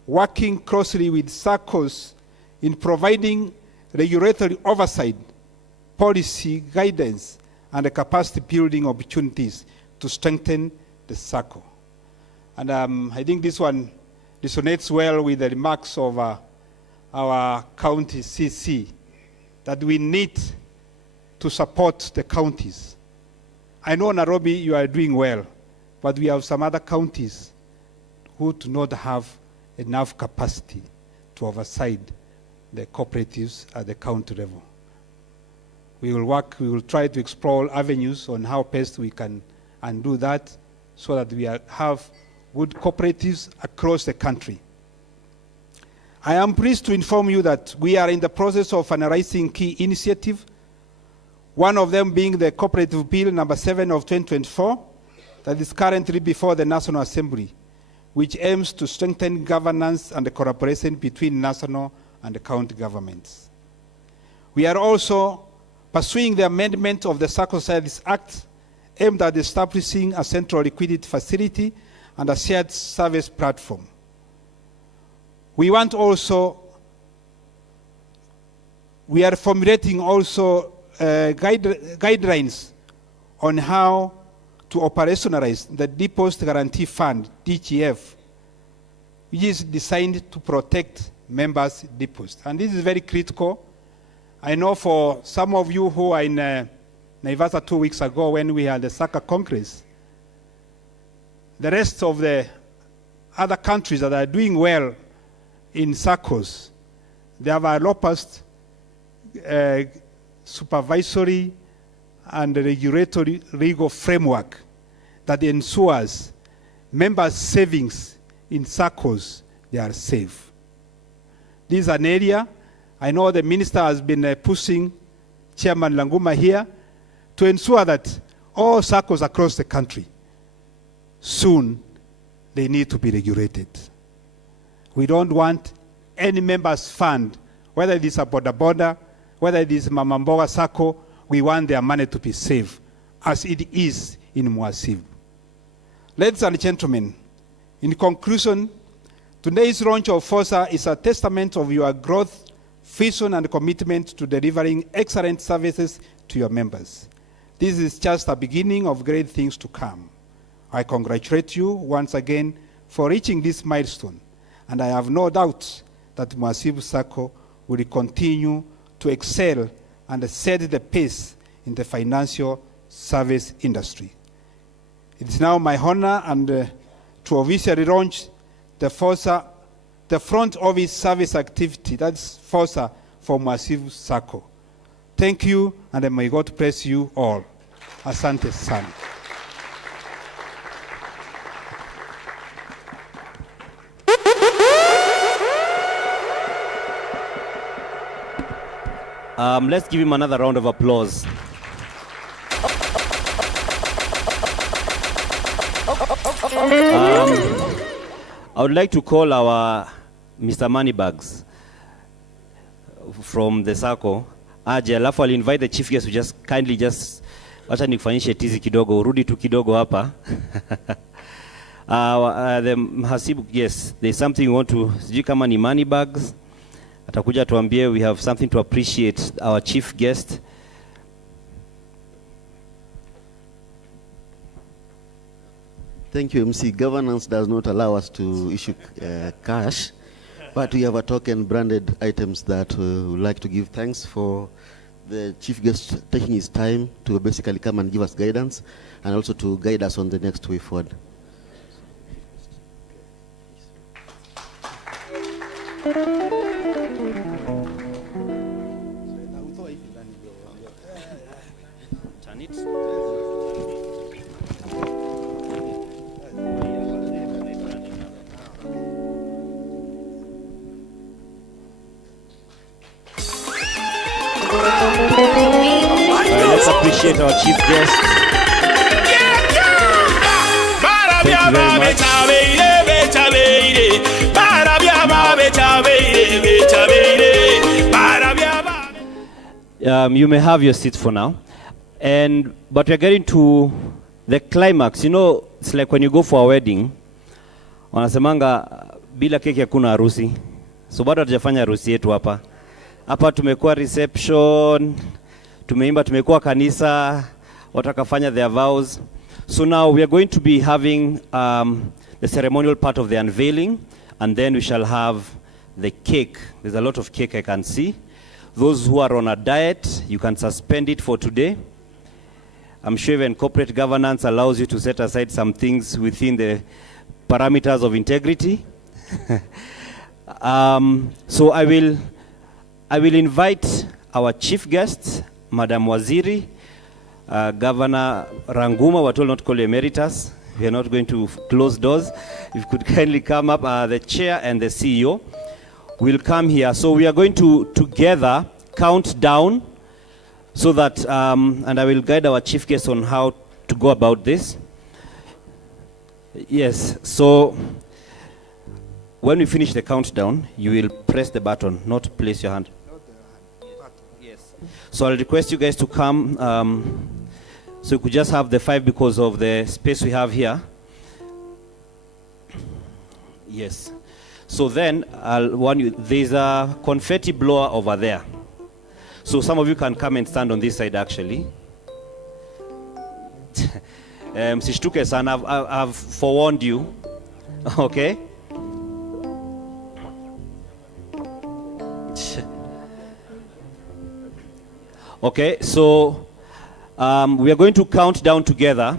working closely with Saccos in providing regulatory oversight, policy guidance, and capacity building opportunities to strengthen the Sacco. And I think this one resonates well with the remarks of our county CC, that we need to support the counties. I know Nairobi, you are doing well, but we have some other counties who do not have enough capacity to oversight the cooperatives at the county level. We will try to explore avenues on how best we can undo that so that we have good cooperatives across the country. I am pleased to inform you that we are in the process of finalizing key initiatives, one of them being the Cooperative Bill number 7 of 2024 that is currently before the National Assembly, which aims to strengthen governance and the cooperation between national and the county governments. We are also pursuing the amendment of the Sacco Societies Act aimed at establishing a central liquidity facility and a shared service platform. We are formulating also guidelines on how to operationalize the Deposit Guarantee Fund, DGF, which is designed to protect members' deposits. And this is very critical. I know for some of you who are in Naivasha 2 weeks ago when we had the Sacco Congress, the rest of the other countries that are doing well in Saccos, they have a robust supervisory and regulatory legal framework that ensures members' savings in Saccos, they are safe. This is an area I know the minister has been pushing Chairman Languma here to ensure that all Saccos across the country, soon they need to be regulated. We don't want any member's fund, whether it is a border, whether it is Mamamboga Sacco, we want their money to be safe, as it is in Mhasibu. Ladies and gentlemen, in conclusion, Today's launch of Fosa is a testament of your growth, vision, and commitment to delivering excellent services to your members. This is just a beginning of great things to come. I congratulate you once again for reaching this milestone, and I have no doubt that Mhasibu Sacco will continue to excel and set the pace in the financial service industry. It is now my honor to officially launch the Fosa, the front office service activity, that's Fosa for Mhasibu Sacco. Thank you, and may God bless you all. Asante sana. Let's give him another round of applause. I would like to call our Mr. Moneybags from the Sacco. Aje, alafu I'll invite the chief guest to just kindly wacha nikufanyishe tizi kidogo, urudi tu kidogo hapa. The Mhasibu, yes, there's something we want to, sijui kama ni Moneybags. Atakuja tuambie, we have something to appreciate our chief guest. Thank you, MC. Governance does not allow us to issue cash, but we have a token branded items that we would like to give thanks for the chief guest taking his time to basically come and give us guidance and also to guide us on the next way forward. Let's appreciate our chief guest. Thank you very much. You may have your seats for now. But we're getting to the climax. You know, it's like when you go for a wedding, wanasemanga bila keki hakuna harusi. So bado hatujafanya harusi yetu hapa. Hapa tumekuwa reception, tumeimba, tumekuwa kanisa, watakafanya their vows. So now we are going to be having the ceremonial part of the unveiling, and then we shall have the cake. There's a lot of cake I can see. Those who are on a diet, you can suspend it for today. I'm sure even corporate governance allows you to set aside some things within the parameters of integrity. So I will invite our chief guest, Madam Waziri, Governor Ranguma, what will not call emeritus. We are not going to close doors. If you could kindly come up, the chair and the CEO will come here. So we are going to together count down so that, and I will guide our chief guest on how to go about this. Yes, so when we finish the countdown, you will press the button, not place your hand. Yes. So I'll request you guys to come. So you could just have the 5 because of the space we have here. Yes. So then I'll warn you, there's a confetti blower over there. So some of you can come and stand on this side actually. Msishtuke sana, I've forewarned you. Okay? Okay, so we are going to count down together.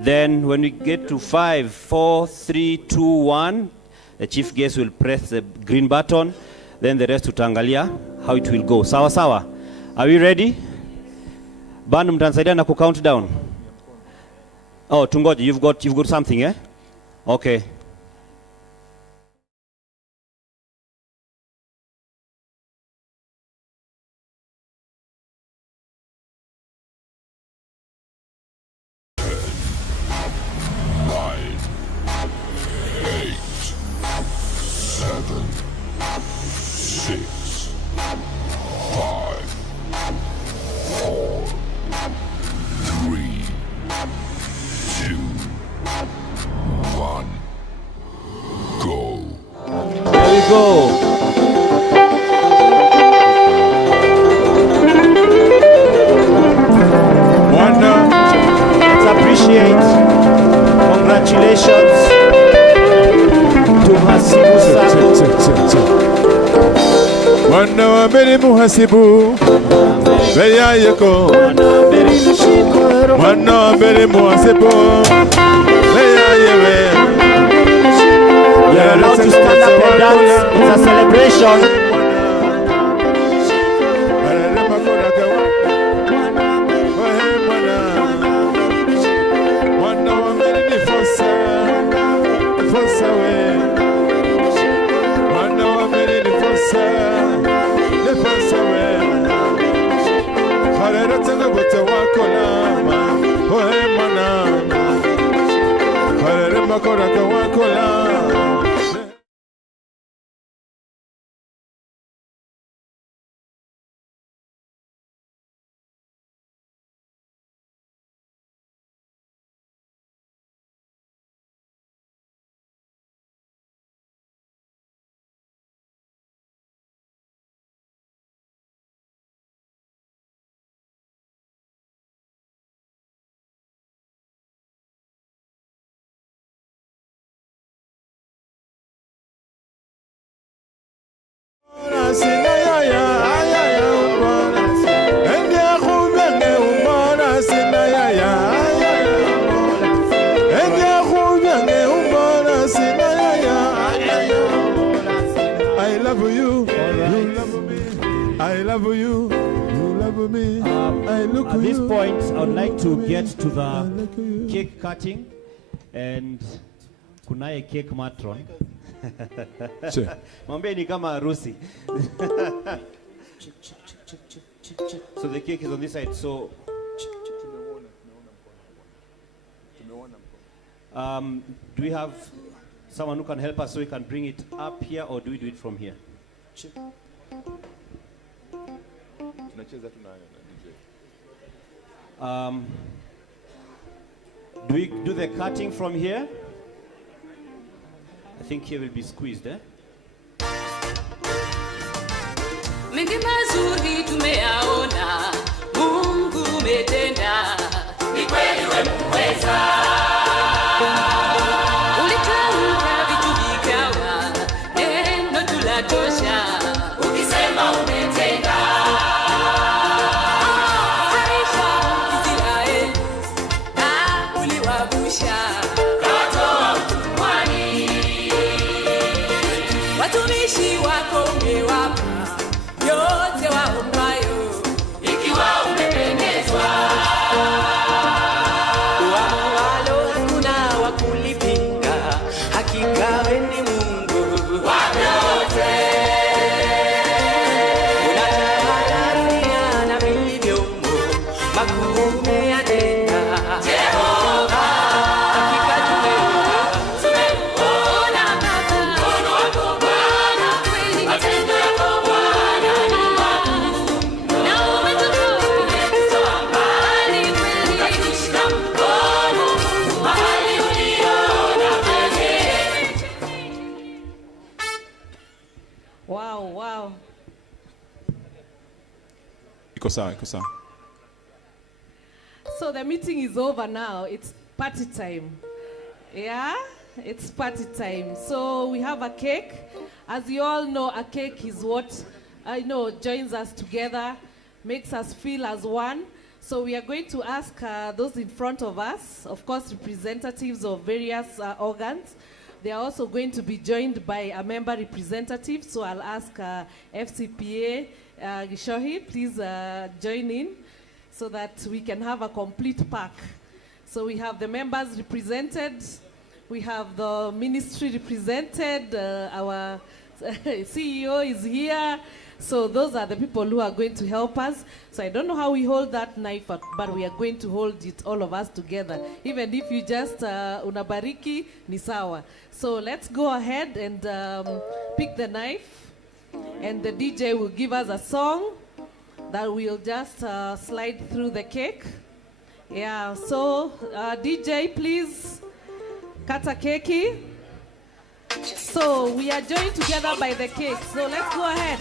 Then when we get to 5, 4, 3, 2, 1, the chief guest will press the green button. Then the rest tutangalia how it will go. Sawa sawa. Are we ready? Band mtansaidia na ku count down. Oh, tungoje, you've got something, eh? Okay. go. Let's appreciate. Congratulations to Mhasibu Sacco. Mwana wa mbere Mhasibu beya yeko. Mwana wa mbere Mhasibu beya yewe. We are allowed to stand up and dance. It's a celebration. At this point, I would like to get to the cake cutting, and kunaye cake matron. Mambe ni kama harusi. So the cake is on this side. So do we have someone who can help us so we can bring it up here, or do we do it from here? Do we do the cutting from here? I think here will be squeezed, eh? Mengi mazuri tumeyaona, Mungu umetenda, ni kweli wewe muweza. Ulitamka vitu vikawa, neno tulatosha, ukisema umetenda. Watumishi wako umewapa yote waombayo, ikiwa umependezwa. Uamualo hakuna wa kulipinga, hakika wewe ni Mungu wa vyote. Unatawala dunia na vilivyomo, makuu umeyatenda. Jehova, hakika tumeona mkono wako Bwana, matendo yako Bwana ni makuu. Na umetutoa mbali kweli, ukatushika mkono mahali uliona pekee. Wow, wow. Iko sawa, iko sawa. So the meeting is over now. It's party time. Yeah, it's party time. So we have a cake. As you all know, a cake is what joins us together, makes us feel as one. So we are going to ask those in front of us, of course, representatives of various organs. They are also going to be joined by a member representative. So I'll ask FCPA Gishohi, please join in so that we can have a complete pack. So we have the members represented, we have the ministry represented, our CEO is here. So those are the people who are going to help us. So I don't know how we hold that knife, but we are going to hold it, all of us together. Even if you just unabariki, ni sawa. So let's go ahead and pick the knife. And the DJ will give us a song that will just slide through the cake. Yeah, so DJ, please, kata keki. So we are joined together by the cake. So let's go ahead.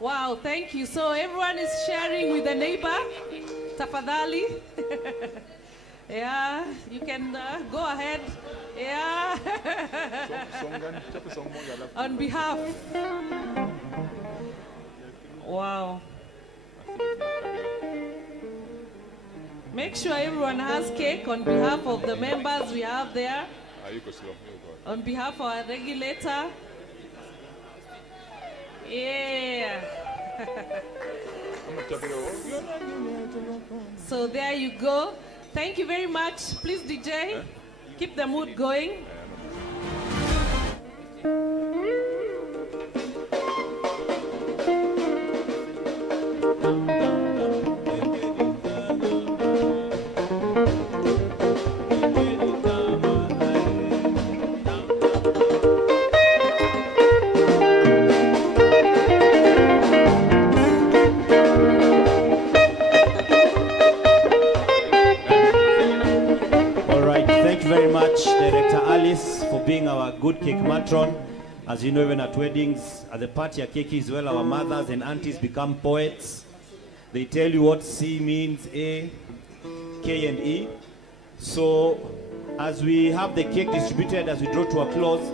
Wow, thank you. So everyone is sharing with the neighbor. Tafadhali. Yeah, you can go ahead. Yeah. On behalf. Wow. Make sure everyone has cake on behalf of the members we have there. On behalf of our regulator. Yeah. So there you go. Thank you very much. Please, DJ, keep the mood going. For being our good cake matron. As you know, even at weddings, at the party at cake is well, our mothers and aunties become poets. They tell you what C means, A, K, and E. So as we have the cake distributed, as we draw to a close,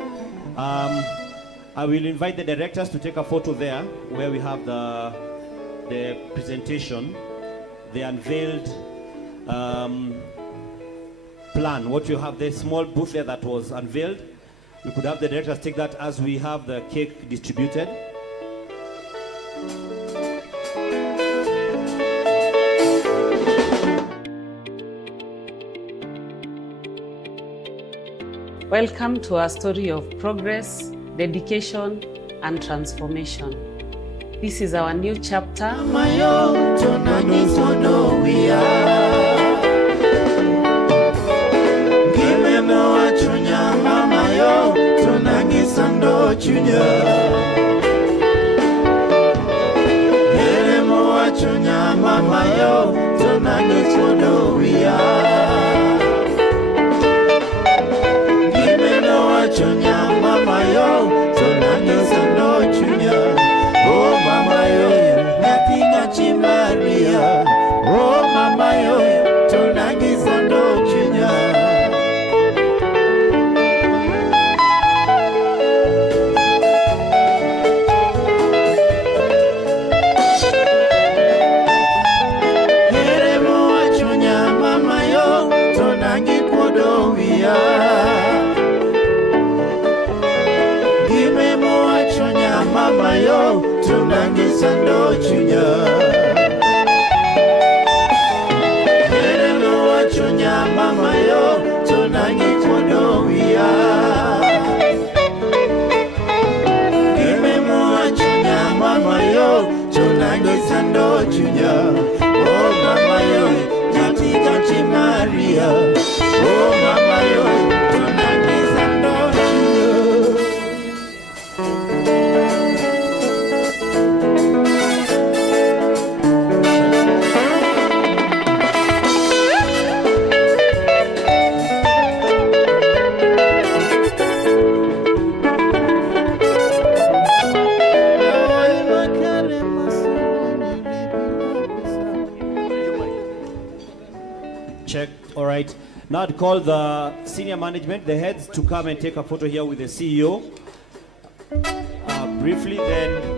I will invite the directors to take a photo there where we have the presentation, the unveiled plan, what you have, the small booth there that was unveiled. We could have the directors take that as we have the cake distributed. Welcome to our story of progress, dedication, and transformation. This is our new chapter. chunya Neno chunya mama yo Tonangi kodowia Gimemo chunya mama yo Tonangi sando chunya Oh mama yo Jati jati Maria Oh mama yo Tonangi sando chunya Check. All right. Now I'd call the senior management, the heads, to come and take a photo here with the CEO. Briefly, then.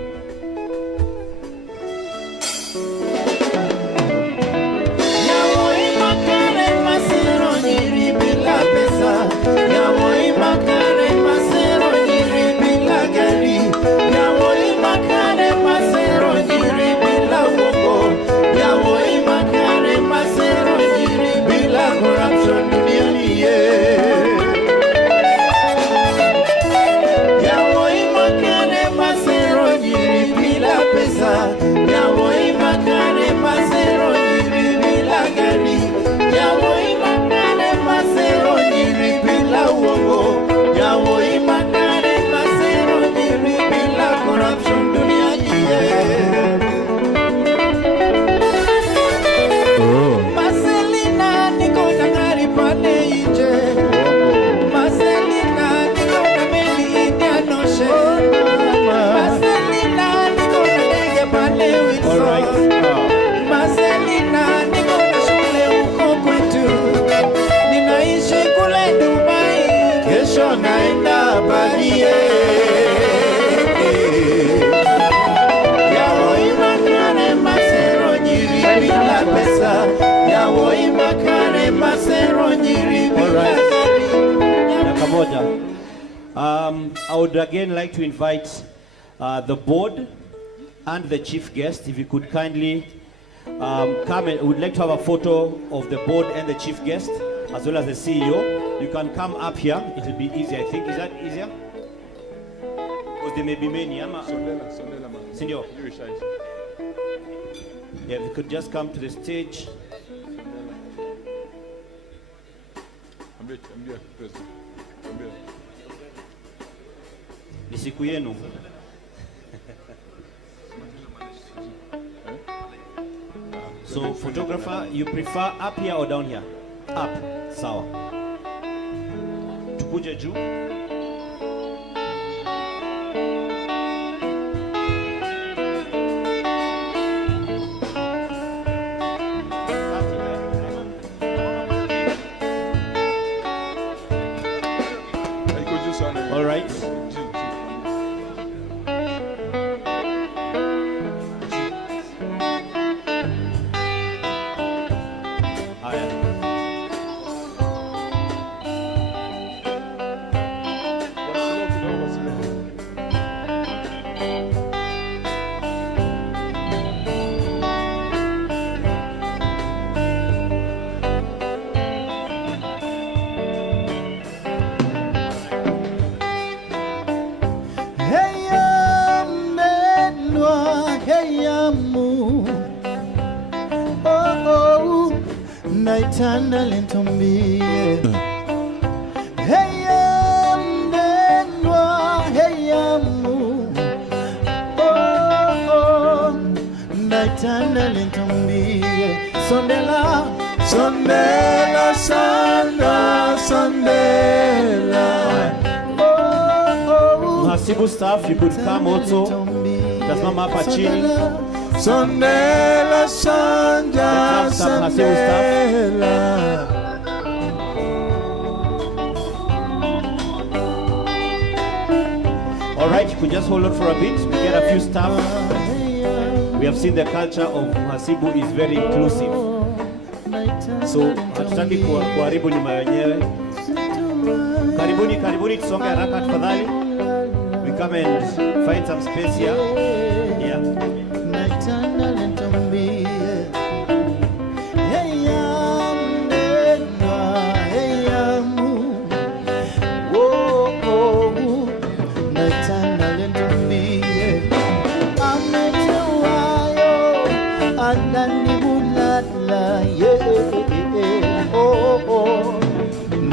I would again like to invite the board and the chief guest, if you could kindly come and would like to have a photo of the board and the chief guest, as well as the CEO. You can come up here, it will be easier, I think. Is that easier? Because there may be many. Senor. Yeah, if you could just come to the stage. Ni siku yenu. So photographer, you prefer up here or down here? Up. Sawa. Tukuje juu. All right. Naitanda lentombie Hey mdenwa Hey mu Oh Naitanda lentombie Sondela Sondela Sanda Sondela Mhasibu staff, you could come also. Tasimama hapa chini. Sondela Sanja Sondela. All right, you could just hold on for a bit. We get a few staff. We have seen the culture of Mhasibu is very inclusive. So, hatutaki kuharibu nyuma wenyewe. Karibuni tusonge haraka tafadhali. We come and find some space here. Yeah.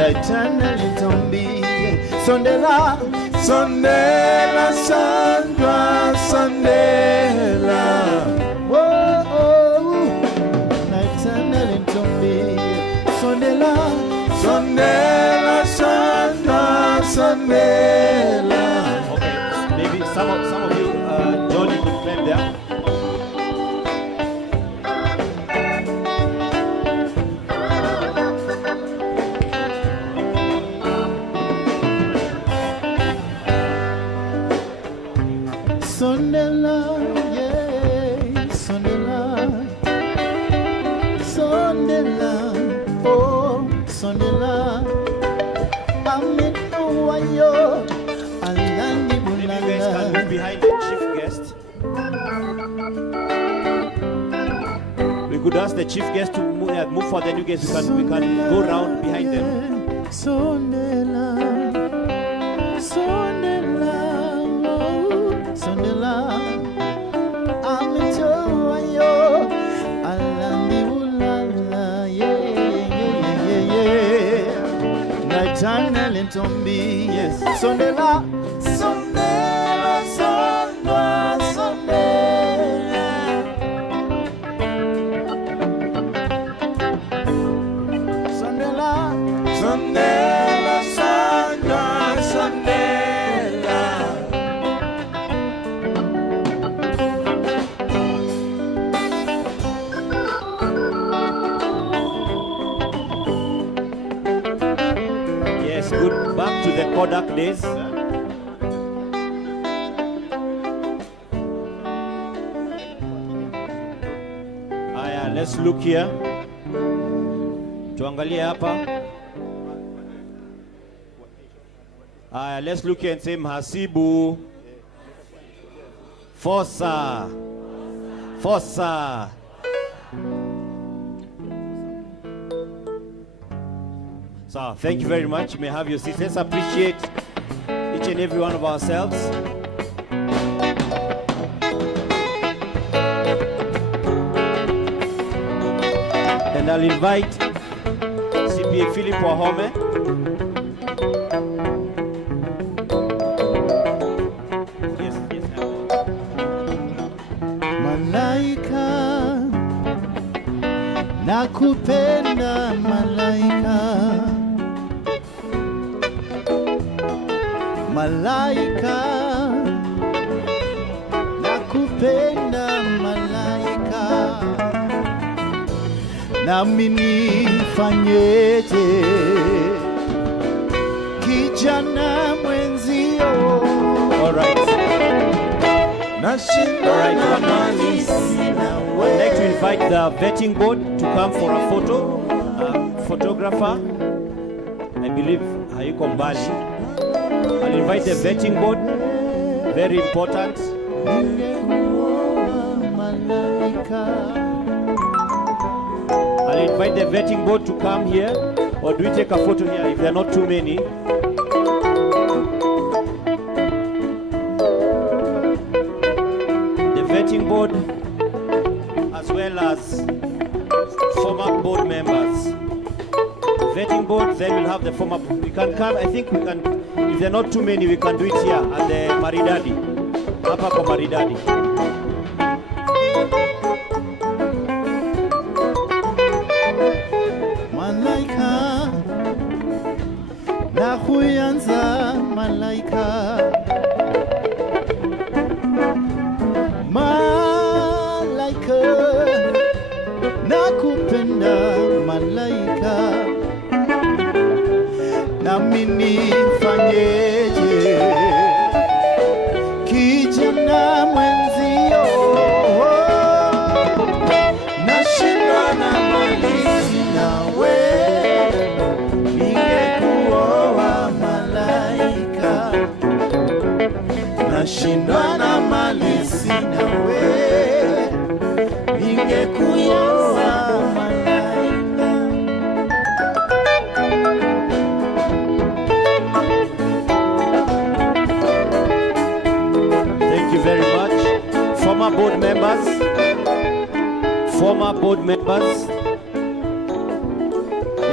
Naitana Litombi, Sondela, Sondela, Sandra, Sondela. Whoa, Naitana Litombi, Sondela, Sondela, Sandra, Sondela. Okay, maybe some of you, Johnny could claim there. Sondela, yeah, Sondela, Sondela, oh, Sondela, Amituayo, Alani Maybe you guys can move behind the chief guest. We could ask the chief guest to move for the new guests. We can go round behind them. Sondela, Sondela, oh, Sondela, Amituayo, Alani Ulala, yeah. Naitana Lentombi, yes. Sondela, Sondela, Sondela, Sondela. Sondela, Sondela, Sondela, Sondela. Yes, good. Back to the Kodak days. Aya, let's look here. Tuangalie hapa. Aya, let's look here and say Mhasibu. Fosa. Fosa. So, thank you very much. You may have your seats. Let's appreciate each and every one of ourselves. And I'll invite CPA Philip Wahome. Malaika, nakupenda malaika. Malaika, nakupenda malaika. Nami nifanyeje kijana mwenzio? All right. I'd like to invite the vetting board to come for a photo. Photographer, I believe, hayuko mbali. I'll invite the vetting board. Very important. I'll invite the vetting board to come here. Or do we take a photo here if there are not too many? Vetting board as well as former board members. Vetting board, then we'll have the former. We can come, I think we can, if there are not too many, we can do it here at the Maridadi. Hapa kwa Maridadi. Malaika, na huyanza malaika. Malaika, nakupenda malaika. Nami nifanyeje kijana mwenzio? Nashindwa na mali nawe, ningekuoa malaika. Nashindwa na mali sina we, ningekuoa malaika. Thank you very much. Former board members,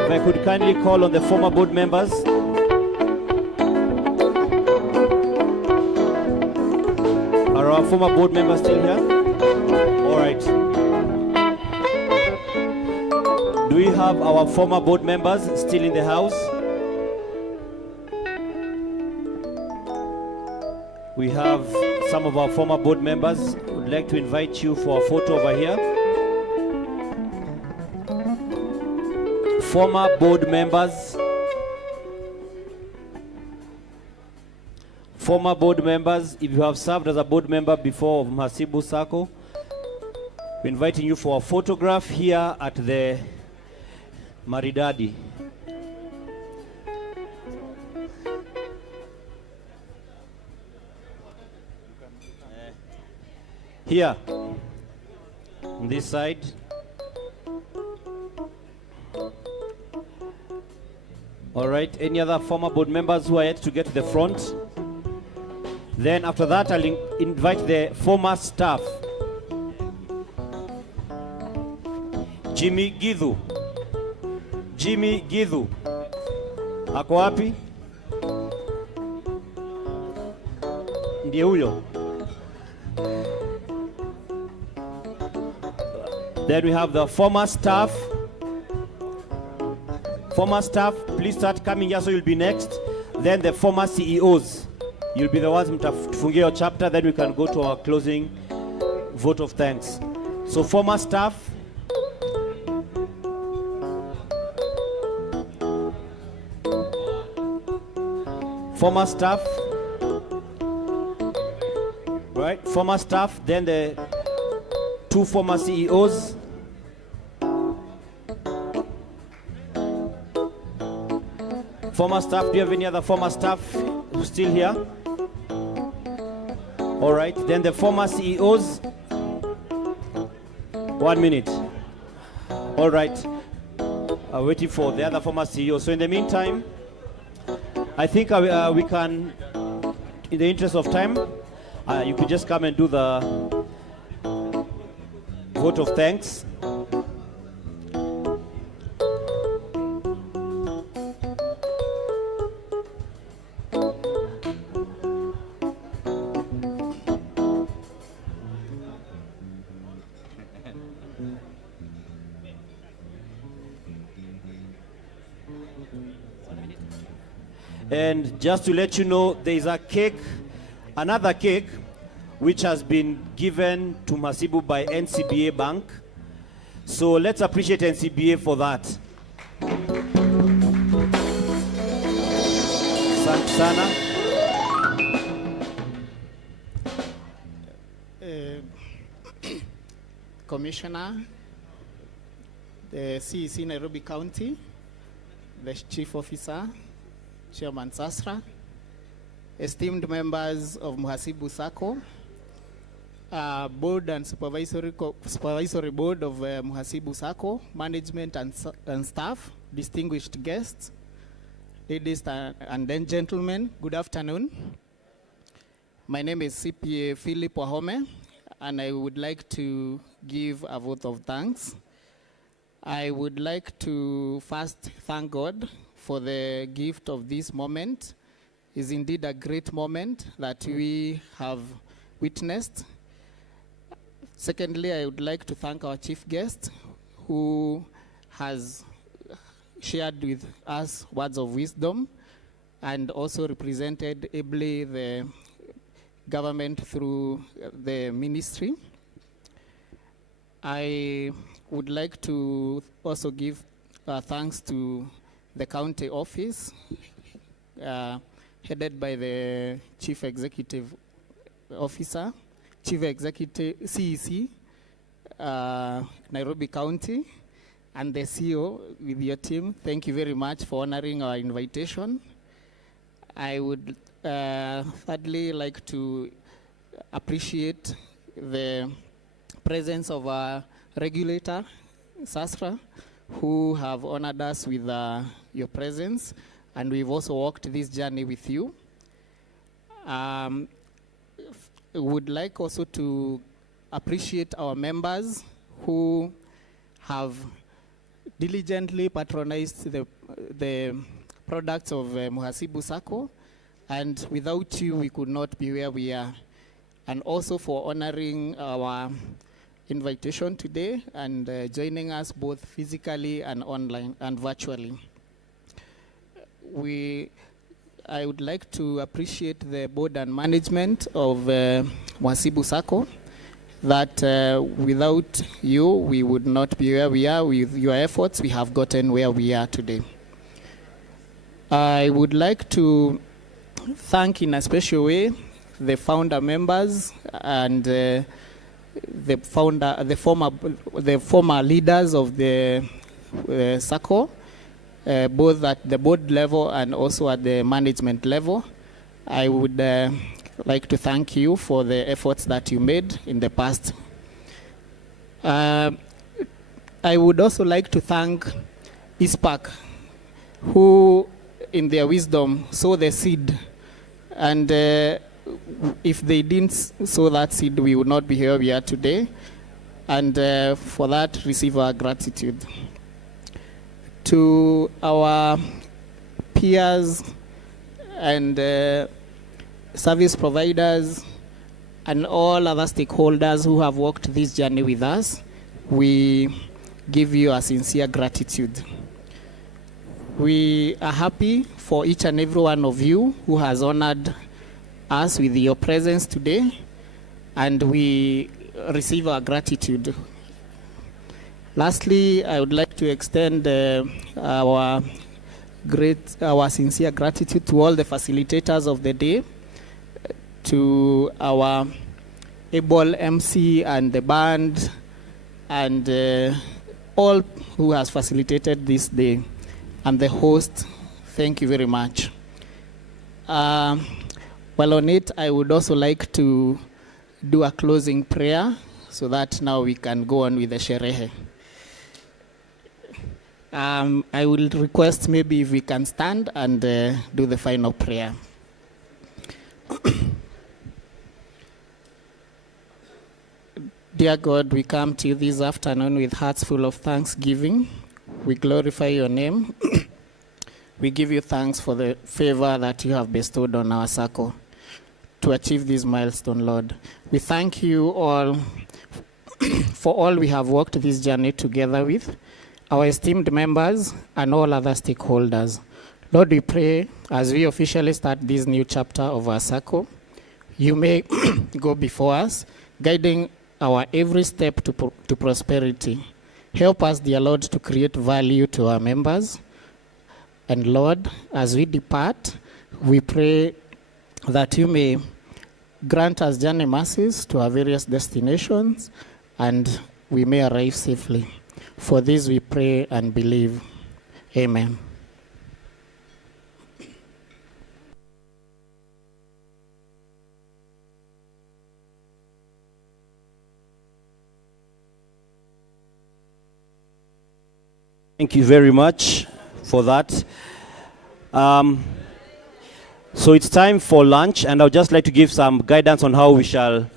If I could kindly call on the former board members. Are our former board members still here? All right. Do we have our former board members still in the house? We have some of our former board members. Would like to invite you for a photo over here. Former board members. Former board members, if you have served as a board member before of Mhasibu Sacco, we're inviting you for a photograph here at the Maridadi. Here, on this side. All right, any other former board members who are yet to get to the front? Then after that, I'll invite the former staff. Jimmy Githu. Jimmy Githu. Ako wapi? Ndiye huyo. Then we have the former staff. Former staff, please start coming here so you'll be next. Then the former CEOs. You'll be the ones mtafungia your chapter, then we can go to our closing vote of thanks. So former staff. Former staff. Right, former staff, then the two former CEOs. Former staff, do you have any other former staff who's still here? All right, then the former CEOs. 1 minute. All right, I'm waiting for the other former CEO. So in the meantime, I think we can, in the interest of time, you could just come and do the vote of thanks. And just to let you know, there is a cake, another cake, which has been given to Mhasibu by NCBA Bank. So let's appreciate NCBA for that. Sana. Commissioner, the CEC Nairobi County, the Chief Officer, Chairman SASRA, esteemed members of Mhasibu Sacco, board and supervisory board of Mhasibu Sacco, management and staff, distinguished guests, ladies and then gentlemen, good afternoon. My name is CPA Philip Wahome, and I would like to give a vote of thanks. I would like to first thank God for the gift of this moment. Is indeed a great moment that we have witnessed. Secondly, I would like to thank our chief guest who has shared with us words of wisdom and also represented ably the government through the ministry. I would like to also give thanks to the county office, headed by the Chief Executive Officer, Chief Executive CEC, Nairobi County, and the CEO with your team. Thank you very much for honoring our invitation. I would thirdly like to appreciate the presence of our regulator, SASRA, who have honored us with your presence, and we've also walked this journey with you. Would like also to appreciate our members who have diligently patronized the products of Mhasibu Sacco, and without you, we could not be where we are. And also for honoring our invitation today and joining us both physically and online and virtually. I would like to appreciate the board and management of Mhasibu Sacco, that without you, we would not be where we are. With your efforts, we have gotten where we are today. I would like to thank in a special way the founder members and the former leaders of the Sacco, both at the board level and also at the management level. I would like to thank you for the efforts that you made in the past. I would also like to thank ISPAC, who in their wisdom sow the seed, and if they didn't sow that seed, we would not be here we are today, and for that receive our gratitude. To our peers and service providers and all other stakeholders who have walked this journey with us, we give you a sincere gratitude. We are happy for each and every one of you who has honored us with your presence today, and we receive our gratitude. Lastly, I would like to extend our sincere gratitude to all the facilitators of the day, to our able MC and the band, and all who has facilitated this day, and the host. Thank you very much. Well, on it, I would also like to do a closing prayer so that now we can go on with the sherehe. I will request maybe if we can stand and do the final prayer. Dear God, we come to you this afternoon with hearts full of thanksgiving. We glorify your name. We give you thanks for the favor that you have bestowed on our Sacco to achieve this milestone, Lord. We thank you all for all we have walked this journey together with, our esteemed members and all other stakeholders. Lord, we pray as we officially start this new chapter of our Sacco, you may go before us, guiding our every step to prosperity. Help us, dear Lord, to create value to our members. And Lord, as we depart, we pray that you may grant us journey mercies to our various destinations, and we may arrive safely. For this we pray and believe. Amen. Thank you very much for that. So it's time for lunch, and I would just like to give some guidance on how we shall